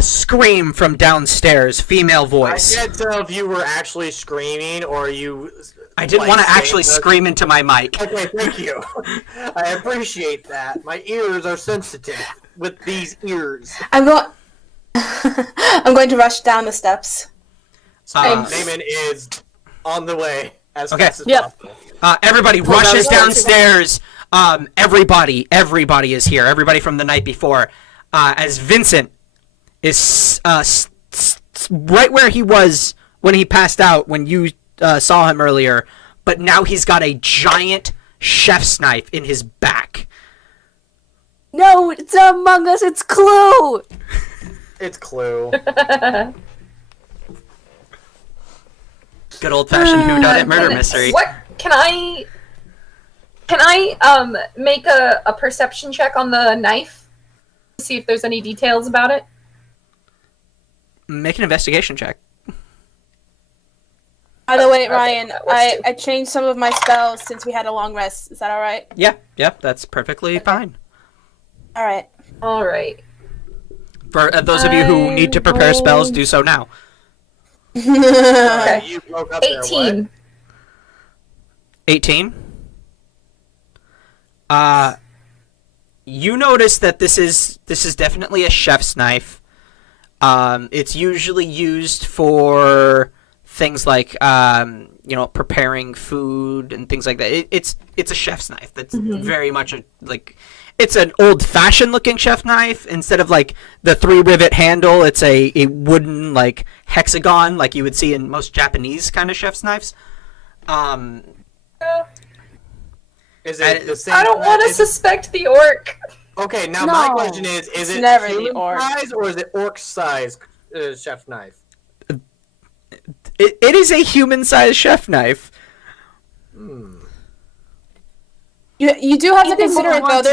scream from downstairs, female I voice. can't tell if you were actually screaming or you. I didn't want to actually scream into my mic. Okay, thank you. I appreciate that. My ears are sensitive with these ears. I'm going. I'm going to rush down the steps. Naaman is on the way as fast as Yep. possible. Everybody rushes downstairs. downstairs. Everybody is here. Everybody from the night before. As Vincent is right where he was when he passed out when you saw him earlier, but now he's got a giant chef's knife in his back. No, it's not Among Us, it's Clue! It's Clue. Good old-fashioned whodunit murder Goodness. mystery. What can I make a perception check on the knife to see if there's any details about it? Make an investigation check. By the way, Okay, Ryan, that works too. I changed some of my spells since we had a long rest. Is that all right? Yeah, that's perfectly fine. All right. All right. For those of you who need to prepare spells, do so now. Okay. You broke up there, 18. 18. You notice that this is definitely a chef's knife. It's usually used for things like preparing food and things like that. It's a chef's knife. That's very much it's an old-fashioned looking chef knife. Instead of like the 3-rivet handle, it's a wooden like hexagon like you would see in most Japanese kind of chef's knives. Is it the same? I don't want to suspect the orc. Okay, now my No. question is it never the human orc. size or is it orc size chef knife? It is a human-sized chef knife. You do have to Even consider if it we though. want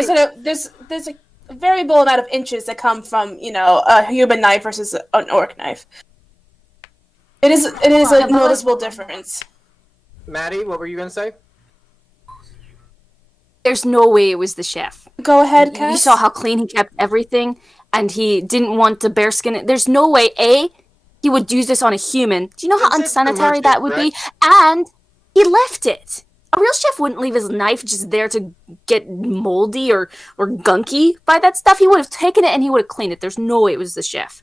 There's a variable amount of inches that come from a human knife versus an orc knife. It is a noticeable difference. Maddie, what were you gonna say? There's no way it was the chef. Go ahead, You Cass. saw how clean he kept everything, and he didn't want to bearskin it. There's no way, he would use this on a human. Do you know how It's unsanitary promotion, that would be? And he left it. A real chef wouldn't leave his knife just there to get moldy or gunky by that stuff. He would have taken it and he would have cleaned it. There's no way it was the chef.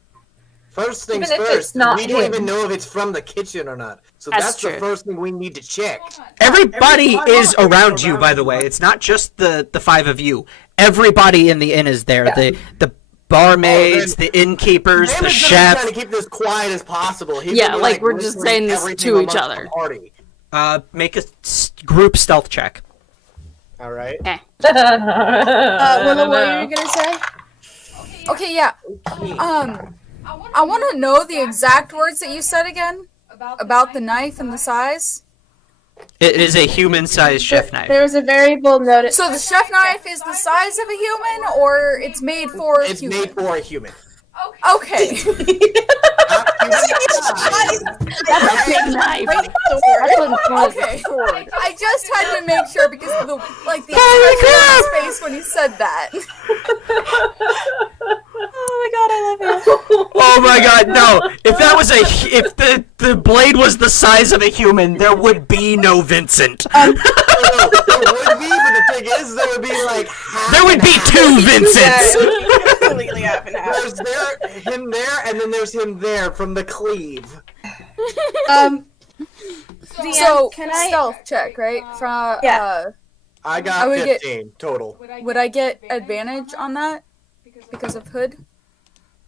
First things Even if first, it's not we don't him. even know if it's from the kitchen or not. So That's that's the true. first thing we need to check. Everybody Everybody is is around you, around by the you. way. It's not just the 5 of you. Everybody in the inn is there. Yeah. The barmaids, Oh, then- the innkeepers, the Naaman's chef. trying to keep this quiet as possible. He's Yeah, gonna be, like, we're just whispering saying this everything to amongst each the other. Party. Make a group stealth check. All right. Willow, what were you gonna say? Okay, yeah. I want to know the exact words that you said again about the knife and the size. It is a human-sized chef knife. There was a variable notice. So the chef knife is the size of a human, or it's made for a It's human? made for a human. Okay. Not human size. That's a big knife. That's what Okay. I just had to make sure because the expression on his face when he said that. Oh my god, I love you. Oh my god, no! If that was if the blade was the size of a human, there would be no Vincent. There would be, but the thing is, there would be like half There would and be half. 2 Vincents. Completely half and half. There's him there, and then there's him there from the cleave. So can I? stealth check, right? From Yeah. I got I would get- 15 total. would I get advantage on that because of hood?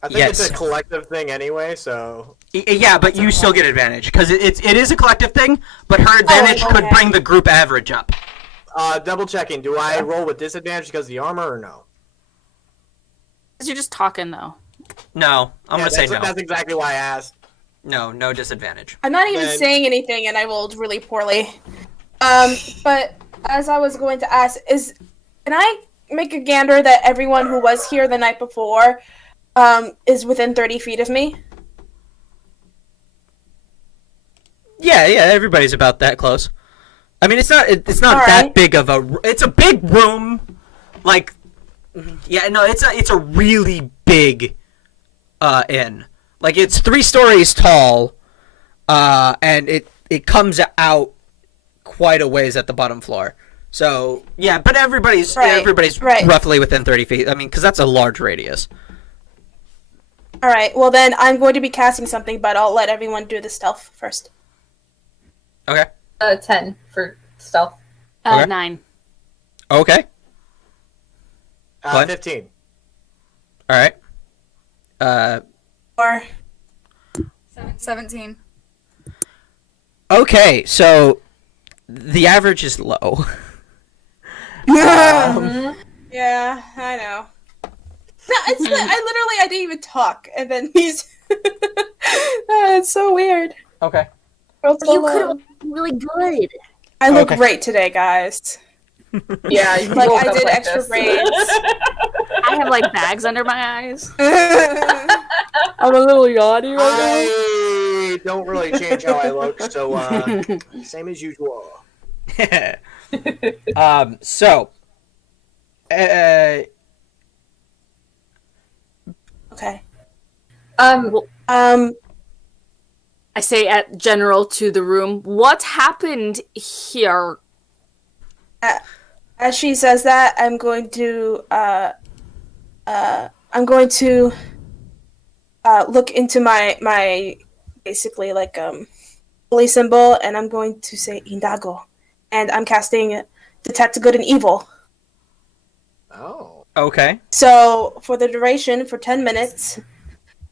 I think Yes. it's a collective thing anyway, so Yeah, but you still get advantage because it is a collective thing. But her advantage could okay. bring the group average up. double checking. Do I roll with disadvantage because of the armor or no? You're just talking though. No, I'm Yeah, gonna say that's, no. That's exactly why I asked. No disadvantage. I'm not even Then- saying anything, and I rolled really poorly. But as I was going to ask, can I make a gander that everyone who was here the night before, is within 30 feet of me? Yeah, everybody's about that close. I mean, it's not All that right. big of a. It's a big room, like, yeah, no, it's a really big inn. Like, it's 3 stories tall, and it comes out quite a ways at the bottom floor. So yeah, but everybody's Right, right. roughly within 30 feet. I mean, because that's a large radius. All right. Well, then I'm going to be casting something, but I'll let everyone do the stealth first. Okay. 10 for stealth. Okay. 9. Okay. What? 15. All right. Or 17. Okay. So the average is low. yeah, I know. No, I didn't even talk, and then he's. It's so weird. Okay. Rolled so You could low. have really good. I look Okay. great today, guys. Yeah, you Like woke I up did like extra this. braids. I have like bags under my eyes. I'm I'm a little yawny I don't really change how I look, so same as usual. So. Okay. Um, I say at general to the room, what happened here? As she says that, I'm going to look into my basically like holy symbol, and I'm going to say Indago, and I'm casting Detect Good and Evil. Oh. Okay. So for the duration, for 10 minutes,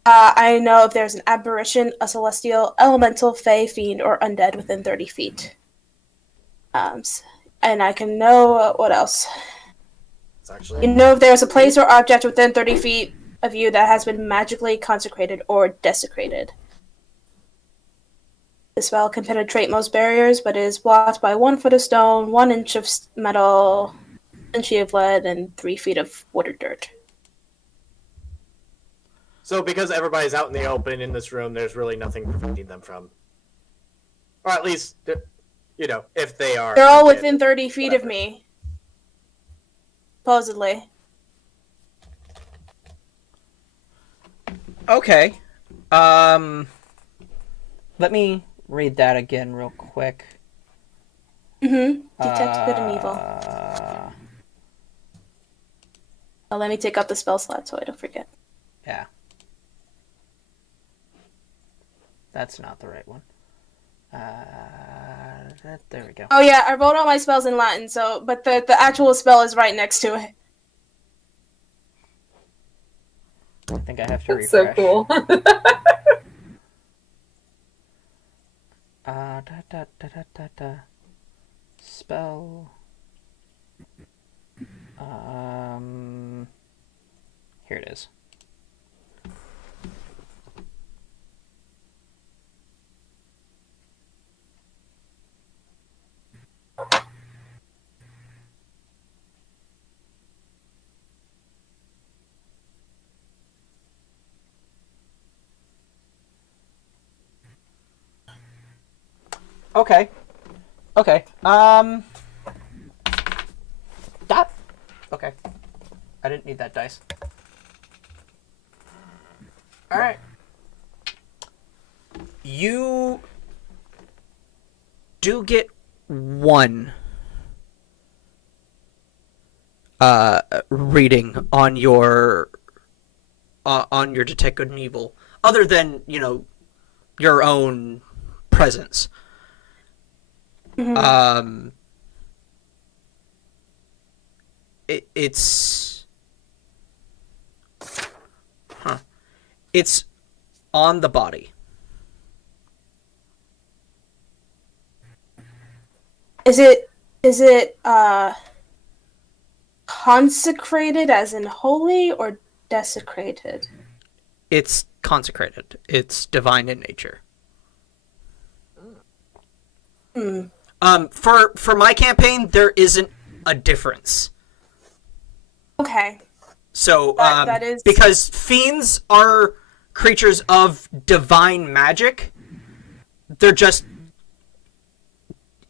I know if there's an aberration, a celestial, elemental, fey, fiend, or undead within 30 feet. And I can know what else. It's actually. You know if there's a place or object within 30 feet of you that has been magically consecrated or desecrated. The spell can penetrate most barriers, but is blocked by 1 foot of stone, 1 inch of metal, 1 inch of lead, and 3 feet of wood or dirt. So because everybody's out in the open in this room, there's really nothing preventing them from, or at least, if they are. They're all undead. within 30 feet of Whatever. me. Supposedly. Okay. Let me read that again real quick. Mm-hmm. Detect good and evil. Oh, let me take up the spell slot so I don't forget. Yeah. That's not the right one. There we go. Oh yeah, I wrote all my spells in Latin, but the actual spell is right next to it. I think I have to that's so refresh. cool. Spell. Here it is. Okay. Okay. That. Okay. I didn't need that dice. All right. You do get 1 reading on your detect good and evil, other than your own presence. It's on the body. Is it consecrated as in holy or desecrated? It's consecrated. It's divine in nature. Hmm. For my campaign, there isn't a difference. Okay. So, That is- because fiends are creatures of divine magic, they're just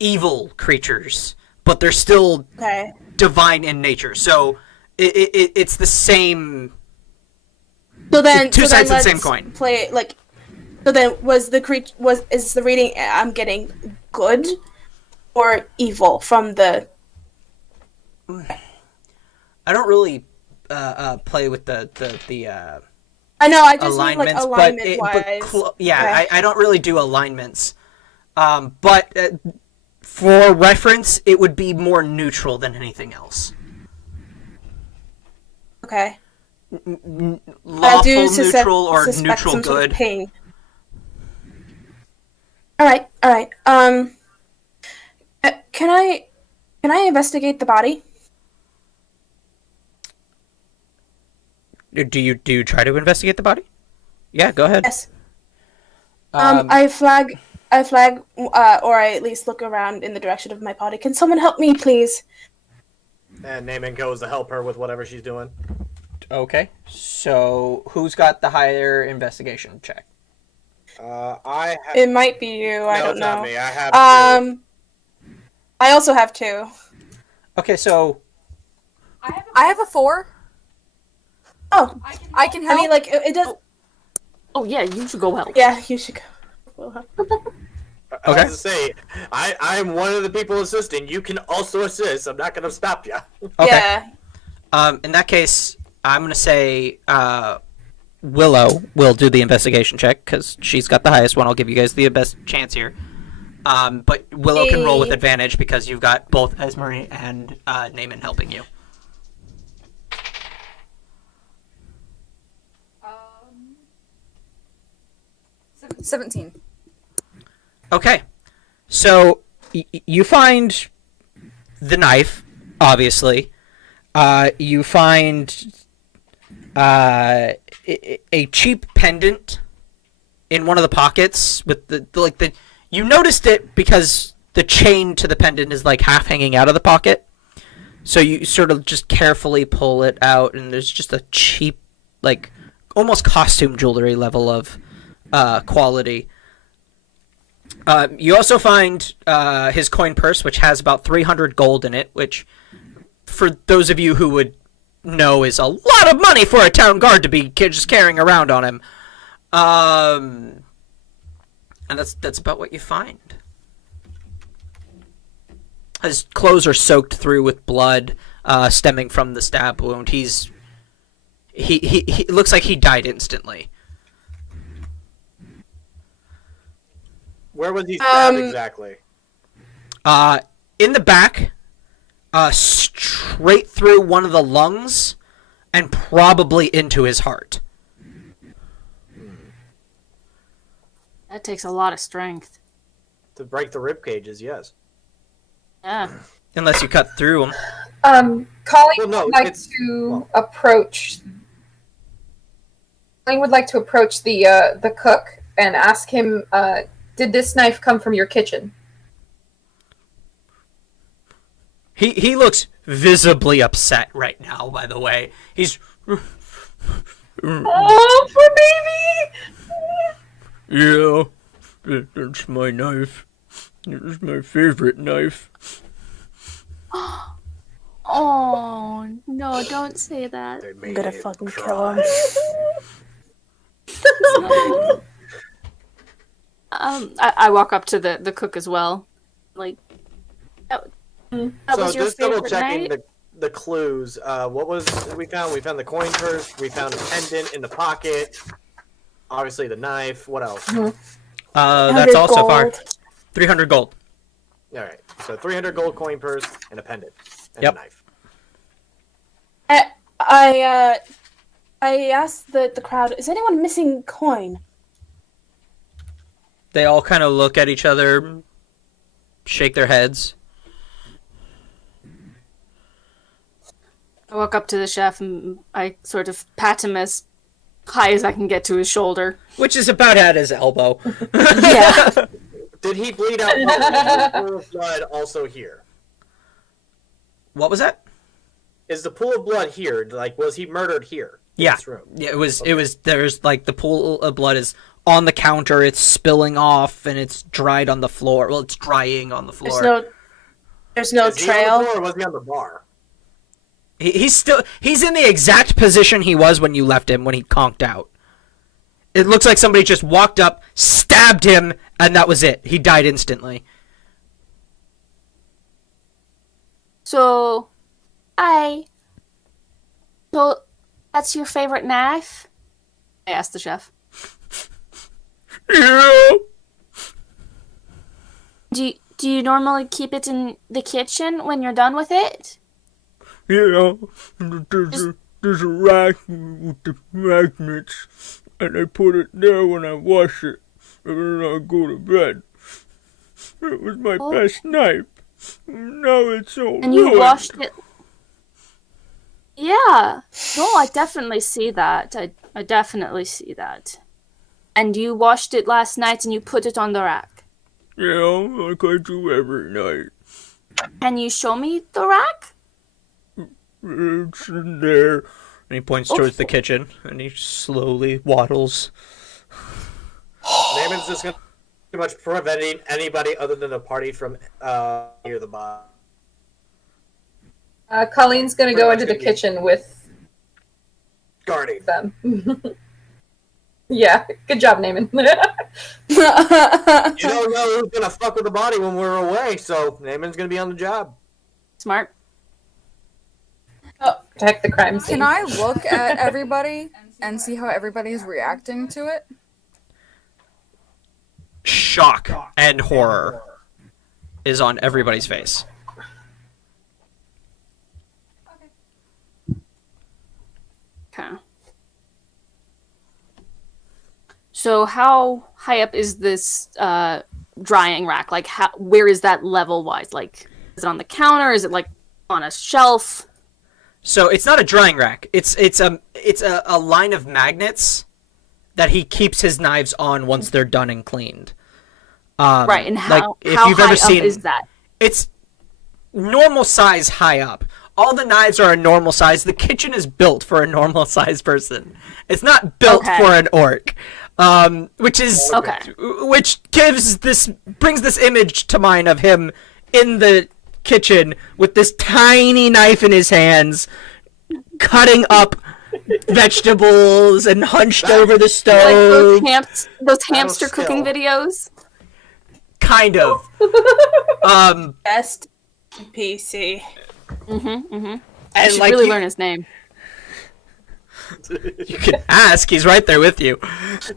evil creatures, but they're still Okay. divine in nature. So, it's the same. So then, Two so then sides of the same let's coin. Play like. So then, is the reading I'm getting good or evil from the? I don't really play with the I know. I just mean alignments, like alignment wise. yeah, Okay. I don't really do alignments. But for reference, it would be more neutral than anything else. Okay. Lawful neutral or suspect neutral some sort of good. pain. All right. Can I investigate the body? Do you try to investigate the body? Yeah, go ahead. Yes. I flag, or I at least look around in the direction of my body. Can someone help me, please? And Naaman goes to help her with whatever she's doing. Okay. So who's got the higher investigation check? I have. It might be you. I No, don't it's know. not me. I have. Two. I also have 2. Okay, so I have a 4. Oh, I can help. I mean, like it does. Oh yeah, you should go help. Yeah, you should go. I Okay. was to say, I'm one of the people assisting. You can also assist. I'm not going to stop you. okay. Yeah. In that case, I'm gonna say Willow will do the investigation check because she's got the highest one. I'll give you guys the best chance here. But Willow can roll with Hey. advantage because you've got both Esmery and Naaman helping you. 17. Okay, so you find the knife, obviously. You find a cheap pendant in one of the pockets with the. You noticed it because the chain to the pendant is like half hanging out of the pocket. So you sort of just carefully pull it out, and there's just a cheap, like almost costume jewelry level of quality. You also find his coin purse, which has about 300 gold in it, which, for those of you who would know, is a lot of money for a town guard to be just carrying around on him. And that's about what you find. His clothes are soaked through with blood stemming from the stab wound. He looks like he died instantly. Where was he stabbed exactly? In the back, straight through one of the lungs, and probably into his heart. That takes a lot of strength. To break the rib cages, yes. Yeah. Unless you cut through him. Colleen Well, no, would like it's- to approach. Colleen would like to approach the cook and ask him, "Did this knife come from your kitchen?" He looks visibly upset right now, by the way. He's... Oh, poor baby! Yeah, that's my knife. It's my favorite knife. Oh no! Don't say that. They I'm made gonna him fucking cry. kill him. I walk up to the cook as well. Like, that So was your just double favorite checking night? the clues. What was we found? We found the coin purse. We found a pendant in the pocket. Obviously the knife. What else? That's all so far. Gold. 300 gold. All right. So 300 gold coin purse and a pendant and Yep. a knife. I asked the crowd, is anyone missing coin? They all kind of look at each other, shake their heads. I walk up to the chef and I sort of pat him as high as I can get to his shoulder. Which is about at his elbow. Yeah. Did he bleed out? Is the pool of blood also here? What was that? Is the pool of blood here? Like, was he murdered here? In Yeah. this room? Yeah, it was. It was. There's like the pool of blood is on the counter. It's spilling off, and it's dried on the floor. Well, it's drying on the floor. There's no Is he on the trail. floor or was he on the bar? He's in the exact position he was when you left him when he conked out. It looks like somebody just walked up, stabbed him, and that was it. He died instantly. So, so that's your favorite knife? I asked the chef. Yeah. Do you normally keep it in the kitchen when you're done with it? Yeah, there's a rack with the magnets, and I put it there when I wash it, and then I go to bed. It was my best knife. Now it's so And you ruined. washed it? Yeah. No, I definitely see that. I definitely see that. And you washed it last night and you put it on the rack. Yeah, like I do every night. Can you show me the rack? It's in there. And he points towards the kitchen, and he slowly waddles. Naaman's just gonna pretty much preventing anybody other than the party from near the bar. Colleen's gonna go Pretty into much the gonna be- kitchen with Guarding. them. Yeah, good job, Naaman. You don't know who's gonna fuck with the body when we're away, so Naaman's gonna be on the job. Smart. Protect the crime scene. Can I look at everybody and see how everybody is reacting to it? Shock and horror is on everybody's face. Okay. So how high up is this drying rack? Like, where is that level wise? Like, is it on the counter? Is it like on a shelf? So it's not a drying rack. It's a line of magnets that he keeps his knives on once they're done and cleaned. Right, and like, how if how you've high ever up seen, is that? It's normal size high up. All the knives are a normal size. The kitchen is built for a normal size person. It's not built Okay. for an orc. Which is Okay. which brings this image to mind of him in the kitchen with this tiny knife in his hands, cutting up vegetables and hunched over the Like stove. those hamster skill. cooking videos? Kind of. Best PC. And I should like really you, learn his name. you can ask, he's right there with you.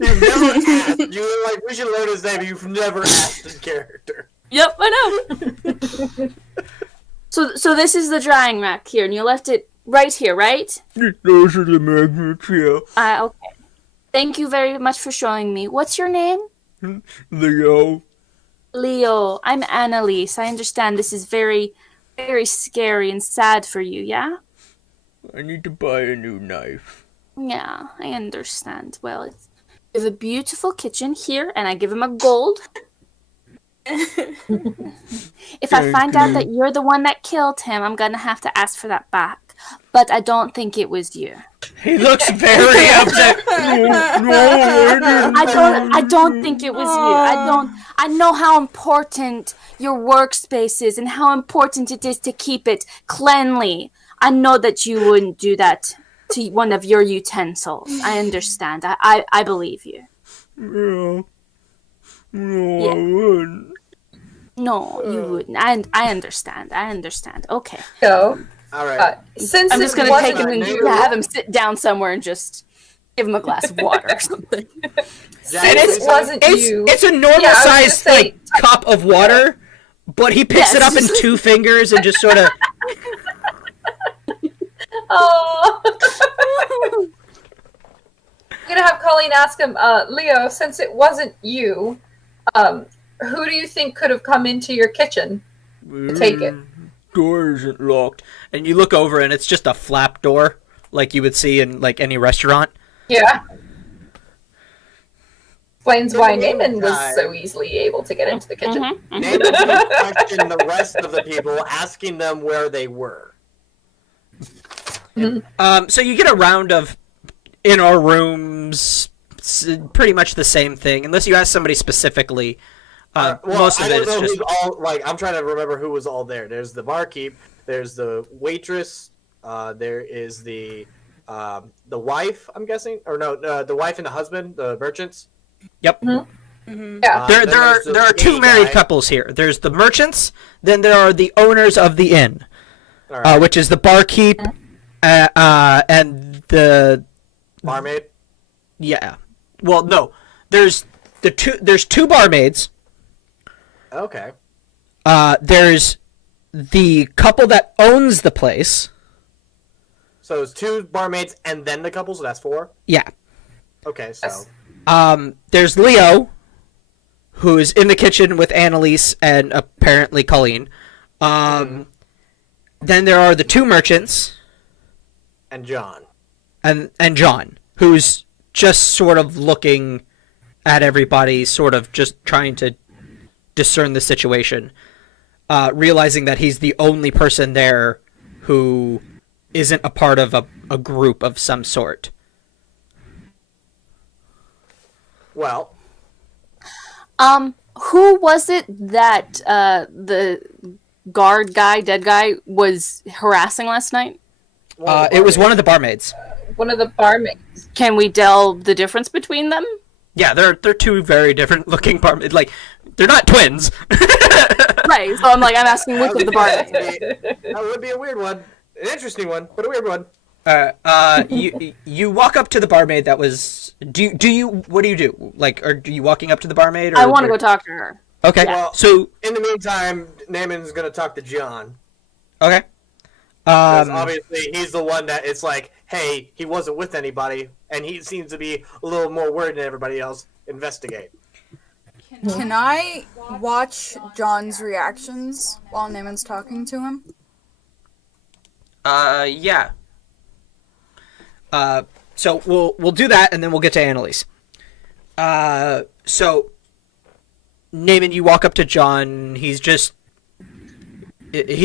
You've never asked. You were like, we should learn his name. You've never asked his character. Yep, I know. So this is the drying rack here, and you left it right here, right? Those are the magnets, yeah. Okay. Thank you very much for showing me. What's your name? Leo. Leo. I'm Annalise. I understand this is very, very scary and sad for you, yeah? I need to buy a new knife. Yeah, I understand. Well, you have a beautiful kitchen here, and I give him a gold. If I find out that you're the one that killed him, I'm gonna have to ask for that back. But I don't think it was you. He looks very upset. I don't think it was you. I know how important your workspace is and how important it is to keep it cleanly. I know that you wouldn't do that to one of your utensils. I understand. I believe you. Yeah. No, Yeah. I wouldn't. No, you wouldn't. I understand. I understand. Okay. Go. All right. Since I'm just it gonna wasn't take him and you- have him sit down somewhere and just give him a glass of water or something. Jack, Since is it this- wasn't It's you. it's a normal Yeah, I was gonna sized say- like cup of water, but he picks Yes. it up in two fingers and just sort of. Oh. I'm gonna have Colleen ask him, Leo, since it wasn't you, who do you think could have come into your kitchen to take it? Door isn't locked. And you look over and it's just a flap door, like you would see in like any restaurant. Yeah. Explains why In the Naaman was so meantime- easily able to get into the kitchen. Naaman can question the rest of the people, asking them where they were. So you get a round of in our rooms, pretty much the same thing, unless you ask somebody specifically. Well, Most of I it don't is know just who's all like. I'm trying to remember who was all there. There's the barkeep. There's the waitress. There is the wife. I'm guessing, or no, the wife and the husband, the merchants. Yep. Yeah. Then There there's the are two gay married guy. couples here. There's the merchants, then there are the owners of the inn, All right. which is the barkeep, and the Barmaid. yeah. Well, no, there's two barmaids. Okay. There's the couple that owns the place. So it's 2 barmaids and then the couple. So that's 4. Yeah. Okay. So Yes. There's Leo, who's in the kitchen with Annalise and apparently Colleen. Then there are the 2 merchants and John. and John, who's just sort of looking at everybody, sort of just trying to discern the situation, realizing that he's the only person there who isn't a part of a group of some sort. Well, Who was it that the guard guy, dead guy, was harassing last night? It was one of the barmaids. One of the barmaids. Can we tell the difference between them? Yeah, they're 2 very different looking barmaids. Like, they're not twins. Right. So I'm asking which of the barmaids. That would be a weird one. An interesting one, but a weird one. You walk up to the barmaid that was. Do you? What do you do? Like, are you walking up to the barmaid? Or, I want to go talk to her. Okay. Well, So in the meantime, Naaman's gonna talk to John. okay. 'Cause obviously, he's the one that it's like, hey, he wasn't with anybody, and he seems to be a little more worried than everybody else. Investigate. Can I watch John's reactions while Naaman's talking to him? Yeah. So we'll do that, and then we'll get to Annalise. So Naaman, you walk up to John. He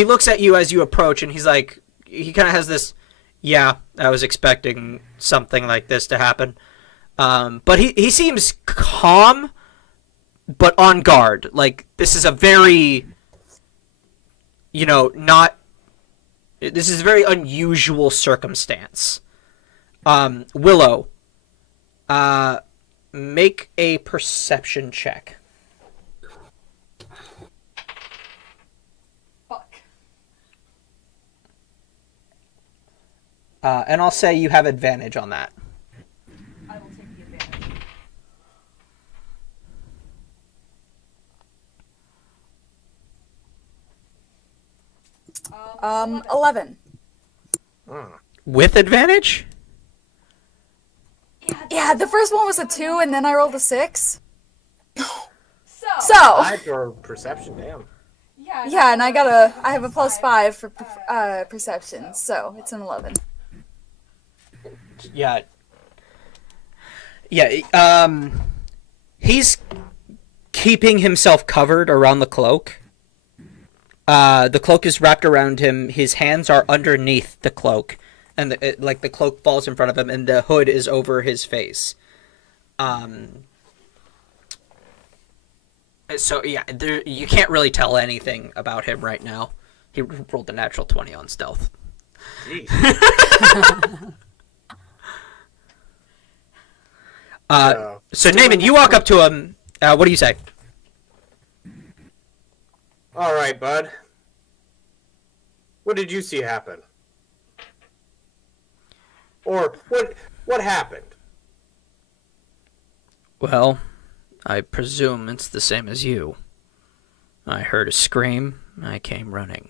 looks at you as you approach, and he's like, he kind of has this, yeah, I was expecting something like this to happen. But he seems calm, but on guard. Like, this is a very, this is a very unusual circumstance. Willow, make a perception check. Fuck. And I'll say you have advantage on that. I will take the advantage. 11. With advantage? Yeah, the first one was a 2, and then I rolled a 6. So, Five or perception, damn. yeah, and I have a +5 for perception, so it's an 11. Yeah. Yeah, he's keeping himself covered around the cloak. The cloak is wrapped around him. His hands are underneath the cloak, and the cloak falls in front of him, and the hood is over his face. So yeah, you can't really tell anything about him right now. He rolled a natural 20 on stealth. Jeez. So Naaman, you walk up to him. What do you say? All right, bud. What did you see happen? Or what happened? Well, I presume it's the same as you. I heard a scream. I came running.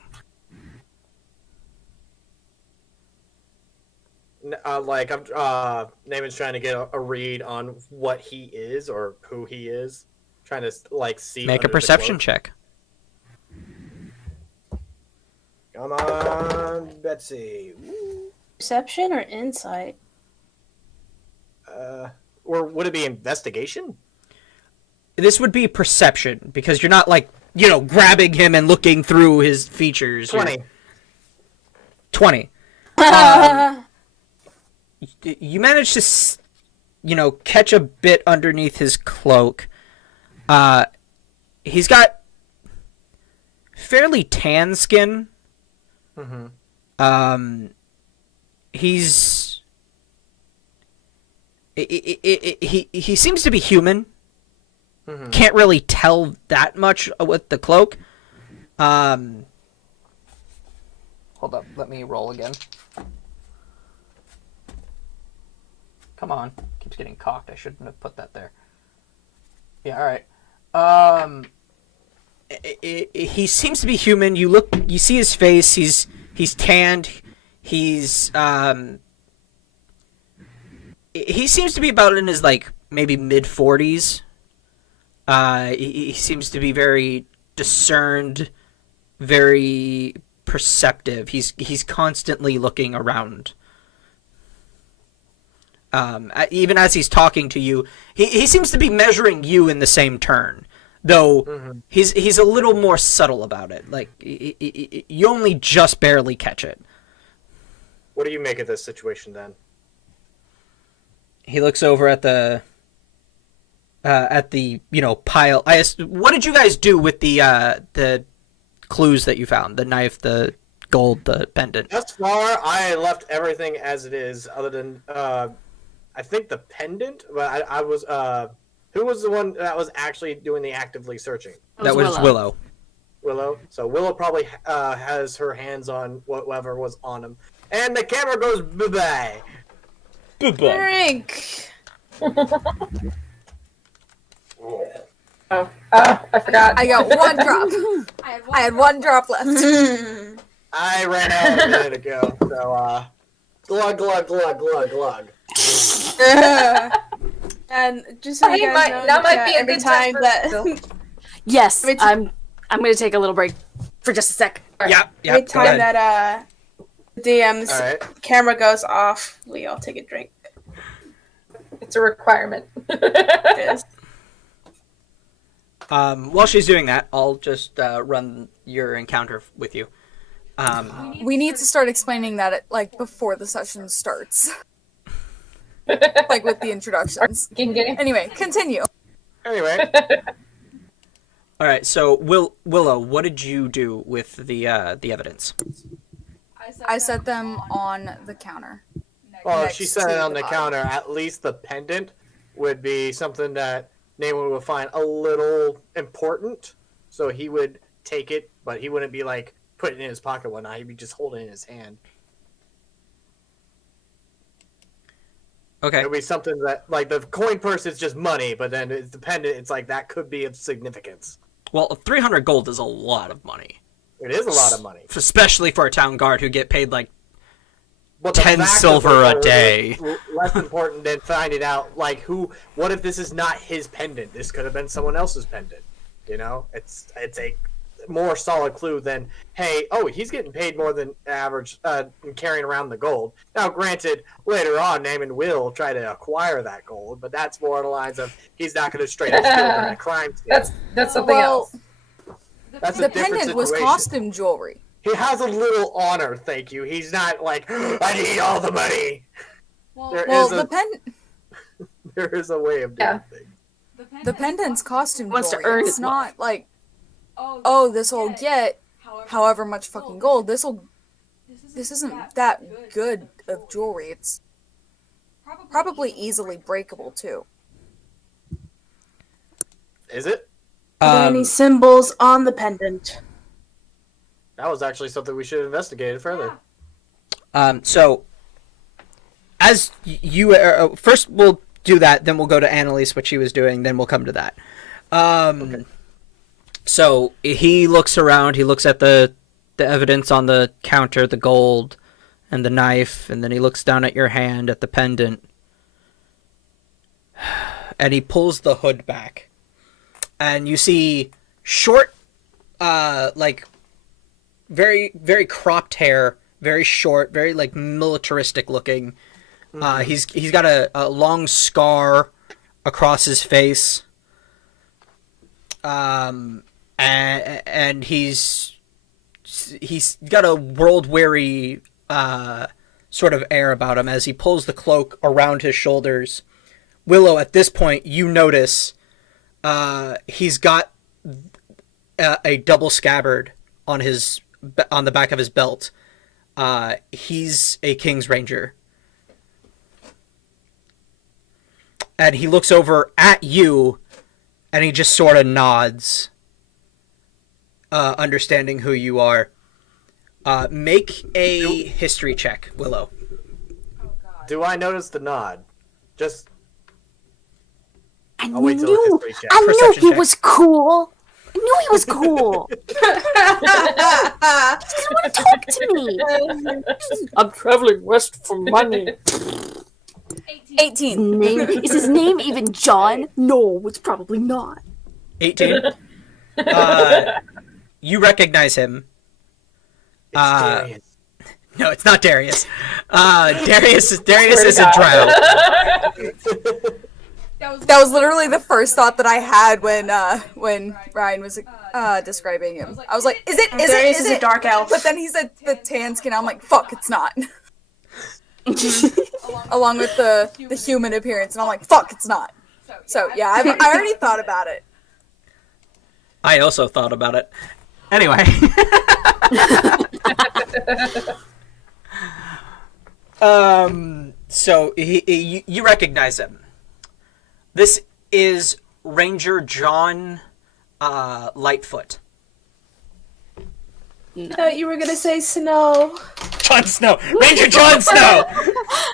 Naaman's trying to get a read on what he is or who he is. Trying to see. Make a under the perception cloak. check. Come on, Betsy. Perception or insight? Or would it be investigation? this would be perception because you're not like grabbing him and looking through his features. 20. 20. You managed to catch a bit underneath his cloak. He's got fairly tan skin. Mm-hmm. He seems to be human. Mm-hmm. Can't really tell that much with the cloak. Hold up, let me roll again. Come on, keeps getting cocked. I shouldn't have put that there. Yeah, all right. He seems to be human. You see his face. He's tanned. He seems to be about in his maybe mid-40s. He seems to be very discerned, very perceptive. He's constantly looking around. Even as he's talking to you, he seems to be measuring you in the same turn. Though he's a little more subtle about it. You only just barely catch it. What do you make of this situation then? He looks over at the pile. What did you guys do with the clues that you found? The knife, the gold, the pendant. Thus far, I left everything as it is, other than I think the pendant. But I was who was the one that was actually doing the actively searching? That was Willow. Willow. So Willow probably has her hands on whatever was on him, and the camera goes bye bye. Bye bye. Drink. I forgot. I got one drop. I had one drop left. I ran out a minute ago. So glug glug glug glug glug. And just so you guys know, that might be a every good time time that Yes, I'm going to take a little break for just a sec. Yeah. every time that DM's All right. camera goes off, we all take a drink. It's a requirement. It is. While she's doing that, I'll just run your encounter with you. We need to start explaining that before the session starts. With the introductions. Anyway, continue. Anyway, All right. So, Willow, what did you do with the evidence? I set them on the counter. well, if Next she set it to on the the body. counter, at least the pendant would be something that Namor would find a little important. So he would take it, but he wouldn't be putting it in his pocket or whatnot. He'd be just holding it in his hand. Okay. It would be something that, the coin purse is just money, but then it's the pendant, it's that could be of significance. Well, 300 gold is a lot of money, It is a lot of money. especially for a town guard who get paid But the 10 fact of silver the a gold day. is less important than finding out, what if this is not his pendant? This could have been someone else's pendant. It's a more solid clue than, hey, he's getting paid more than average carrying around the gold. Now, granted, later on, Naaman will try to acquire that gold, but that's more on the lines of he's not going to straight up steal it in a crime scene. That's something else. That's a The different pendant was situation. costume jewelry. He has a little honor, thank you. He's not I need all the money. There is a way of doing things. The pendant's costume Wants to jewelry. earn It's his not this will get however much fucking gold. This isn't that good of jewelry. It's probably easily breakable too. Is it? Are there any symbols on the pendant? That was actually something we should have investigated further. So, as you first, we'll do that. Then we'll go to Annalise, what she was doing. Then we'll come to that. Okay. So he looks around. He looks at the evidence on the counter, the gold, and the knife, and then he looks down at your hand at the pendant, and he pulls the hood back, and you see short, very very cropped hair, very short, very militaristic looking. He's got a long scar across his face. and he's got a world-weary sort of air about him as he pulls the cloak around his shoulders. Willow, at this point, you notice he's got a double scabbard on the back of his belt. He's a King's Ranger. And he looks over at you, and he just sort of nods, understanding who you are. Make a history check, Willow. Do I notice the nod? Just. I I'll wait till the knew, history check. I knew Perception he check. was cool. I knew he was cool. He doesn't want to talk to me. I'm traveling west for money. 18. Is his name even John? No, it's probably not. 18. You recognize him. It's Darius. No, it's not Darius. Darius is a drow. That was literally the first thought that I had when Ryan was describing him. I was like, is it? Darius is a dark elf. But then he said the tan skin. I'm like, fuck, it's not. Along with the human appearance, and I'm like, fuck, it's not. So yeah, I already thought about it. I also thought about it. Anyway. So you recognize him. This is Ranger John Lightfoot. I thought you were gonna say Snow. Jon Snow. Ranger Jon Snow.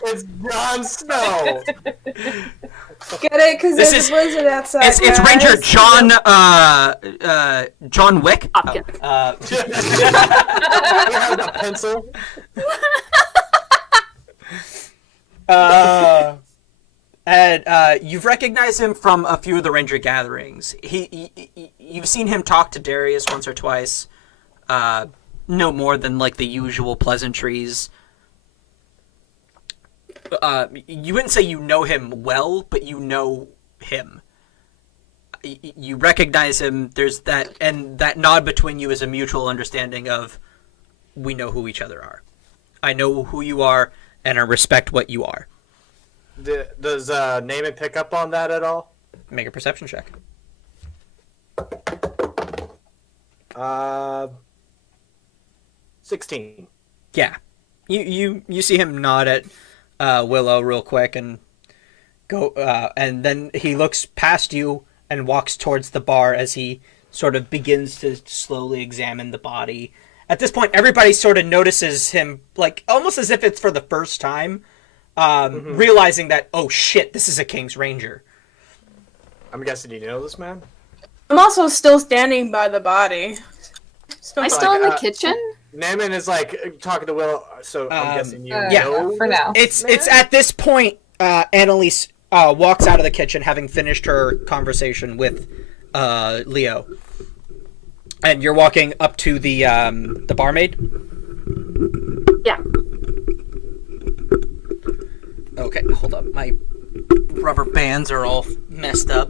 It's Jon Snow. Get it? Because This there's is- a blizzard outside. It's Ranger John John Wick. Hopkins. You have the pencil. And you've recognized him from a few of the Ranger gatherings. You've seen him talk to Darius once or twice. No more than like the usual pleasantries. You wouldn't say you know him well, but you know him. You recognize him. There's that, and that nod between you is a mutual understanding of we know who each other are. I know who you are, and I respect what you are. Does Naaman pick up on that at all? Make a perception check. 16. Yeah, you see him nod at Willow real quick and go, and then he looks past you and walks towards the bar as he sort of begins to slowly examine the body. At this point, everybody sort of notices him, like almost as if it's for the first time, realizing that, oh shit, this is a King's Ranger. I'm guessing you know this man? I'm also still standing by the body. So Am I still in the Like, kitchen? Naaman is like talking to Willow, so I'm guessing you yeah, know for now. It's at this point, Annalise walks out of the kitchen, having finished her conversation with Leo, and you're walking up to the barmaid. Yeah. Okay, hold up. My rubber bands are all messed up.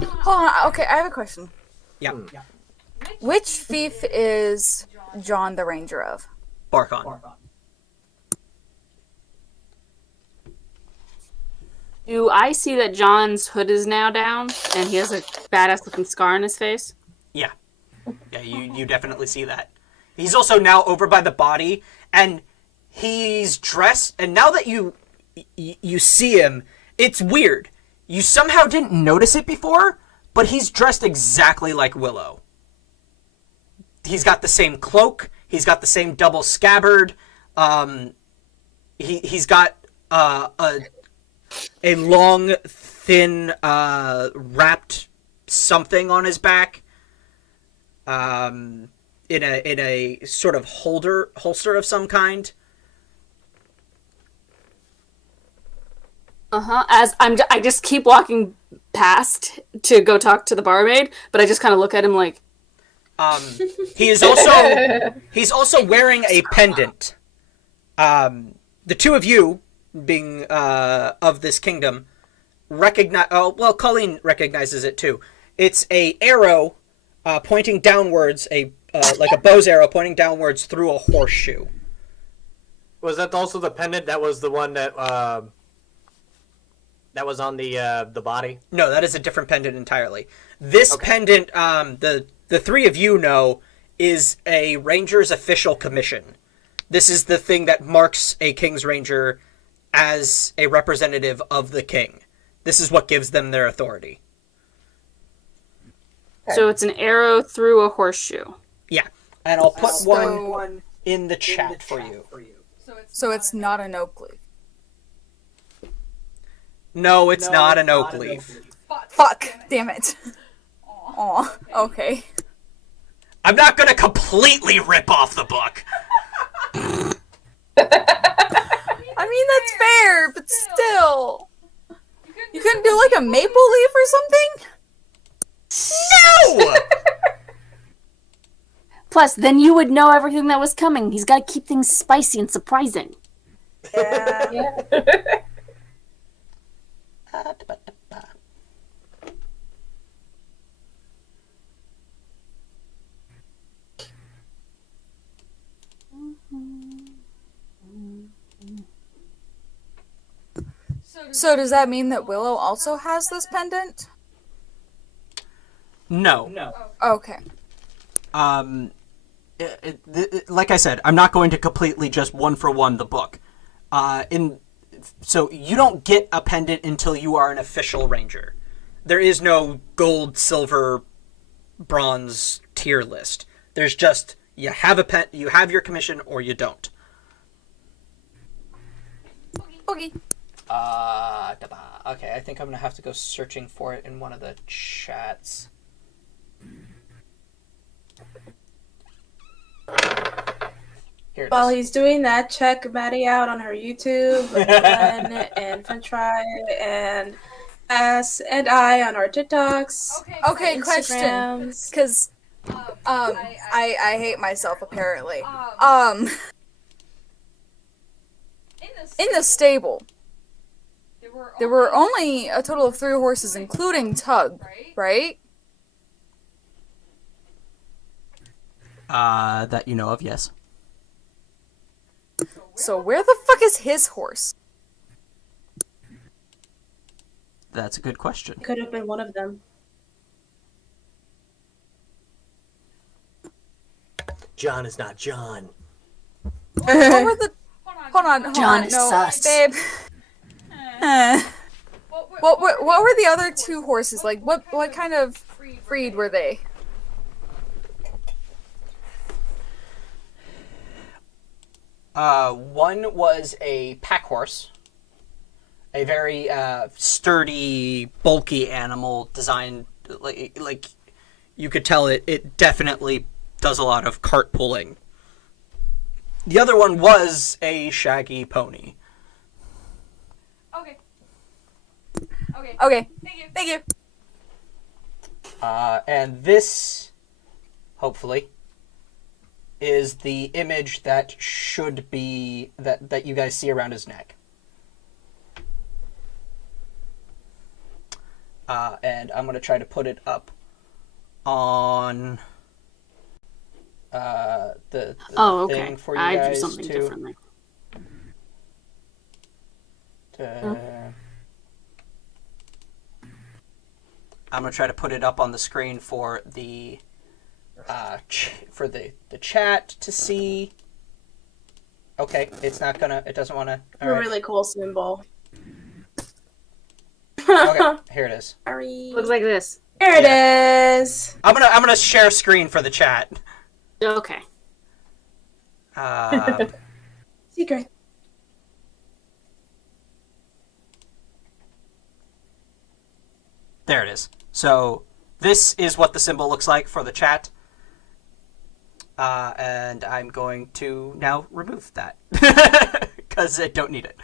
Hold on. Okay, I have a question. Yeah, Which fief is John the Ranger of? Barkon. Do I see that John's hood is now down and he has a badass looking scar on his face? Yeah, you definitely see that. He's also now over by the body, and he's dressed. And now that you see him, it's weird. You somehow didn't notice it before, but he's dressed exactly like Willow. He's got the same cloak. He's got the same double scabbard. He's got a long, thin, wrapped something on his back. In a sort of holster of some kind. As I just keep walking past to go talk to the barmaid, but I just kind of look at him like, He's also wearing a pendant. The two of you, being of this kingdom, recognize. Oh well, Colleen recognizes it too. It's a arrow pointing downwards, like a bow's arrow pointing downwards through a horseshoe. Was that also the pendant that was the one that was on the body? No, that is a different pendant entirely. This pendant, the three of you know, is a ranger's official commission. This is the thing that marks a king's ranger as a representative of the king. This is what gives them their authority. So it's an arrow through a horseshoe. Yeah, and I'll put one in the chat for you. So it's not an oak leaf. No, it's not an oak leaf. Fuck! Damn it. Aw, okay. I'm not gonna completely rip off the book. I mean, that's fair, but still. You couldn't do like a maple leaf or something? No! Plus, then you would know everything that was coming. He's got to keep things spicy and surprising. Yeah. So does that mean that Willow also has this pendant? No. Okay. Like I said, I'm not going to completely just one for one the book. So you don't get a pendant until you are an official ranger. There is no gold, silver, bronze tier list. There's just you have your commission or you don't. Okay. Okay, I think I'm gonna have to go searching for it in one of the chats. Here it While is. he's doing that, check Maddie out on her YouTube, Glen and French Fry, and us and I on our TikToks. Okay, question. Instagrams. Because, I hate myself, apparently. In the stable, there were only a total of 3 horses, including Tug, right? That you know of, yes. So where the fuck is his horse? That's a good question. Could have been one of them. John is not John. What were the... Hold John on, is no, sus. babe. What were the other 2 horses? Like, what kind of breed were they? One was a pack horse, a very sturdy, bulky animal designed like you could tell it definitely does a lot of cart pulling. The other one was a shaggy pony. Okay. Thank you. And this, hopefully, is the image that should be that you guys see around his neck. And I'm gonna try to put it up on the Okay. thing for you I guys do something to. differently. I'm gonna try to put it up on the screen for the for the chat to see. Okay, it's not gonna. It doesn't want to. A really cool symbol. Okay, here it is. Sorry. Looks like this. There it is. I'm gonna share screen for the chat. Okay. Secret. There it is. So this is what the symbol looks like for the chat. And I'm going to now remove that because I don't need it.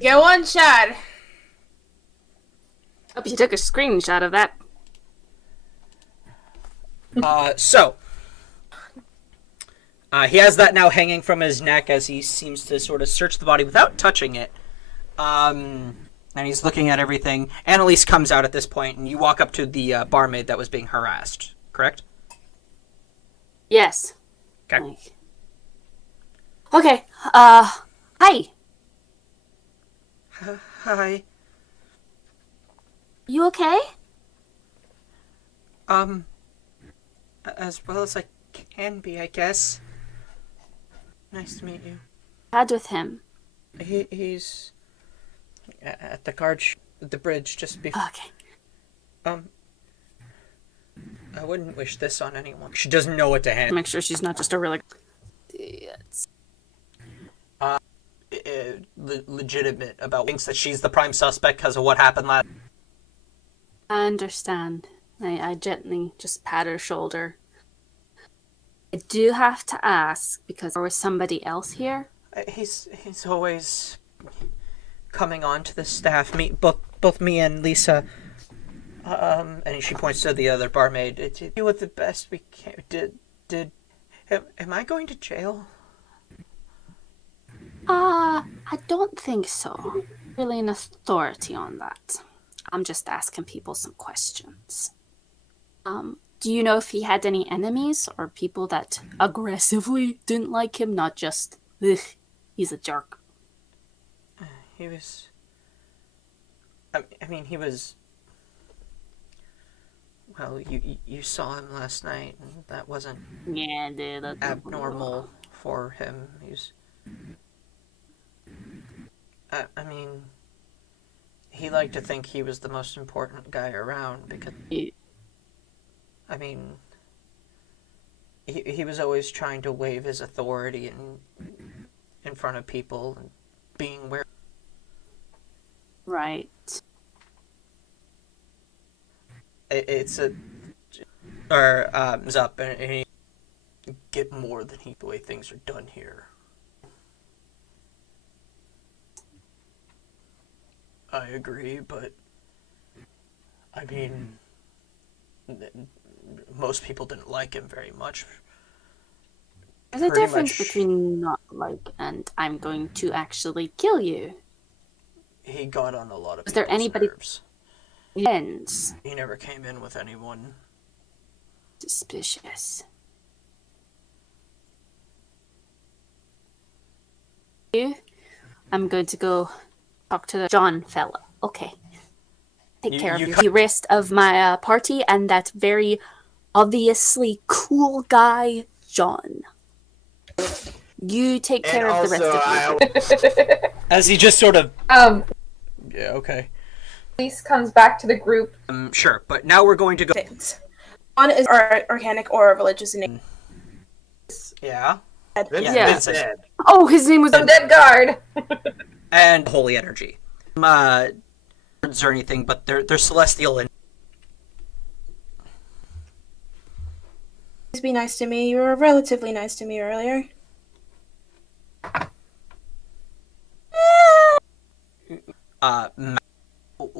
Get one shot. Hope you took a screenshot of that. So he has that now hanging from his neck as he seems to sort of search the body without touching it. and he's looking at everything. Annalise comes out at this point, and you walk up to the barmaid that was being harassed. Correct? Yes. Okay. Okay. Hi. Hi. You okay? As well as I can be, I guess. Nice to meet you. Had with him. He's at the bridge just before. Okay. I wouldn't wish this on anyone. She doesn't know what to handle. Make sure she's not just a really. Legitimate about thinks that she's the prime suspect because of what happened last. I understand. I gently just pat her shoulder. I do have to ask because there was somebody else here. He's always coming on to the staff. Both me and Lisa. And she points to the other barmaid. Do with the best we can. Am I going to jail? I don't think so. Really an authority on that. I'm just asking people some questions. Do you know if he had any enemies or people that aggressively didn't like him, not just, ugh, he's a jerk? He was. I mean, he was. Well, you saw him last night, and that wasn't Yeah, dude. abnormal for him. He's. I mean, he liked to think he was the most important guy around because. I mean, he was always trying to wave his authority in front of people and being where. Right. It's a. Or, up, and he get more than the way things are done here. I agree, but I mean, most people didn't like him very much. There's a Pretty difference much. between not like and I'm going to actually kill you. He got on a lot of Is there people's anybody- nerves. Ends. He never came in with anyone. Suspicious. You? I'm going to go talk to the John fella. Okay. Take care of the rest of my party and that very obviously cool guy, John. You take care of the rest of you. As he just sort of. Yeah, okay. Elise comes back to the group. Sure, but now we're going to go. Things. One is organic or religious in nature. Vincent Yeah. Yeah. is dead. Oh, his name was Some dead guard. And holy energy. Words or anything, but they're celestial and. Please be nice to me. You were relatively nice to me earlier.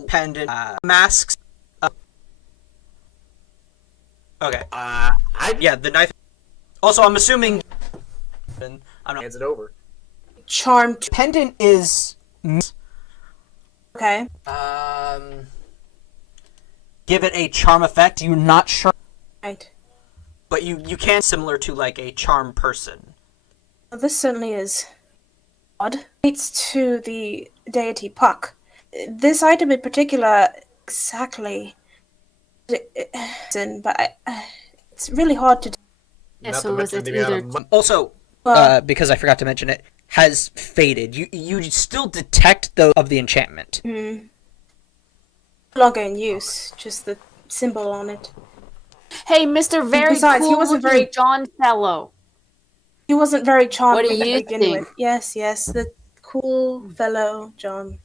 Pendant masks. Okay. Yeah, the knife. Also, I'm assuming. I'm not. Hands it over. Charm. Pendant is. Okay. Give it a charm effect. You're not sure, Right. but you can similar to like a charm person. Well, this certainly is odd. Relates to the deity Puck. This item in particular, exactly. But it's really hard to. Yeah, Not so to was mention it the amount either- of money. Also, Well, because I forgot to mention it, has faded. You still detect those of the enchantment. no longer in use. Just the symbol on it. Hey, Mr. Very Besides, he cool wasn't looking very- John fellow. He wasn't very charming What do you to begin think? with. Yes, the cool fellow John.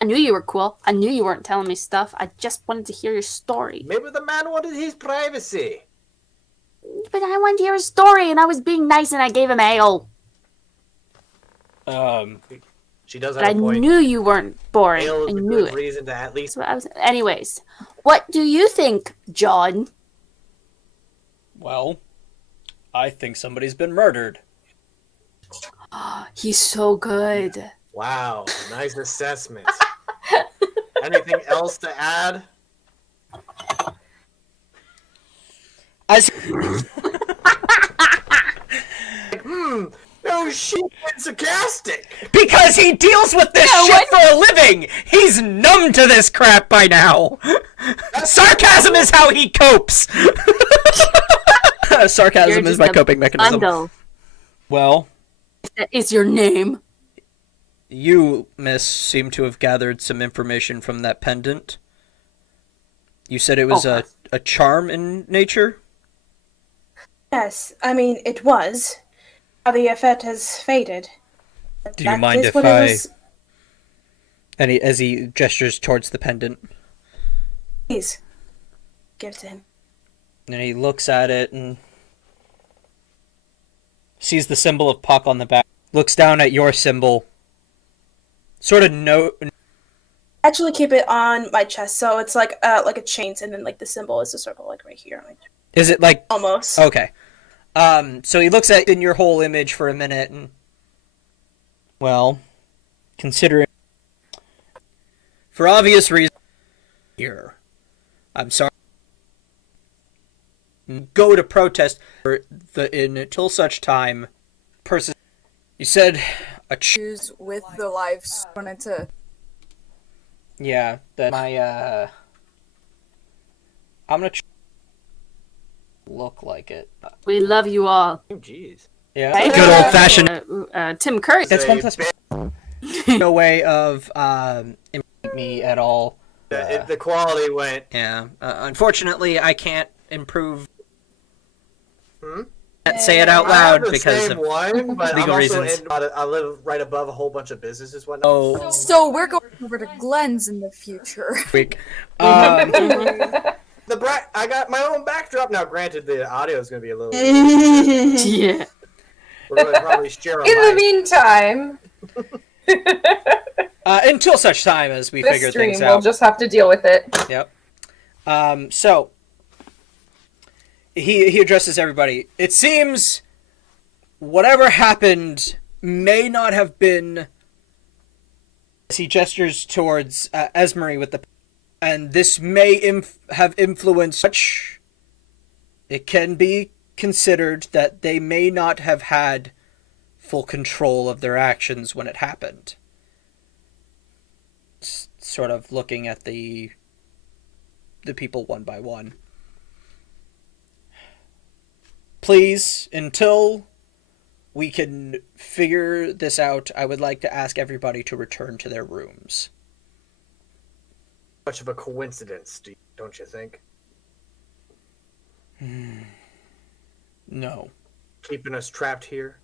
I knew you were cool. I knew you weren't telling me stuff. I just wanted to hear your story. Maybe the man wanted his privacy. But I wanted to hear a story, and I was being nice, and I gave him ale. She does But have I a point. knew you weren't boring. Ale I is a knew good it. reason to at least. That's what I was. Anyways, what do you think, John? Well, I think somebody's been murdered. He's so good. Wow, nice assessment. Anything else to add? As No shit, it's sarcastic. because he deals with this shit for a living. He's numb to this crap by now. Sarcasm is how he copes. Sarcasm is my coping mechanism. Bundle. Well, That is your name. you, miss, seem to have gathered some information from that pendant. You said it was a charm in nature? Yes, I mean, it was. Now the effect has faded. Do you That mind is if what it I... was- And as he gestures towards the pendant. Please. Give it to him. And he looks at it and sees the symbol of Puck on the back. Looks down at your symbol. Sort of Actually keep it on my chest, so it's like a chain, and then like the symbol is a circle, like right here. Is it like... Almost. Okay. So he looks at in your whole image for a minute and... Well, considering... For obvious reasons... Here. I'm sorry. Go to protest until such time... You said... Issues with the lives. Wanted to. Yeah, that my, I'm gonna look like it. We love you all. Oh, jeez. Yeah. Right? Good old-fashioned... Tim Curry. That's 1+1. No way of, imitating me at all. The quality went... Yeah. Unfortunately, I can't improve... Can't say it out I have loud the because same of one, but legal I'm also reasons. I live right above a whole bunch of businesses. Whatnot. Oh, So we're going over to Glen's in the future. week. I got my own backdrop now. Granted, the audio is going to be a little. Yeah. We're going to probably share a In the mic. meantime, Until such time as we this figure stream things we'll out. just have to deal with it. Yep. So he addresses everybody. It seems whatever happened may not have been. As he gestures towards Esmery with the, and this may have influenced such. It can be considered that they may not have had full control of their actions when it happened. Sort of looking at the people one by one. Please, until we can figure this out, I would like to ask everybody to return to their rooms. Much of a coincidence, don't you think? No. Keeping us trapped here,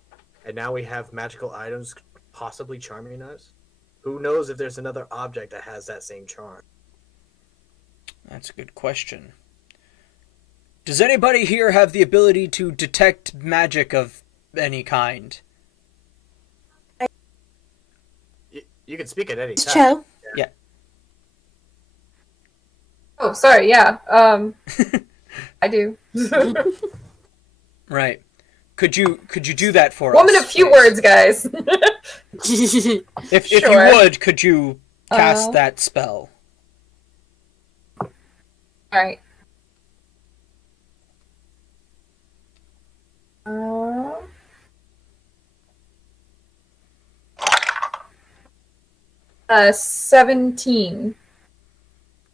and now we have magical items possibly charming us. Who knows if there's another object that has that same charm? That's a good question. Does anybody here have the ability to detect magic of any kind? You can speak at any time. Cho. Yeah. Oh, sorry. Yeah. I do. Right. Could you do that for us? Woman of few words, guys. If Sure. you would, could you cast that spell? All right. Uh, 17.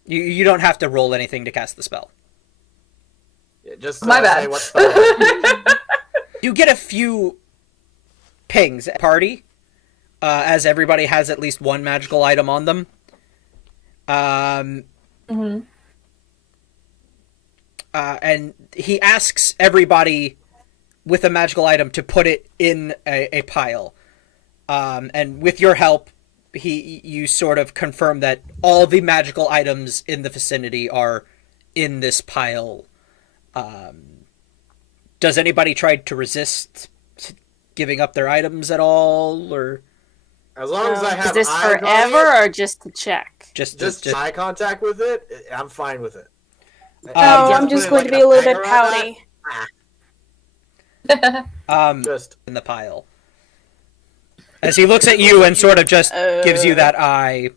You don't have to roll anything to cast the spell. Yeah, just My say bad. what spell. You get a few pings at party, as everybody has at least one magical item on them. And he asks everybody with a magical item to put it in a pile. And with your help, you sort of confirm that all the magical items in the vicinity are in this pile. Does anybody try to resist giving up their items at all, or As long as I have Is this eye forever contact, or just to check? just eye contact with it, I'm fine with it. Oh, just I'm just put going it to like be a little hanger bit on pouty. Just in the pile? As he looks at you and sort of just gives you that eye.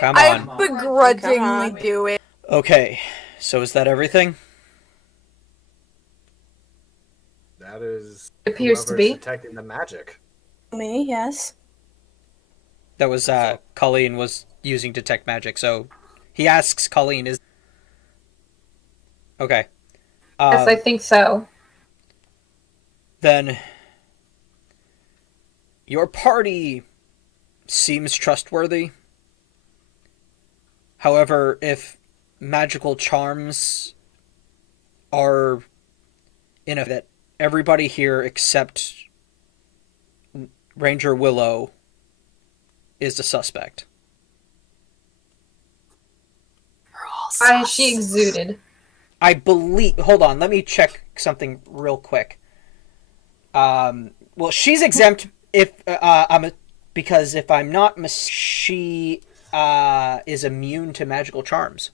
Come I on. begrudgingly do it. Okay, so is that everything? That is. Appears to whoever's be. detecting the magic. Me, yes. That was Colleen was using detect magic, so he asks Colleen is okay. Yes, I think so. Then your party seems trustworthy. However, if magical charms are in a that everybody here except Ranger Willow is a suspect. She exuded. I believe. Hold on, let me check something real quick. Well, she's exempt if because if I'm not she is immune to magical charms.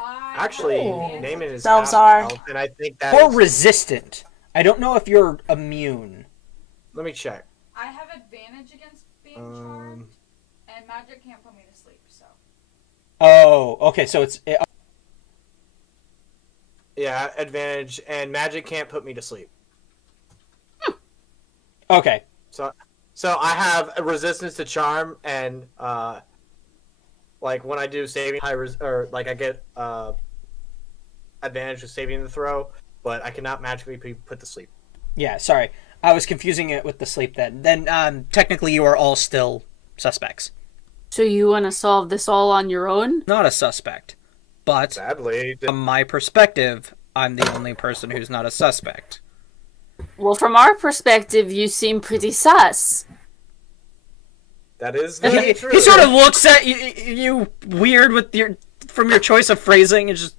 Actually, Oh. Naaman is Selves half are. elf, and I think that Or is- resistant. I don't know if you're immune. Let me check. I have advantage against being charmed, and magic can't put me to sleep, so. Oh, okay. So it's Yeah, advantage, and magic can't put me to sleep. okay. So I have a resistance to charm, and like when I do saving or like I get advantage of saving the throw, but I cannot magically be put to sleep. Yeah, sorry. I was confusing it with the sleep then. Then technically you are all still suspects. So you want to solve this all on your own? Not a suspect. But Sadly, from my perspective, I'm the only person who's not a suspect. Well, from our perspective, you seem pretty sus. that is very true. He sort of looks at you weird with from your choice of phrasing. It's just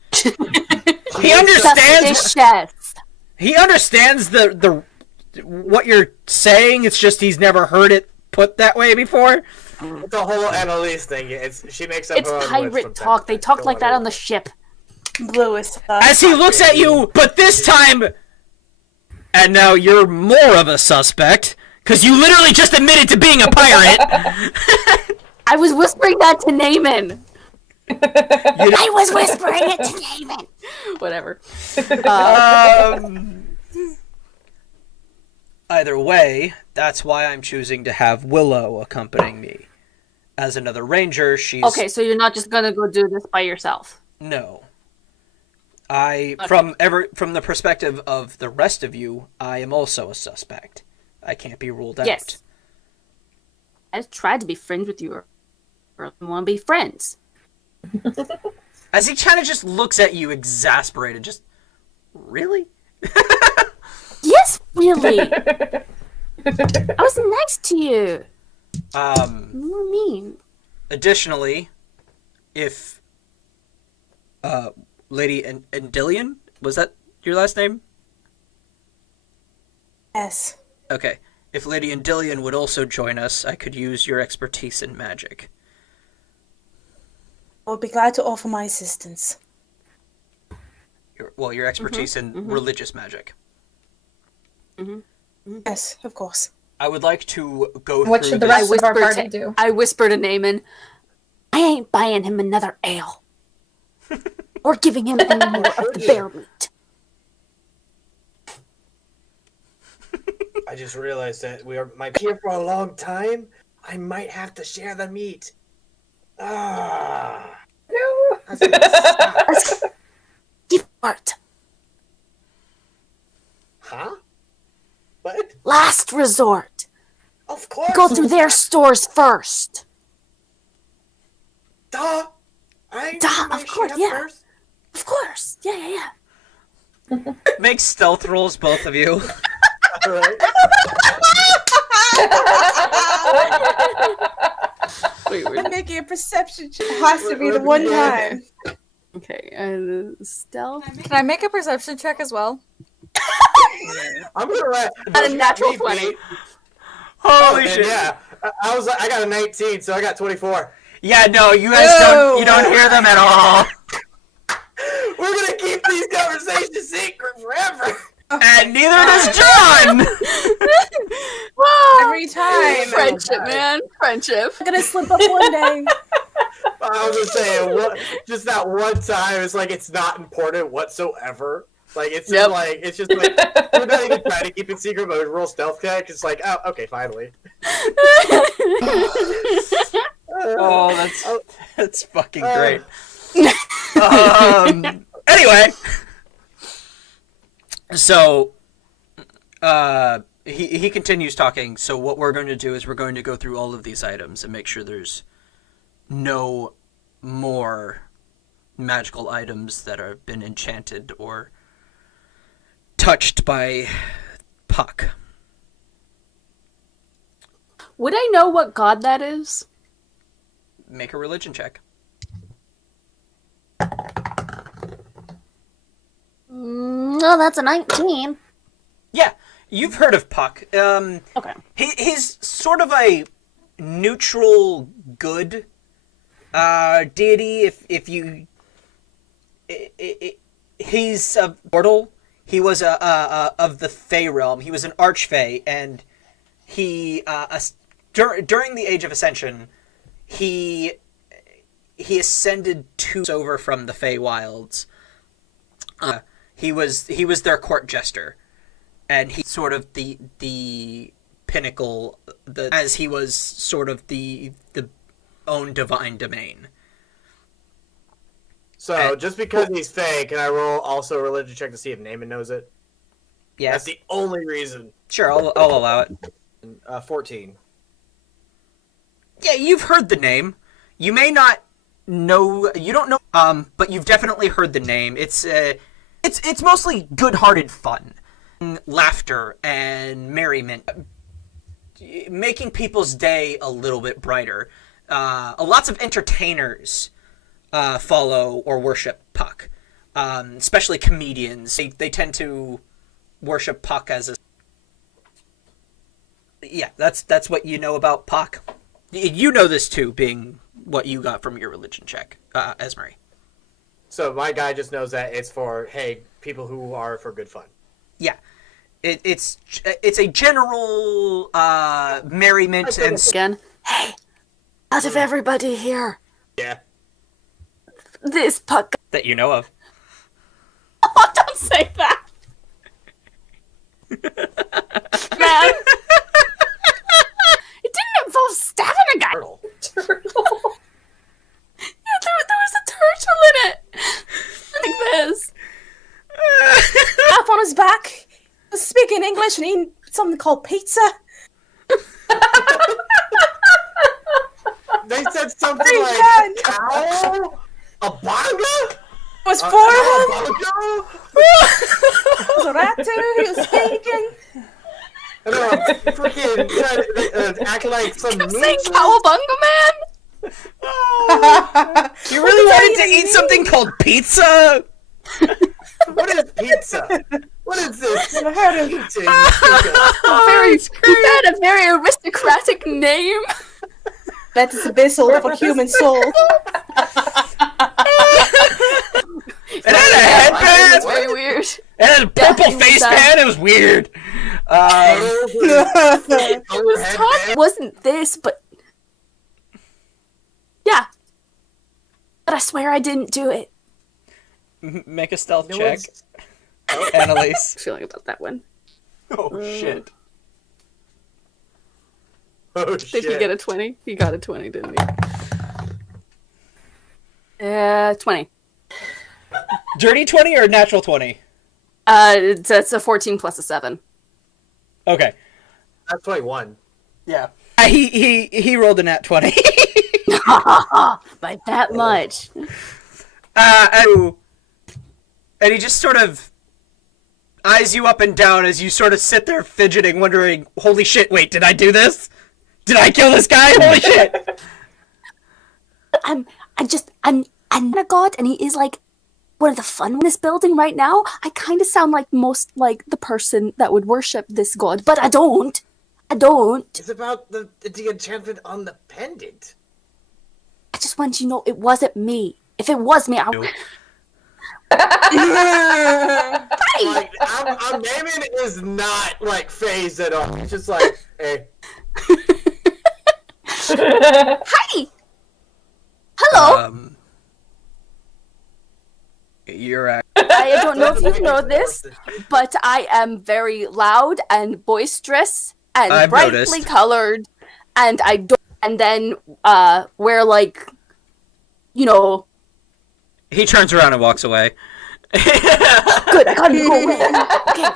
he understands. Suspicious. He understands the what you're saying. It's just he's never heard it put that way before. It's a whole Annalise thing. She makes up It's her own words pirate from time talk. to They time. talk Don't like that worry. on the ship. Blue is sus. As he looks at you, but this time, and now you're more of a suspect because you literally just admitted to being a pirate. I was whispering that to Naaman. I was whispering it to Naaman. Whatever. Either way, that's why I'm choosing to have Willow accompanying me. As another ranger, she's Okay, so you're not just gonna go do this by yourself. no. From the perspective of the rest of you, I am also a suspect. I can't be ruled out. Yes. I tried to be friends with you, or want to be friends. As he kind of just looks at you, exasperated, just really. Yes, really. I was nice to you. You were mean. Additionally, if Lady Endillion, was that your last name? Yes. Okay. If Lady Endillion would also join us, I could use your expertise in magic. I would be glad to offer my assistance. Your expertise in religious magic. Yes, of course. I would like to go What through should the this. rest of our party do? I whispered to Naaman, I ain't buying him another ale. Or giving him any more of the bear meat. I just realized that might be here for a long time. I might have to share the meat. Ah. No. That's gonna suck. Give art. Huh? What? Last resort. Of course. Go through their stores first. Duh. I Duh, my of course, shit up yeah. first. Of course. Yeah. Make stealth rolls, both of you. All right. I'm making a perception check. It has to be the one time. Okay, and stealth. Can I make a perception check as well? I'm gonna let At a natural 20. Holy and shit! yeah, I got a 19, so I got 24. Yeah, no, you guys don't hear them at all. We're gonna keep these conversations secret forever. And neither does John. Every time. Friendship, man. Friendship. I'm gonna slip up one day. I was just saying, just that one time, it's like it's not important whatsoever. Like it's just like we're not even trying to keep it secret, but roll stealth check. It's like, oh, okay, finally. That's fucking great. Anyway, so he continues talking. So what we're going to do is we're going to go through all of these items and make sure there's no more magical items that have been enchanted or touched by Puck. Would I know what god that is? Make a religion check. No, that's a 19. Yeah, you've heard of Puck. Okay. He's sort of a neutral good deity. If you, he's a mortal. He was of the Fey realm. He was an archfey, and he during the Age of Ascension, he ascended over from the Fey Wilds. He was their court jester, and he sort of the pinnacle, as he was sort of the own divine domain. So just because he's Fey, can I roll also a religion check to see if Naaman knows it? Yeah, that's the only reason. Sure, I'll allow it. 14. Yeah, you've heard the name. You may not know. You don't know. But you've definitely heard the name. It's mostly good-hearted fun, laughter, and merriment, making people's day a little bit brighter. Lots of entertainers follow or worship Puck, especially comedians. They tend to worship Puck as a... Yeah, that's what you know about Puck. You know this too, being what you got from your religion check, Esmery. So my guy just knows that it's for, hey, people who are for good fun. Yeah. It's a general merriment and... Again, hey, out of everybody here. Yeah. This Puck... That you know of. Oh, don't say that! Man. It didn't involve stabbing a guy. Turtle. Yeah, there was a turtle in it. Like this. Up on his back, he was speaking English and eating something called pizza. They said something Very like bad. cow, a bonga. It was for him. Bongo? It was a ratu. He was speaking. I don't know, freaking trying to act like some Saying ninja. cowabunga man? You really wanted to eat something called pizza? What is pizza? What is this? Never heard of Eating? You've had a very aristocratic name. That is the vessel of a human soul. It had a headband. It's very weird. It had a purple face band. It was weird. It was talking. It wasn't this, but yeah. But I swear I didn't do it. Make a stealth check. Annalise. Feeling about that one. Oh shit. Oh Did he shit. get a 20? He got a 20, didn't he? 20. Dirty 20 or natural 20? That's a 14 plus a 7. Okay. That's 21. Yeah. He rolled a nat 20. By that much. And he just sort of eyes you up and down as you sort of sit there fidgeting, wondering, holy shit, wait, did I do this? Did I kill this guy? Holy shit! I'm not a god, and he is like one of the fun in this building right now. I kind of sound like most like the person that would worship this god, but I don't. It's about the enchantment on the pendant. I just want you to know it wasn't me. If it was me, I would. Like, I'm naming is not like phased at all. It's just like, hey. Hi! Hello. You're I don't know if you know this, but I am very loud and boisterous and I've brightly noticed. colored, and I don't. And then wear like, you know. He turns around and walks away. Good, I gotta go away. Okay.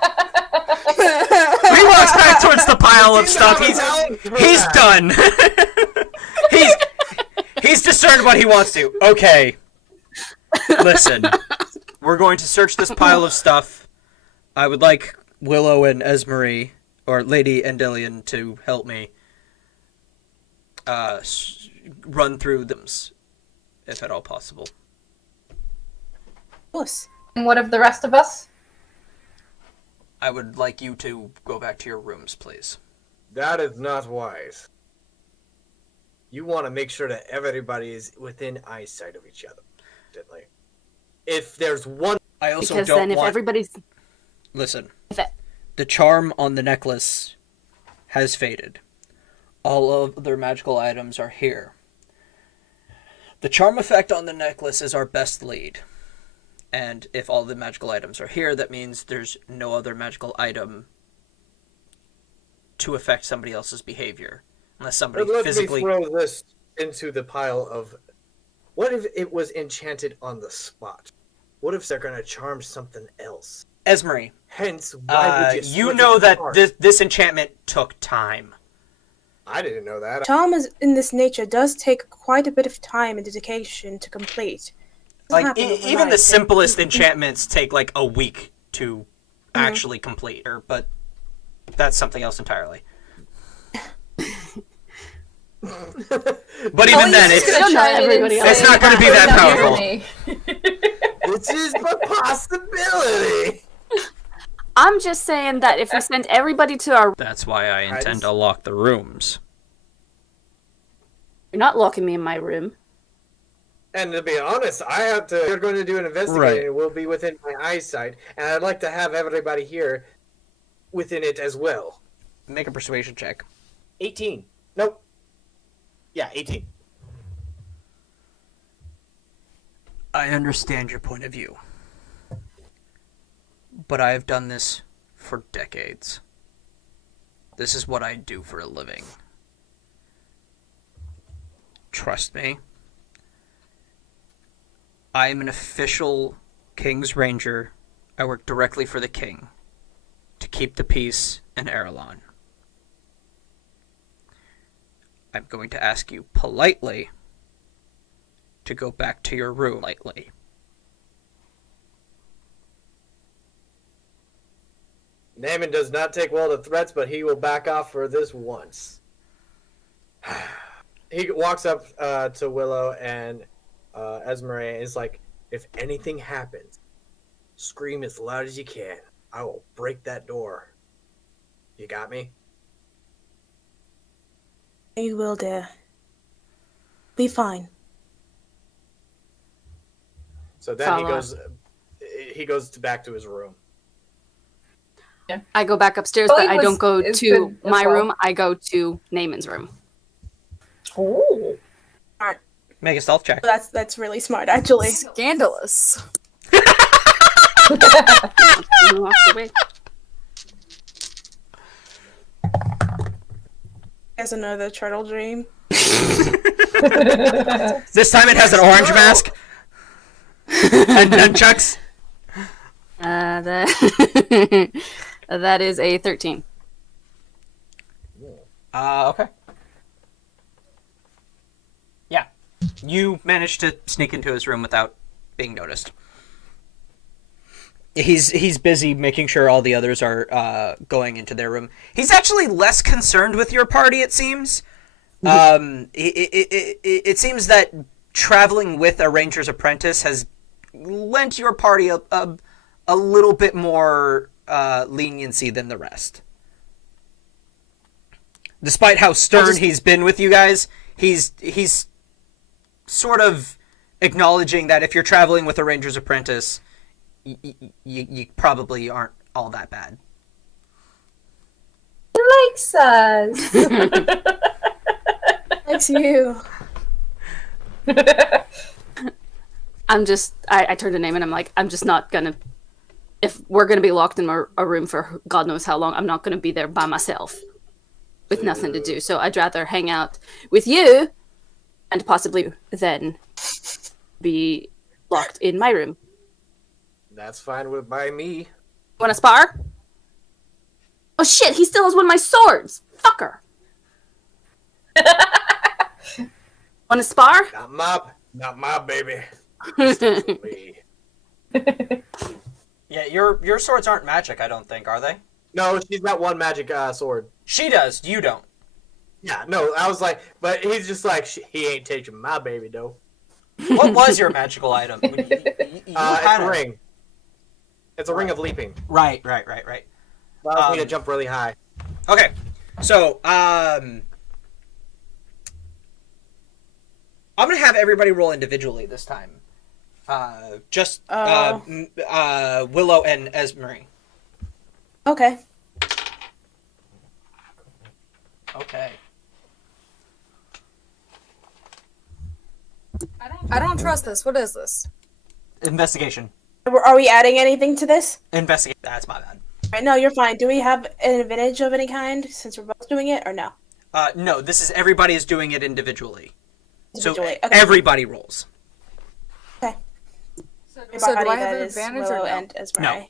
He walks back towards the pile of stuff. He's done. he's discerned what he wants to. Okay. Listen. We're going to search this pile of stuff. I would like Willow and Esmery, or Lady Endelian, to help me run through them, if at all possible. Of course. And what of the rest of us? I would like you to go back to your rooms, please. That is not wise. You want to make sure that everybody is within eyesight of each other. If there's one... I also Because don't then if want... everybody's... Listen. If it... The charm on the necklace has faded. All of their magical items are here. The charm effect on the necklace is our best lead. And if all the magical items are here, that means there's no other magical item to affect somebody else's behavior. Unless somebody physically... Let me throw this into the pile of... What if it was enchanted on the spot? What if they're going to charm something else? Esmery, Hence, why would you know that this enchantment took time. I didn't know that. Charm in this nature does take quite a bit of time and dedication to complete. Like, even the simplest enchantments take like a week to actually complete, but that's something else entirely. But even then, it's not going to be that powerful. This is a possibility. I'm just saying that if we send everybody to our... That's why I intend to lock the rooms. You're not locking me in my room. And to be honest, we're going to do an investigation. Right. It will be within my eyesight, and I'd like to have everybody here within it as well. Make a persuasion check. 18. Nope. Yeah, 18. I understand your point of view. But I have done this for decades. This is what I do for a living. Trust me. I am an official King's Ranger. I work directly for the King to keep the peace in Erelon. I'm going to ask you politely to go back to your room lightly. Naaman does not take well to threats, but he will back off for this once. He walks up to Willow and Esmeralda and is like, if anything happens, scream as loud as you can. I will break that door. You got me? You will, dear. Be fine. So then he goes back to his room. Yeah. I go back upstairs, but I don't go to my room. I go to Naaman's room. Oh. Alright. Make a stealth check. That's really smart, actually. Scandalous. Has another turtle dream. This time it has an orange mask. And nunchucks. That is a 13. Okay. Yeah. You managed to sneak into his room without being noticed. He's busy making sure all the others are going into their room. He's actually less concerned with your party, it seems. It seems that traveling with a ranger's apprentice has lent your party a little bit more leniency than the rest. Despite how stern he's been with you guys, he's sort of acknowledging that if you're traveling with a ranger's apprentice, you probably aren't all that bad. He likes us. Likes you. I turn to Name and I'm like, I'm just not gonna. If we're gonna be locked in a room for God knows how long, I'm not gonna be there by myself with nothing to do. So I'd rather hang out with you and possibly then be locked in my room. That's fine by me. Wanna spar? Oh shit, he still has one of my swords! Fucker! Wanna spar? Not my baby. Me. Yeah, your swords aren't magic, I don't think, are they? No, she's got one magic sword. She does. You don't. Yeah, no, I was like, but he's just like, he ain't taking my baby, though. What was your magical item? You It's had a ring. It's a ring of leaping. Right. Allows me to jump really high. Okay, so I'm gonna have everybody roll individually this time. Willow and Esmery. Okay. Okay. I don't trust this. What is this? Investigation. Are we adding anything to this? Investigate. That's my bad. Right, no, you're fine. Do we have an advantage of any kind since we're both doing it, or no? No, this is everybody is doing it individually. Individually, So okay. everybody rolls. Okay. So do I have That an is advantage Willow or no? and Esmery. No.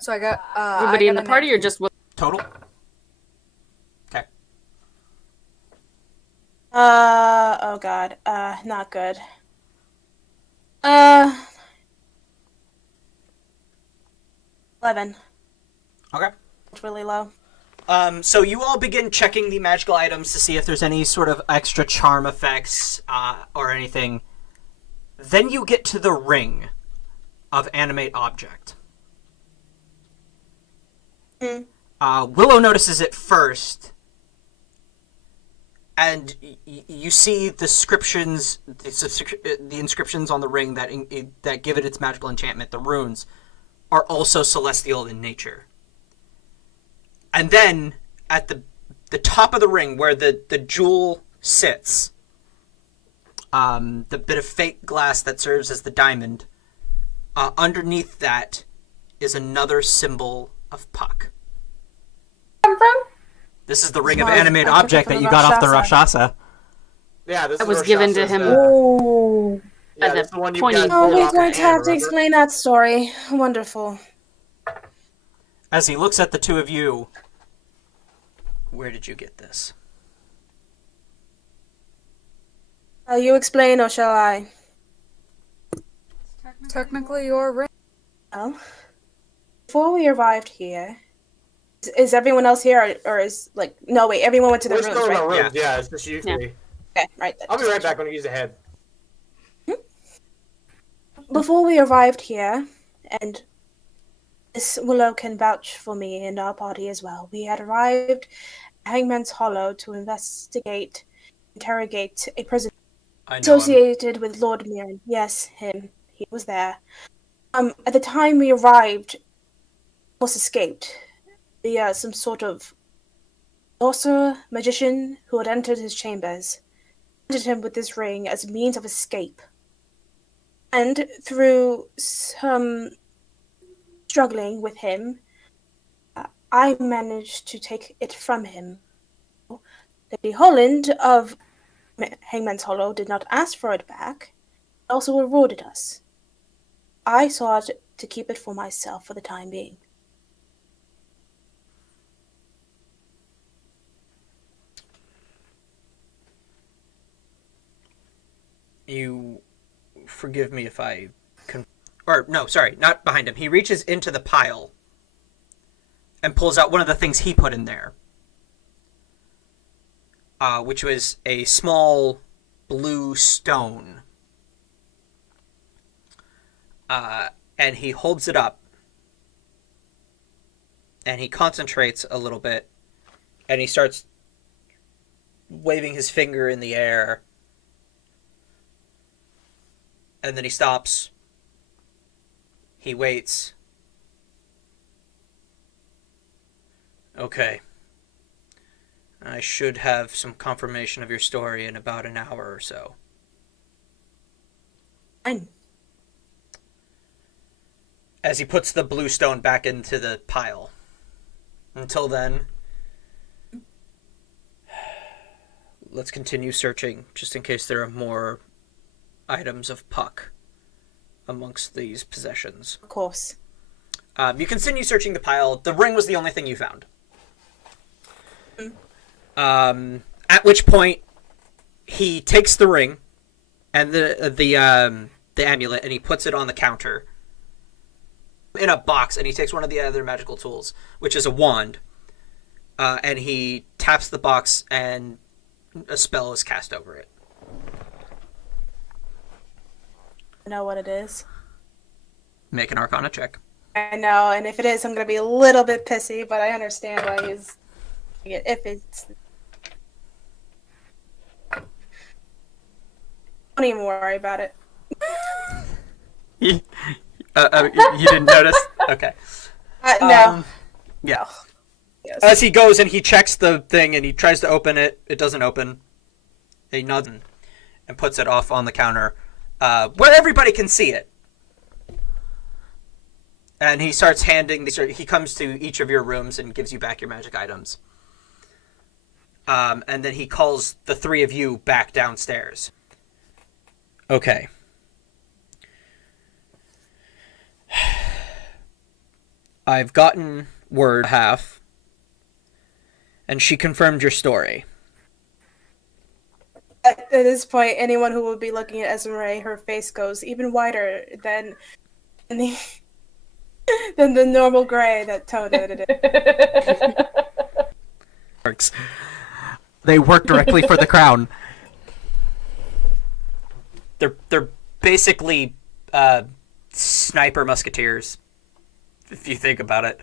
So I got Everybody in the party or just Total? Okay. Oh god. Not good. 11. Okay. It's really low. So you all begin checking the magical items to see if there's any sort of extra charm effects or anything. Then you get to the ring of animate object. Willow notices it first, and you see the inscriptions on the ring that give it its magical enchantment. The runes are also celestial in nature. And then at the top of the ring, where the jewel sits, the bit of fake glass that serves as the diamond, underneath that is another symbol of Puck. Come from? This is the ring of animate object that you got off the Rakshasa. Yeah, this that is was given to him. Oh. Yeah, the this is the one you pointy- got. Oh, pulled we're off going the to hand, have to remember? explain that story. Wonderful. As he looks at the two of you, where did you get this? Shall you explain or shall I? technically your ring. Well, before we arrived here, is everyone else here, or is like no wait, everyone went to their We're rooms, still in right? our rooms. Yeah, it's just you three. Okay, right. I'll be right back when you use the head. Before we arrived here, and Miss Willow can vouch for me and our party as well, we had arrived at Hangman's Hollow to interrogate a prisoner I know associated with Lord Mirren. Yes, him. He was there. At the time we arrived, almost escaped. Some sort of sorcerer, magician who had entered his chambers, entered him with this ring as a means of escape. And through some struggling with him, I managed to take it from him. Lady Holland of Hangman's Hollow did not ask for it back, also rewarded us. I sought to keep it for myself for the time being. You forgive me if I or no, sorry, not behind him. He reaches into the pile and pulls out one of the things he put in there, which was a small blue stone. And he holds it up and he concentrates a little bit and he starts waving his finger in the air. And then he stops. He waits. Okay. I should have some confirmation of your story in about an hour or so. Fine. As he puts the blue stone back into the pile. Until then, let's continue searching, just in case there are more items of Puck amongst these possessions. Of course. You continue searching the pile. The ring was the only thing you found. At which point, he takes the ring and the amulet, and he puts it on the counter in a box, and he takes one of the other magical tools, which is a wand, and he taps the box, and a spell is cast over it. I know what it is. Make an Arcana check. I know, and if it is, I'm gonna be a little bit pissy, but I understand why he's. If it's. Don't even worry about it. You didn't notice? Okay. No. Yeah. Yes. As he goes and he checks the thing and he tries to open it, it doesn't open. He nods and puts it off on the counter, where everybody can see it. And he starts handing he comes to each of your rooms and gives you back your magic items. And then he calls the three of you back downstairs. Okay. I've gotten word half, and she confirmed your story. At this point, anyone who will be looking at Esmeralda, her face goes even wider than the than the normal gray that Toad did it. Works. They work directly for the crown. They're basically sniper musketeers, if you think about it.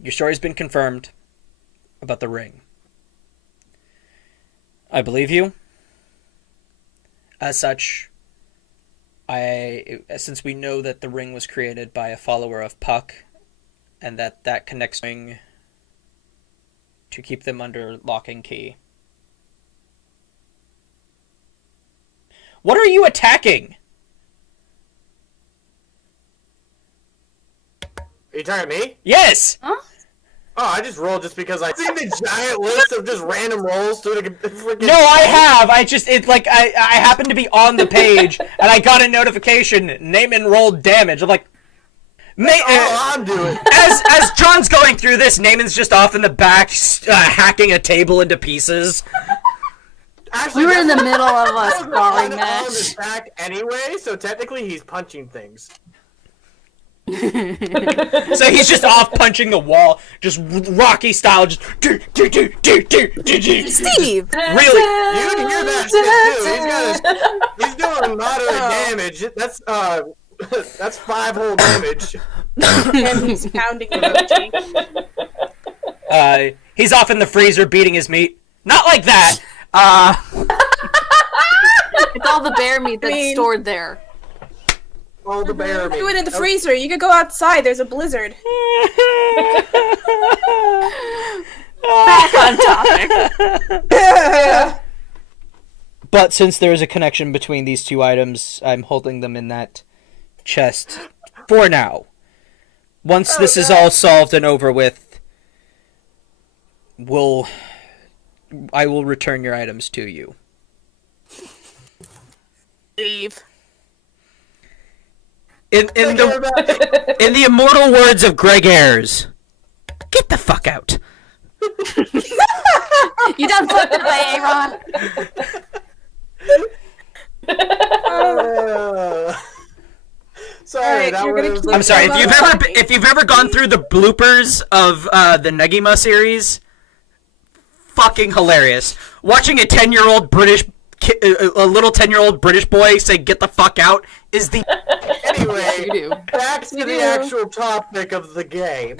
Your story's been confirmed about the ring. I believe you. As such, since we know that the ring was created by a follower of Puck, and that connects ring to keep them under lock and key. What are you attacking? Are you talking to me? Yes! Huh? Oh, I just rolled just because I seen the giant list of just random rolls through the freaking. No, I have. I happened to be on the page and I got a notification. Name and roll damage. I'm like, I'm doing. As John's going through this, Naaman's just off in the back, hacking a table into pieces. Actually, We were in the middle of a that was sparring on match. his back anyway, so technically he's punching things. So he's just off punching the wall, just Rocky style, just Steve! really. You can hear that shit too. He's doing moderate damage. That's 5 whole damage. And he's pounding the emoji. He's off in the freezer beating his meat. Not like that. It's all the bear meat that's stored there. All the bear meat. Do it in the freezer. You could go outside. There's a blizzard. Back on topic. But since there is a connection between these two items, I'm holding them in that chest for now. Once this is all solved and over with, I will return your items to you. Leave. In the immortal words of Greg Ayres, get the fuck out. You done fucked away, Aaron. Sorry, Alright, you're gonna was. keep- I'm sorry, if you've ever gone through the bloopers of the Negima series, fucking hilarious. Watching a little 10-year-old British boy say "get the fuck out" is the Anyway, back to the actual topic of the game.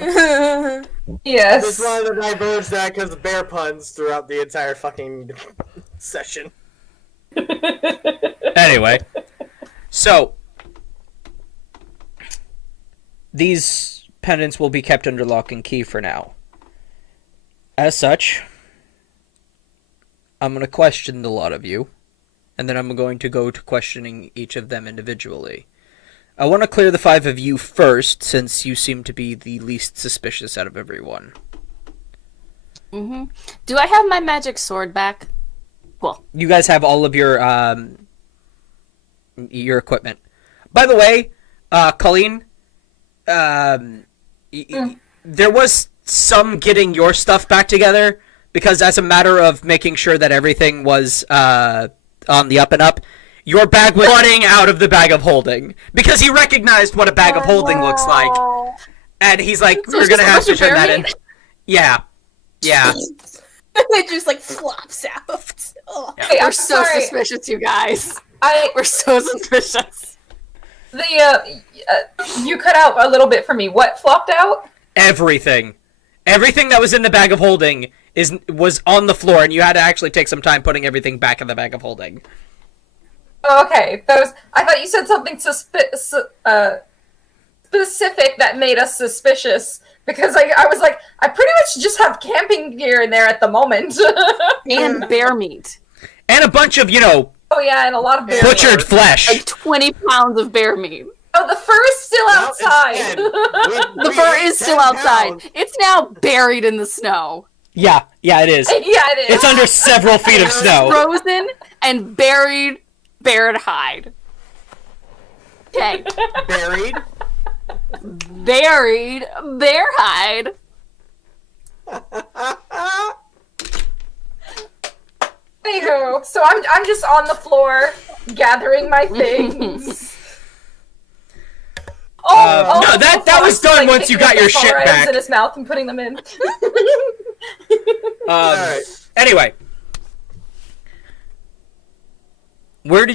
Yes. Just wanted to diverge that because of bear puns throughout the entire fucking session. Anyway, so these pendants will be kept under lock and key for now. As such, I'm going to question the lot of you, and then I'm going to go to questioning each of them individually. I want to clear the 5 of you first, since you seem to be the least suspicious out of everyone. Mm-hmm. Do I have my magic sword back? Cool. You guys have all of your equipment. By the way, Colleen, there was some getting your stuff back together, because as a matter of making sure that everything was on the up and up, your bag was running out of the bag of holding, because he recognized what a bag of holding looks like, and he's like, So "We're it's gonna just a have to bunch of turn that bear in." meat? Yeah. It just like flops out. Ugh. Hey, We're I'm so sorry. suspicious, you guys. I We're so suspicious. you cut out a little bit for me. What flopped out? Everything that was in the bag of holding was on the floor, and you had to actually take some time putting everything back in the bag of holding. Oh, okay, I thought you said something specific that made us suspicious. Because I was like, I pretty much just have camping gear in there at the moment. And bear meat. And a bunch of, Oh yeah, and a lot of bear butchered meat. flesh. Like 20 pounds of bear meat. Oh, the fur is still outside. The fur is still outside. It's now buried in the snow. Yeah, it is. Yeah, it is. It's under several feet of snow. Frozen and buried bear hide. Okay. Buried bear hide. Anywho, so I'm just on the floor gathering my things. No, that was done once you got your shit back. In his mouth and putting them in. Alright. Anyway, where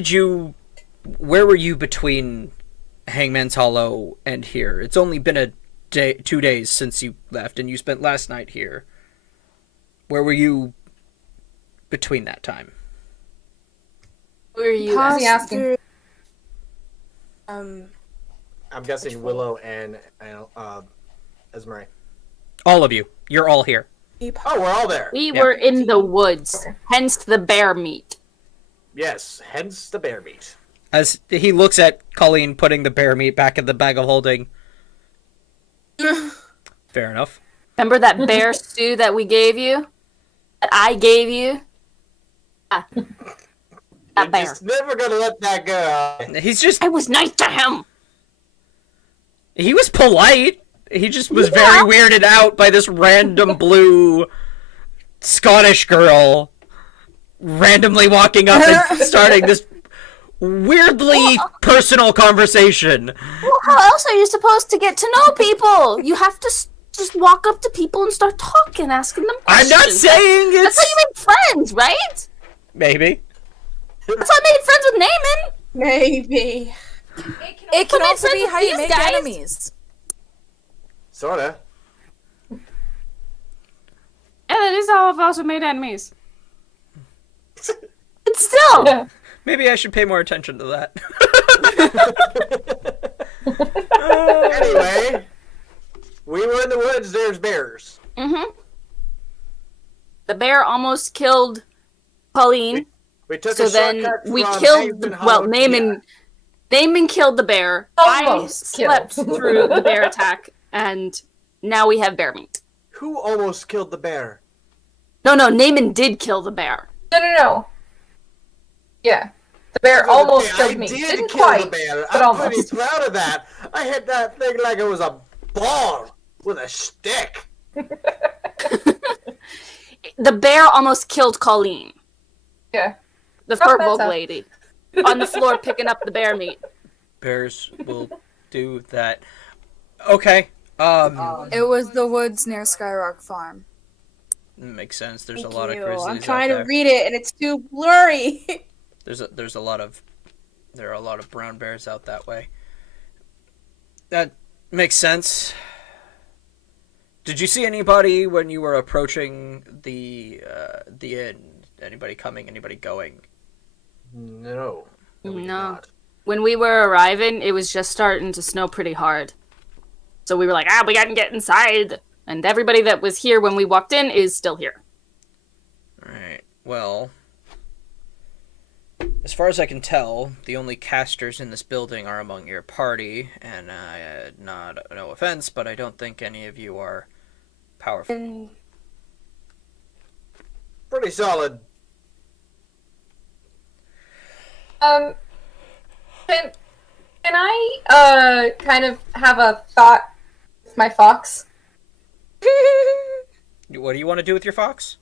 were you between Hangman's Hollow and here? It's only been 2 days since you left, and you spent last night here. Where were you between that time? Where are you asking? I'm guessing Willow and Esmeralda. All of you. You're all here. Oh, we're all there. We were in the woods, hence the bear meat. Yes, hence the bear meat. As he looks at Colleen putting the bear meat back in the bag of holding. Fair enough. Remember that bear stew that we gave you? That I gave you? Ah. That You're bear. just never gonna let that go. He's just... I was nice to him! He was polite. He just was very weirded out by this random blue Scottish girl randomly walking up and starting this weirdly personal conversation. Well, how else are you supposed to get to know people? You have to just walk up to people and start talking, asking them I'm questions. not saying it's... That's how you make friends, right? Maybe. That's how I made friends with Naaman. Maybe. It can make also friends be with how you these make guys. enemies. Sorta. Yeah, that is how I've also made enemies. But still. Maybe I should pay more attention to that. Anyway, we were in the woods. There's bears. Mm-hmm. The bear almost killed Pauline. We took So a then shortcut we from killed, Haven well, Hollow- Naaman killed the bear. Almost I slept killed. through the bear attack, and now we have bear meat. Who almost killed the bear? No, Naaman did kill the bear. No. Yeah. The bear almost Okay, killed me. I did Didn't kill quite, the bear. but I'm pretty almost. proud of that. I hit that thing like it was a ball with a stick. The bear almost killed Colleen, Yeah. the Oh, fur that's bolt up. lady, on the floor picking up the bear meat. Bears will do that. Okay. It was the woods near Skyrock Farm. Makes sense. There's Thank a lot of you. grizzlies I'm trying out to there. read it and it's too blurry. There are a lot of brown bears out that way. That makes sense. Did you see anybody when you were approaching the inn? Anybody coming? Anybody going? No. We did No. not. When we were arriving, it was just starting to snow pretty hard. So we were like, we gotta get inside. And everybody that was here when we walked in is still here. Alright, well... As far as I can tell, the only casters in this building are among your party, and no offense, but I don't think any of you are powerful. Pretty solid. Can I kind of have a thought with my fox? What do you want to do with your fox?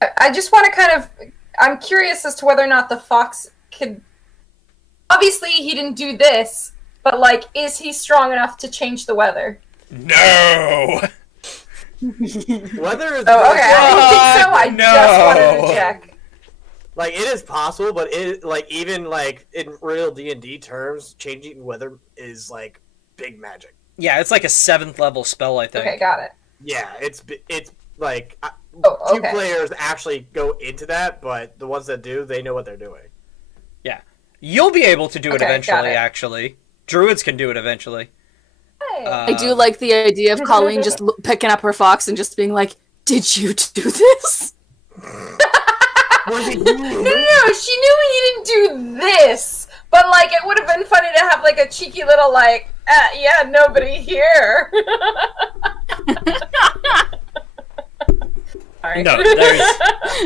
I just want to kind of... I'm curious as to whether or not the fox could... Obviously, he didn't do this, but, like, is he strong enough to change the weather? No! Weather is... Oh, okay, I didn't think so. I just wanted to check. Like, it is possible, but even in real D&D terms, changing weather is, like, big magic. Yeah, it's like a 7th level spell, I think. Okay, got it. Yeah, it's like... okay. Few players actually go into that, but the ones that do, they know what they're doing. Yeah. You'll be able to do it Okay, eventually, got it. actually. Druids can do it eventually. Hey. I do like the idea of Colleen just picking up her fox and just being like, did you do this? No, she knew he didn't do this, but like it would have been funny to have like a cheeky little like, yeah, nobody here. No,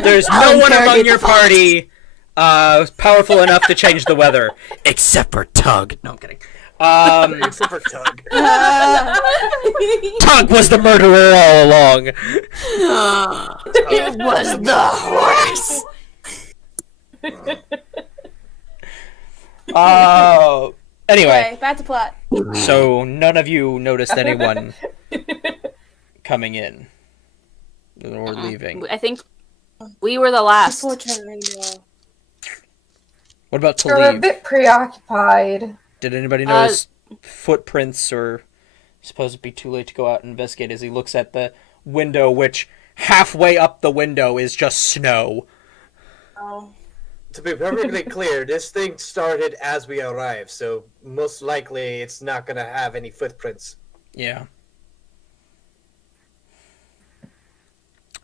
there's no one among your party powerful enough to change the weather, except for Tug. No, I'm kidding. Except for Tug. Tug was the murderer all along. It was the horse. Oh. Anyway, Okay, back to plot. so none of you noticed anyone coming in or leaving. I think we were the last. Unfortunately, no. What about to We're a leave? bit preoccupied. Did anybody notice footprints, or suppose it'd be too late to go out and investigate as he looks at the window, which halfway up the window is just snow. Oh. To be perfectly clear, this thing started as we arrived, so most likely it's not going to have any footprints. Yeah.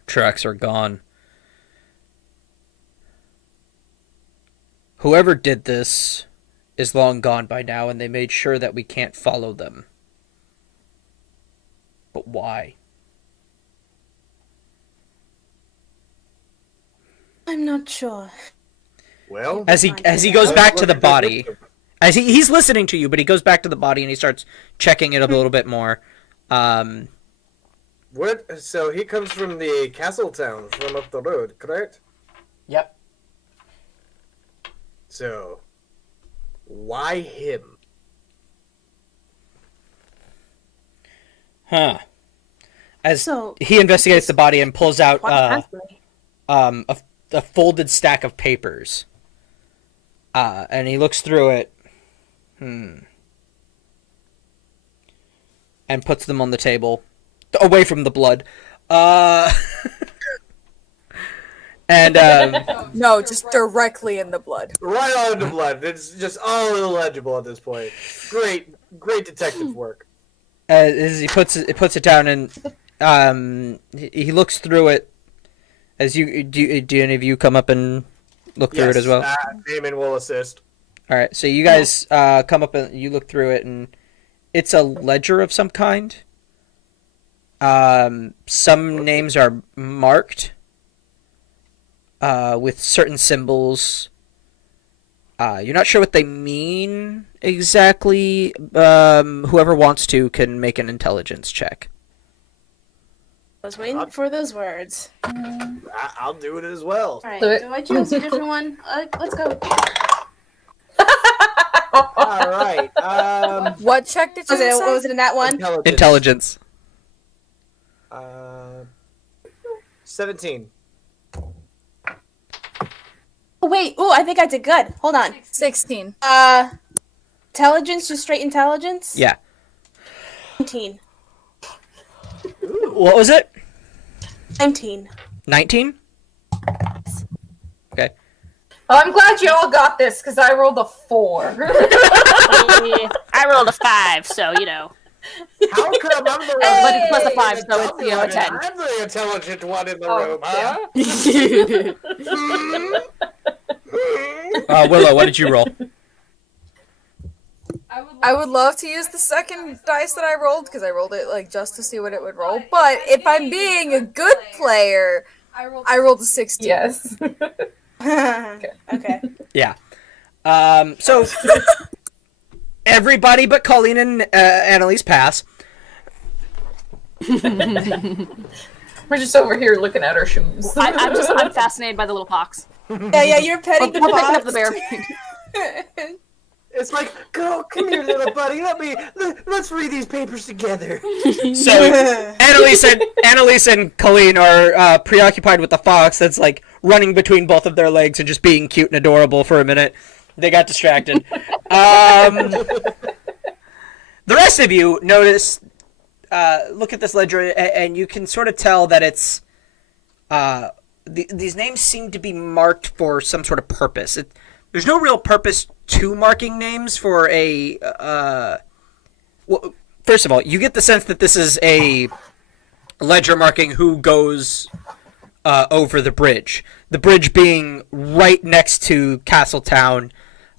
Tracks are gone. Whoever did this is long gone by now, and they made sure that we can't follow them. But why? I'm not sure. Well, As he goes back to the body, as he's listening to you, but he goes back to the body and he starts checking it up a little bit more. What? So he comes from the castle town, from up the road, correct? Yep. So, why him? Huh. As So- he investigates the body and pulls out Exactly. a folded stack of papers. And he looks through it. And puts them on the table. Away from the blood. And, No, just directly in the blood. Right on the blood. It's just all illegible at this point. Great detective work. as he puts it down, and he looks through it. As do any of you come up and look through it as well? Damon will assist. All right, so you guys come up and you look through it, and it's a ledger of some kind. Some names are marked with certain symbols. You're not sure what they mean exactly. Whoever wants to can make an intelligence check. I was waiting for those words. I'll do it as well. Alright, Do it. do I choose a different one? Let's go. All right. What check did you say? What was it in that one? Intelligence. 17. Oh, wait. Oh, I think I did good. Hold on. 16. Intelligence, just straight intelligence? Yeah. 19. What was it? 19. 19? Okay. Oh, I'm glad you all got this because I rolled a 4. I rolled a 5, so you know. How come I'm the But it's plus a 5, so it's a 10. I'm the intelligent one in the room, huh? Willow, what did you roll? I would love to use the second dice that I rolled, because I rolled it like just to see what it would roll. But if I'm being a good player, I rolled a 16. Yes. Okay. Yeah. So everybody but Colleen and Annalise pass. We're just over here looking at our shoes. I'm fascinated by the little pox. Yeah, you're petting the We're picking up fox. the bear. It's like, come here, little buddy. Let's read these papers together. So Annalise and Colleen are preoccupied with the fox that's like running between both of their legs and just being cute and adorable for a minute. They got distracted. The rest of you notice, look at this ledger, and you can sort of tell that it's these names seem to be marked for some sort of purpose. There's no real purpose to marking names for a. Well, first of all, you get the sense that this is a ledger marking who goes over the bridge. The bridge being right next to Castletown,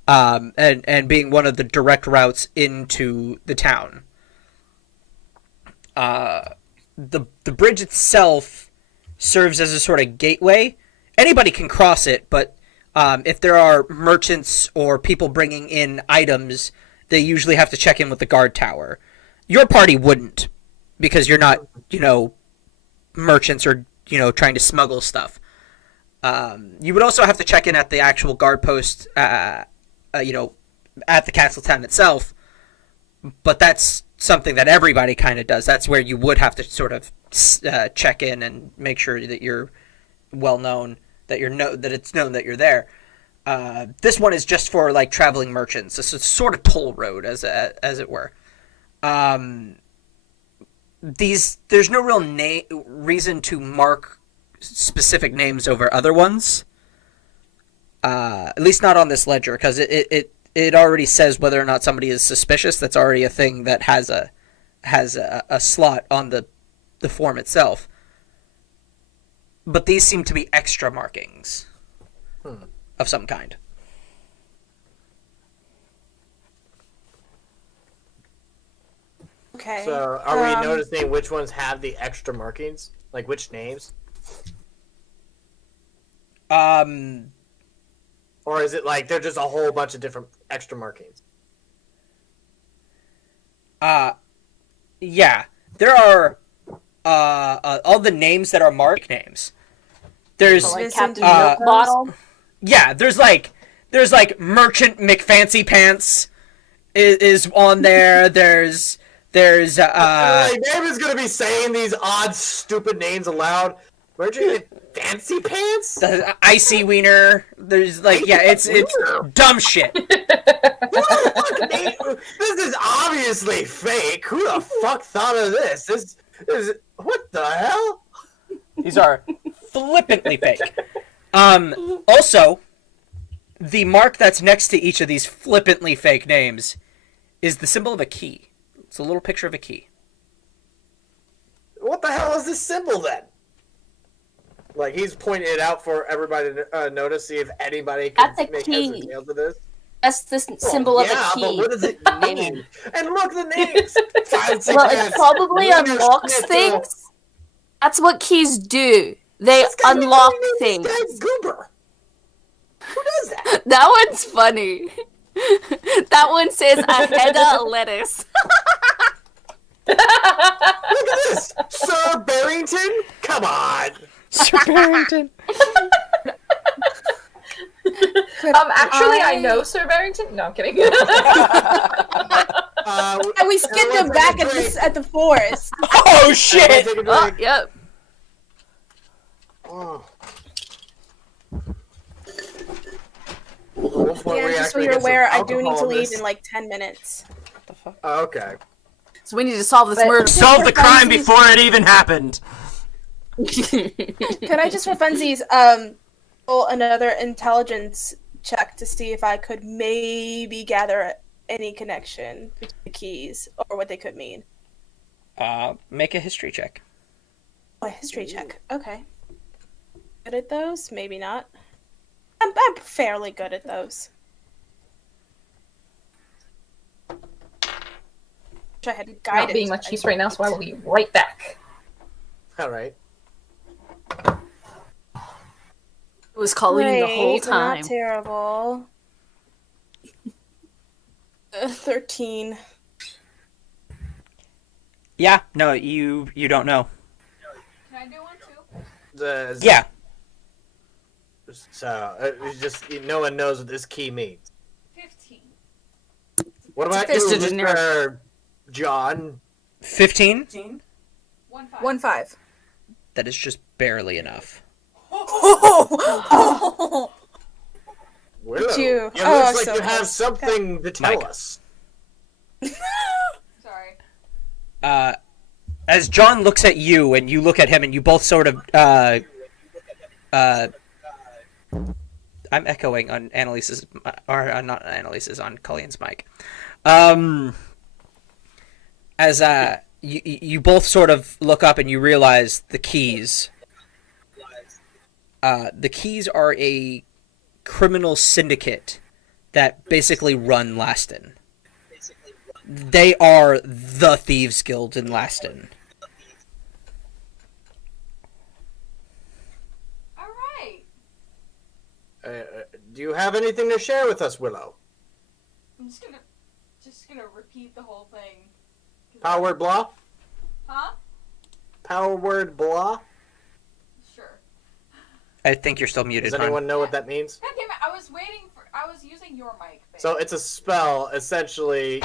and being one of the direct routes into the town. The bridge itself serves as a sort of gateway. Anybody can cross it, but if there are merchants or people bringing in items, they usually have to check in with the guard tower. Your party wouldn't, because you're not, merchants or, trying to smuggle stuff. You would also have to check in at the actual guard post, at the Castletown itself, but that's something that everybody kind of does. That's where you would have to sort of check in and make sure that you're well known, that it's known that you're there. This one is just for like traveling merchants. It's a sort of toll road, as it were. There's no real reason to mark specific names over other ones. At least not on this ledger, because it already says whether or not somebody is suspicious. That's already a thing that has a slot on the form itself. But these seem to be extra markings of some kind. Okay. So, are we noticing which ones have the extra markings? Like, which names? Or is it like they're just a whole bunch of different extra markings? Yeah. There are all the names that are marked names. There's Like Captain Milk Bottle. Yeah, there's like Merchant McFancy Pants is on there. There's David's gonna be saying these odd, stupid names aloud. Merchant Fancy Pants? the Icy Wiener. There's it's dumb shit. This is obviously fake. Who the fuck thought of this? This is what the hell? These are flippantly fake. Also, the mark that's next to each of these flippantly fake names is the symbol of a key. It's a little picture of a key. What the hell is this symbol then? Like, he's pointing it out for everybody to notice, see if anybody can That's a make key. heads or tails of this. That's the symbol of a Yeah, key. but what does it mean? And look, the names! Well, it probably unlocks things. That's what keys do. They unlock things. This guy's Goober. Who does that? That one's funny. That one says a head of lettuce. Look at this! Sir Barrington? Come on! Sir Barrington. Actually, I know Sir Barrington. No, I'm kidding. And we skipped him back at the forest. Oh shit! Take a drink. Oh, yep. Oh. Wolf, what Yeah, we just so actually you're get some aware, I do need alcohol to in leave this. in like 10 minutes. Oh, okay. So we need to solve this murder. Solve the crime before it even happened. Could I just for funsies, roll another intelligence check to see if I could maybe gather any connection between the keys or what they could mean. Make a history check. Oh, a history check. Okay. Good at those? Maybe not. I'm fairly good at those. Wish I had Not guidance. being much use right now, so I will be right back. All right. It was Colleen the whole Great, but time. Not terrible. 13. Yeah, no, you don't know. Can I do one too? Yeah. So it's just no one knows what this key means. 15. What about you, It's a Mr. John? 15? 1 5. 1 5. That is just barely enough. Willow, You. it Oh, looks like so you have close. something to tell Mike. us. Sorry. As John looks at you and you look at him and you both sort of I'm echoing on Annalise's or not Annalise's, on Colleen's mic. As you both sort of look up and you realize the keys. The keys are a criminal syndicate that basically run Laston. They are the Thieves Guild in Laston. All right. Do you have anything to share with us, Willow? I'm just gonna repeat the whole thing. Power word blah? Huh? Power word blah? Sure. I think you're still muted, Does hon. anyone know what that means? God damn it! I was waiting for. I was using your mic. Babe. So it's a spell, essentially,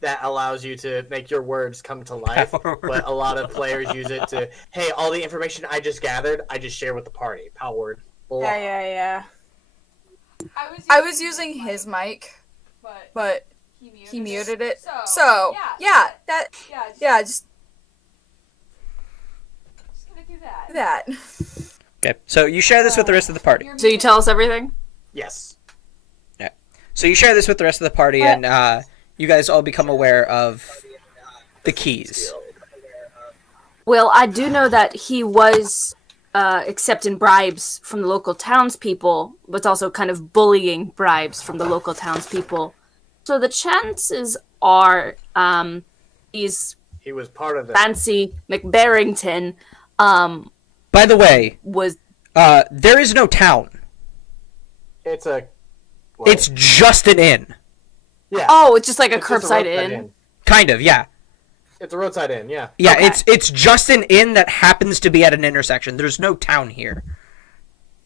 that allows you to make your words come to life. Power word. But a lot of players use it to, hey, all the information I just gathered, I just share with the party. Power word blah. Yeah. I was using his mic, but he muted it. So yeah, just gonna do that. that. Okay, so you share this with the rest of the party. So you tell us everything? Yes. So you share this with the rest of the party, and you guys all become aware of the keys. Well, I do know that he was accepting bribes from the local townspeople, but also kind of bullying bribes from the local townspeople. So the chances are he's He was part of it. Fancy McBarrington By the way, was... there is no town. It's a... It's just an inn. Yeah. Oh, it's just like a It's just curbside roadside inn? Kind of, yeah. It's a roadside inn, yeah. Yeah, Okay. it's just an inn that happens to be at an intersection. There's no town here.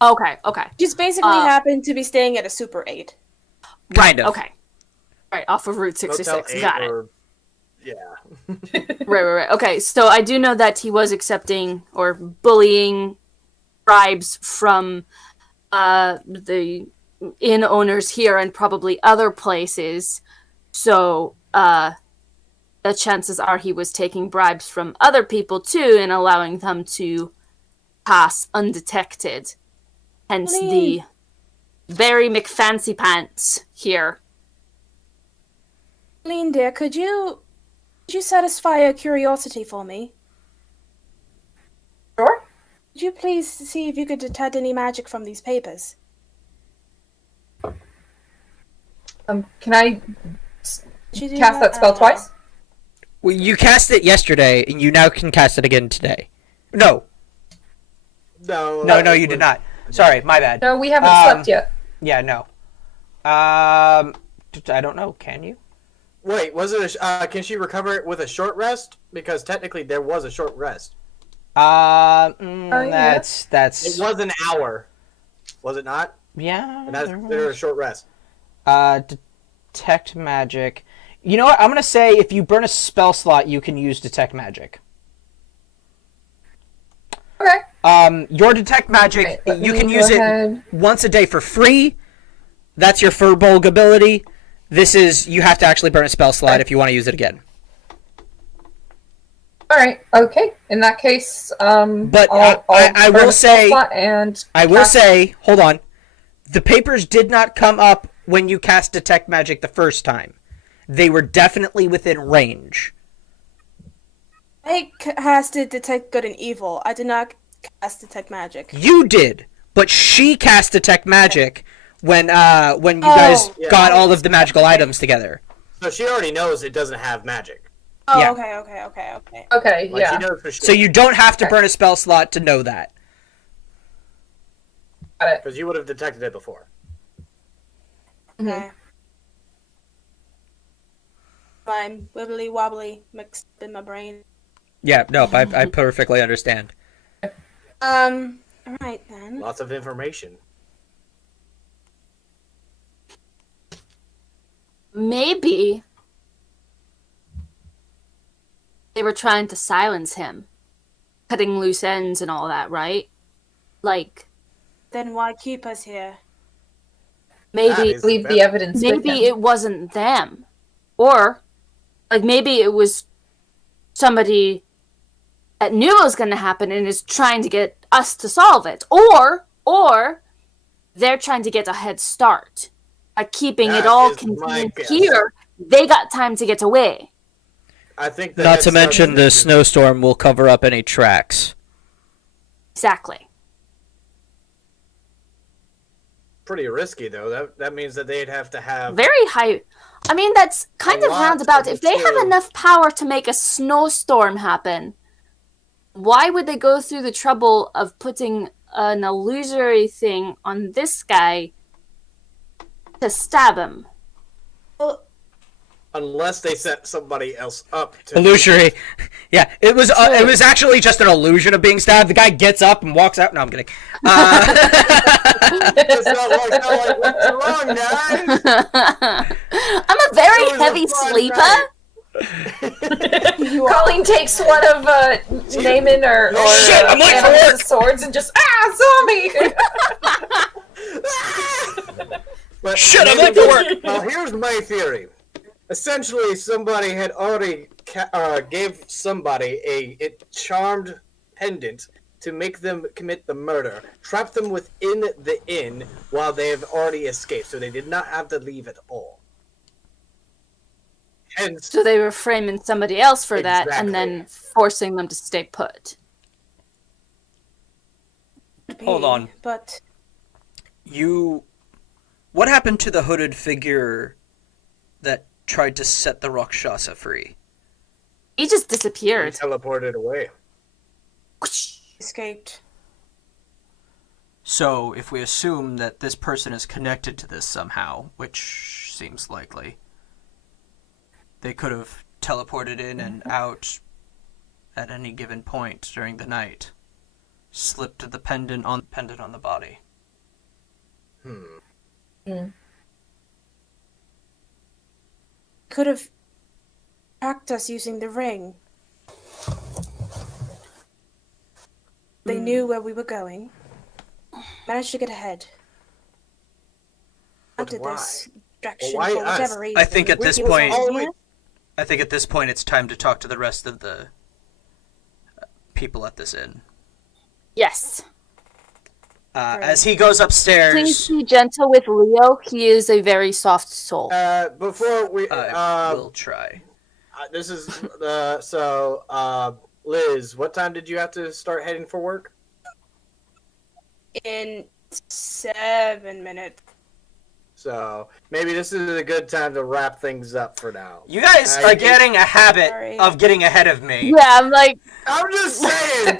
Okay. Just basically happened to be staying at a Super 8. Kind of. Okay. Right, off of Route 66. Motel 8 Got it. or... Yeah. Right. Okay, so I do know that he was accepting or bullying bribes from the inn owners here and probably other places. So the chances are he was taking bribes from other people too and allowing them to pass undetected. Hence the very McFancy pants here. Lean, dear, could you satisfy a curiosity for me? Sure. Could you please see if you could detect any magic from these papers? Can I Could you do cast that spell twice? Well, you cast it yesterday, and you now can cast it again today. No, you did not. Sorry, my bad. No, we haven't slept yet. Yeah, no. I don't know. Can you? Wait, was it can she recover it with a short rest? Because technically there was a short rest. yeah. That's It was an hour. Was it not? yeah. And that's considered a short rest. Detect magic. You know what? I'm gonna say if you burn a spell slot, you can use detect magic. Okay. Your detect magic, Let you me can go use ahead. it once a day for free. That's your Furbolg ability. This is you have to actually burn a spell slot if you want to use it again. All right. Okay. In that case, But I'll I burn will a spell say, slot and hold on. The papers did not come up when you cast Detect Magic the first time. They were definitely within range. I casted Detect Good and Evil. I did not cast Detect Magic. You did, but she cast Detect Magic when you guys got all of the magical items together. So she already knows it doesn't have magic. Oh, Yeah. Okay, Like, yeah. she knows for sure. So you don't have to burn a spell slot to know that. Got it. Because you would have detected it before. Okay. I'm wibbly wobbly mixed in my brain. Yeah, no, I perfectly understand. Alright then. Lots of information. Maybe they were trying to silence him, cutting loose ends and all that, right? Like, Then why keep us here? maybe Leave the evidence with maybe him. it wasn't them, or like maybe it was somebody that knew it was going to happen and is trying to get us to solve it, or they're trying to get a head start by keeping it That all is my contained guess. here. They got time to get away. I think that Not to mention the snowstorm will cover up any tracks. Exactly. pretty risky though. That means that they'd have to have Very high. I mean, that's kind A of lot roundabout. of If they have material. enough power to make a snowstorm happen, why would they go through the trouble of putting an illusory thing on this guy to stab him? unless they set somebody else up to Illusory. Yeah, it was actually just an illusion of being stabbed. The guy gets up and walks out. No, I'm kidding. It's not like, what's wrong, guys? I'm a very It was a heavy fun sleeper. night. Colleen takes one of Naaman or Shit, I'm late for Annabelle's swords and just zombie. But Shit, I'm maybe late for work. Well, here's my theory. Essentially, somebody had already gave somebody a charmed pendant to make them commit the murder, trapped them within the inn while they have already escaped, so they did not have to leave at all. Hence, So they were framing somebody else for that and Exactly. then forcing them to stay put. Hold on. But What happened to the hooded figure that tried to set the Rakshasa free? He just he disappeared. teleported away. escaped. So, if we assume that this person is connected to this somehow, which seems likely, they could have teleported in and out at any given point during the night, slipped the pendant on the body. Could have tracked us using the ring. They knew where we were going. Managed to get ahead. But Planted why? this distraction Why for us? whatever reason. I think at this It was point, always- it's time to talk to the rest of the people at this inn. Yes. As he goes upstairs, Please be gentle with Leo. He is a very soft soul. Before we, I will try. this is Liz, what time did you have to start heading for work? In 7 minutes. So maybe this is a good time to wrap things up for now. You guys I- are getting a habit Sorry. of getting ahead of me. Yeah, I'm like, I'm just saying.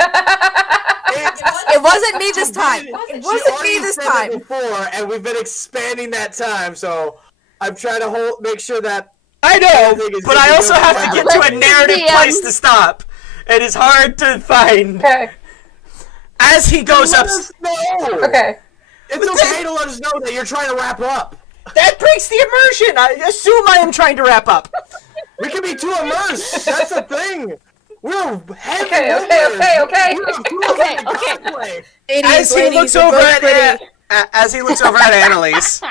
It wasn't me this time. It She wasn't me already this said it time. before, and we've been expanding that time. So I'm trying to make sure that I know, everything is but gonna I be also good have for to get to a everybody. narrative DM. place to stop. It is hard to find. Okay. As he goes up, Let us know. Okay. It's okay to let us know that you're trying to wrap up. that breaks the immersion. I assume I am trying to wrap up. We can be too immersed. That's the thing. We're heavy Okay. cosplay. As he looks over as he looks over at Annalise,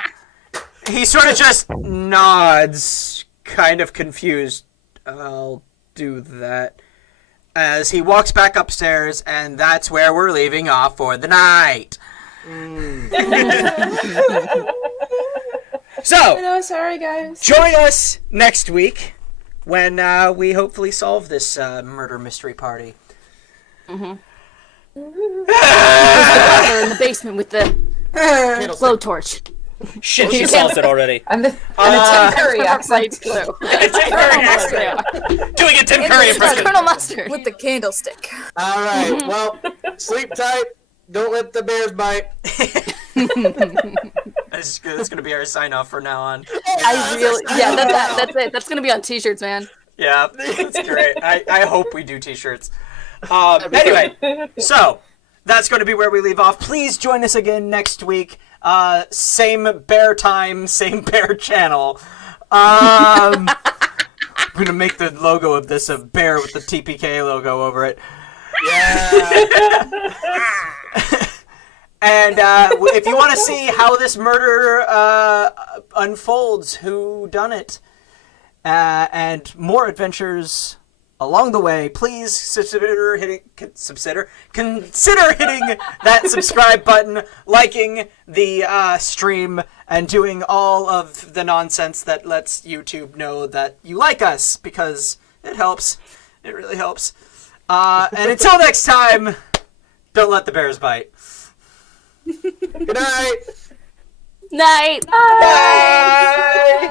he sort of just nods, kind of confused. I'll do that. As he walks back upstairs, and that's where we're leaving off for the night. So, know, sorry guys. join us next week when we hopefully solve this murder mystery party. There's the brother in the basement with the blowtorch. Shit, she solved it already. And the Tim Curry accent. Doing a Tim Curry impression. Colonel Mustard. With the candlestick. All right. Well, sleep tight. Don't let the bears bite. That's going to be our sign off from now on. That's it. That's gonna be on t-shirts, man. Yeah, that's great. I hope we do t-shirts. Anyway, so that's going to be where we leave off. Please join us again next week. Same bear time, same bear channel. I'm going to make the logo of this a bear with the TPK logo over it. Yeah. And if you want to see how this murder unfolds, who done it, and more adventures along the way, please consider hitting that subscribe button, liking the stream, and doing all of the nonsense that lets YouTube know that you like us, because it helps. It really helps. And until next time, don't let the bears bite. Good night. Night. Bye.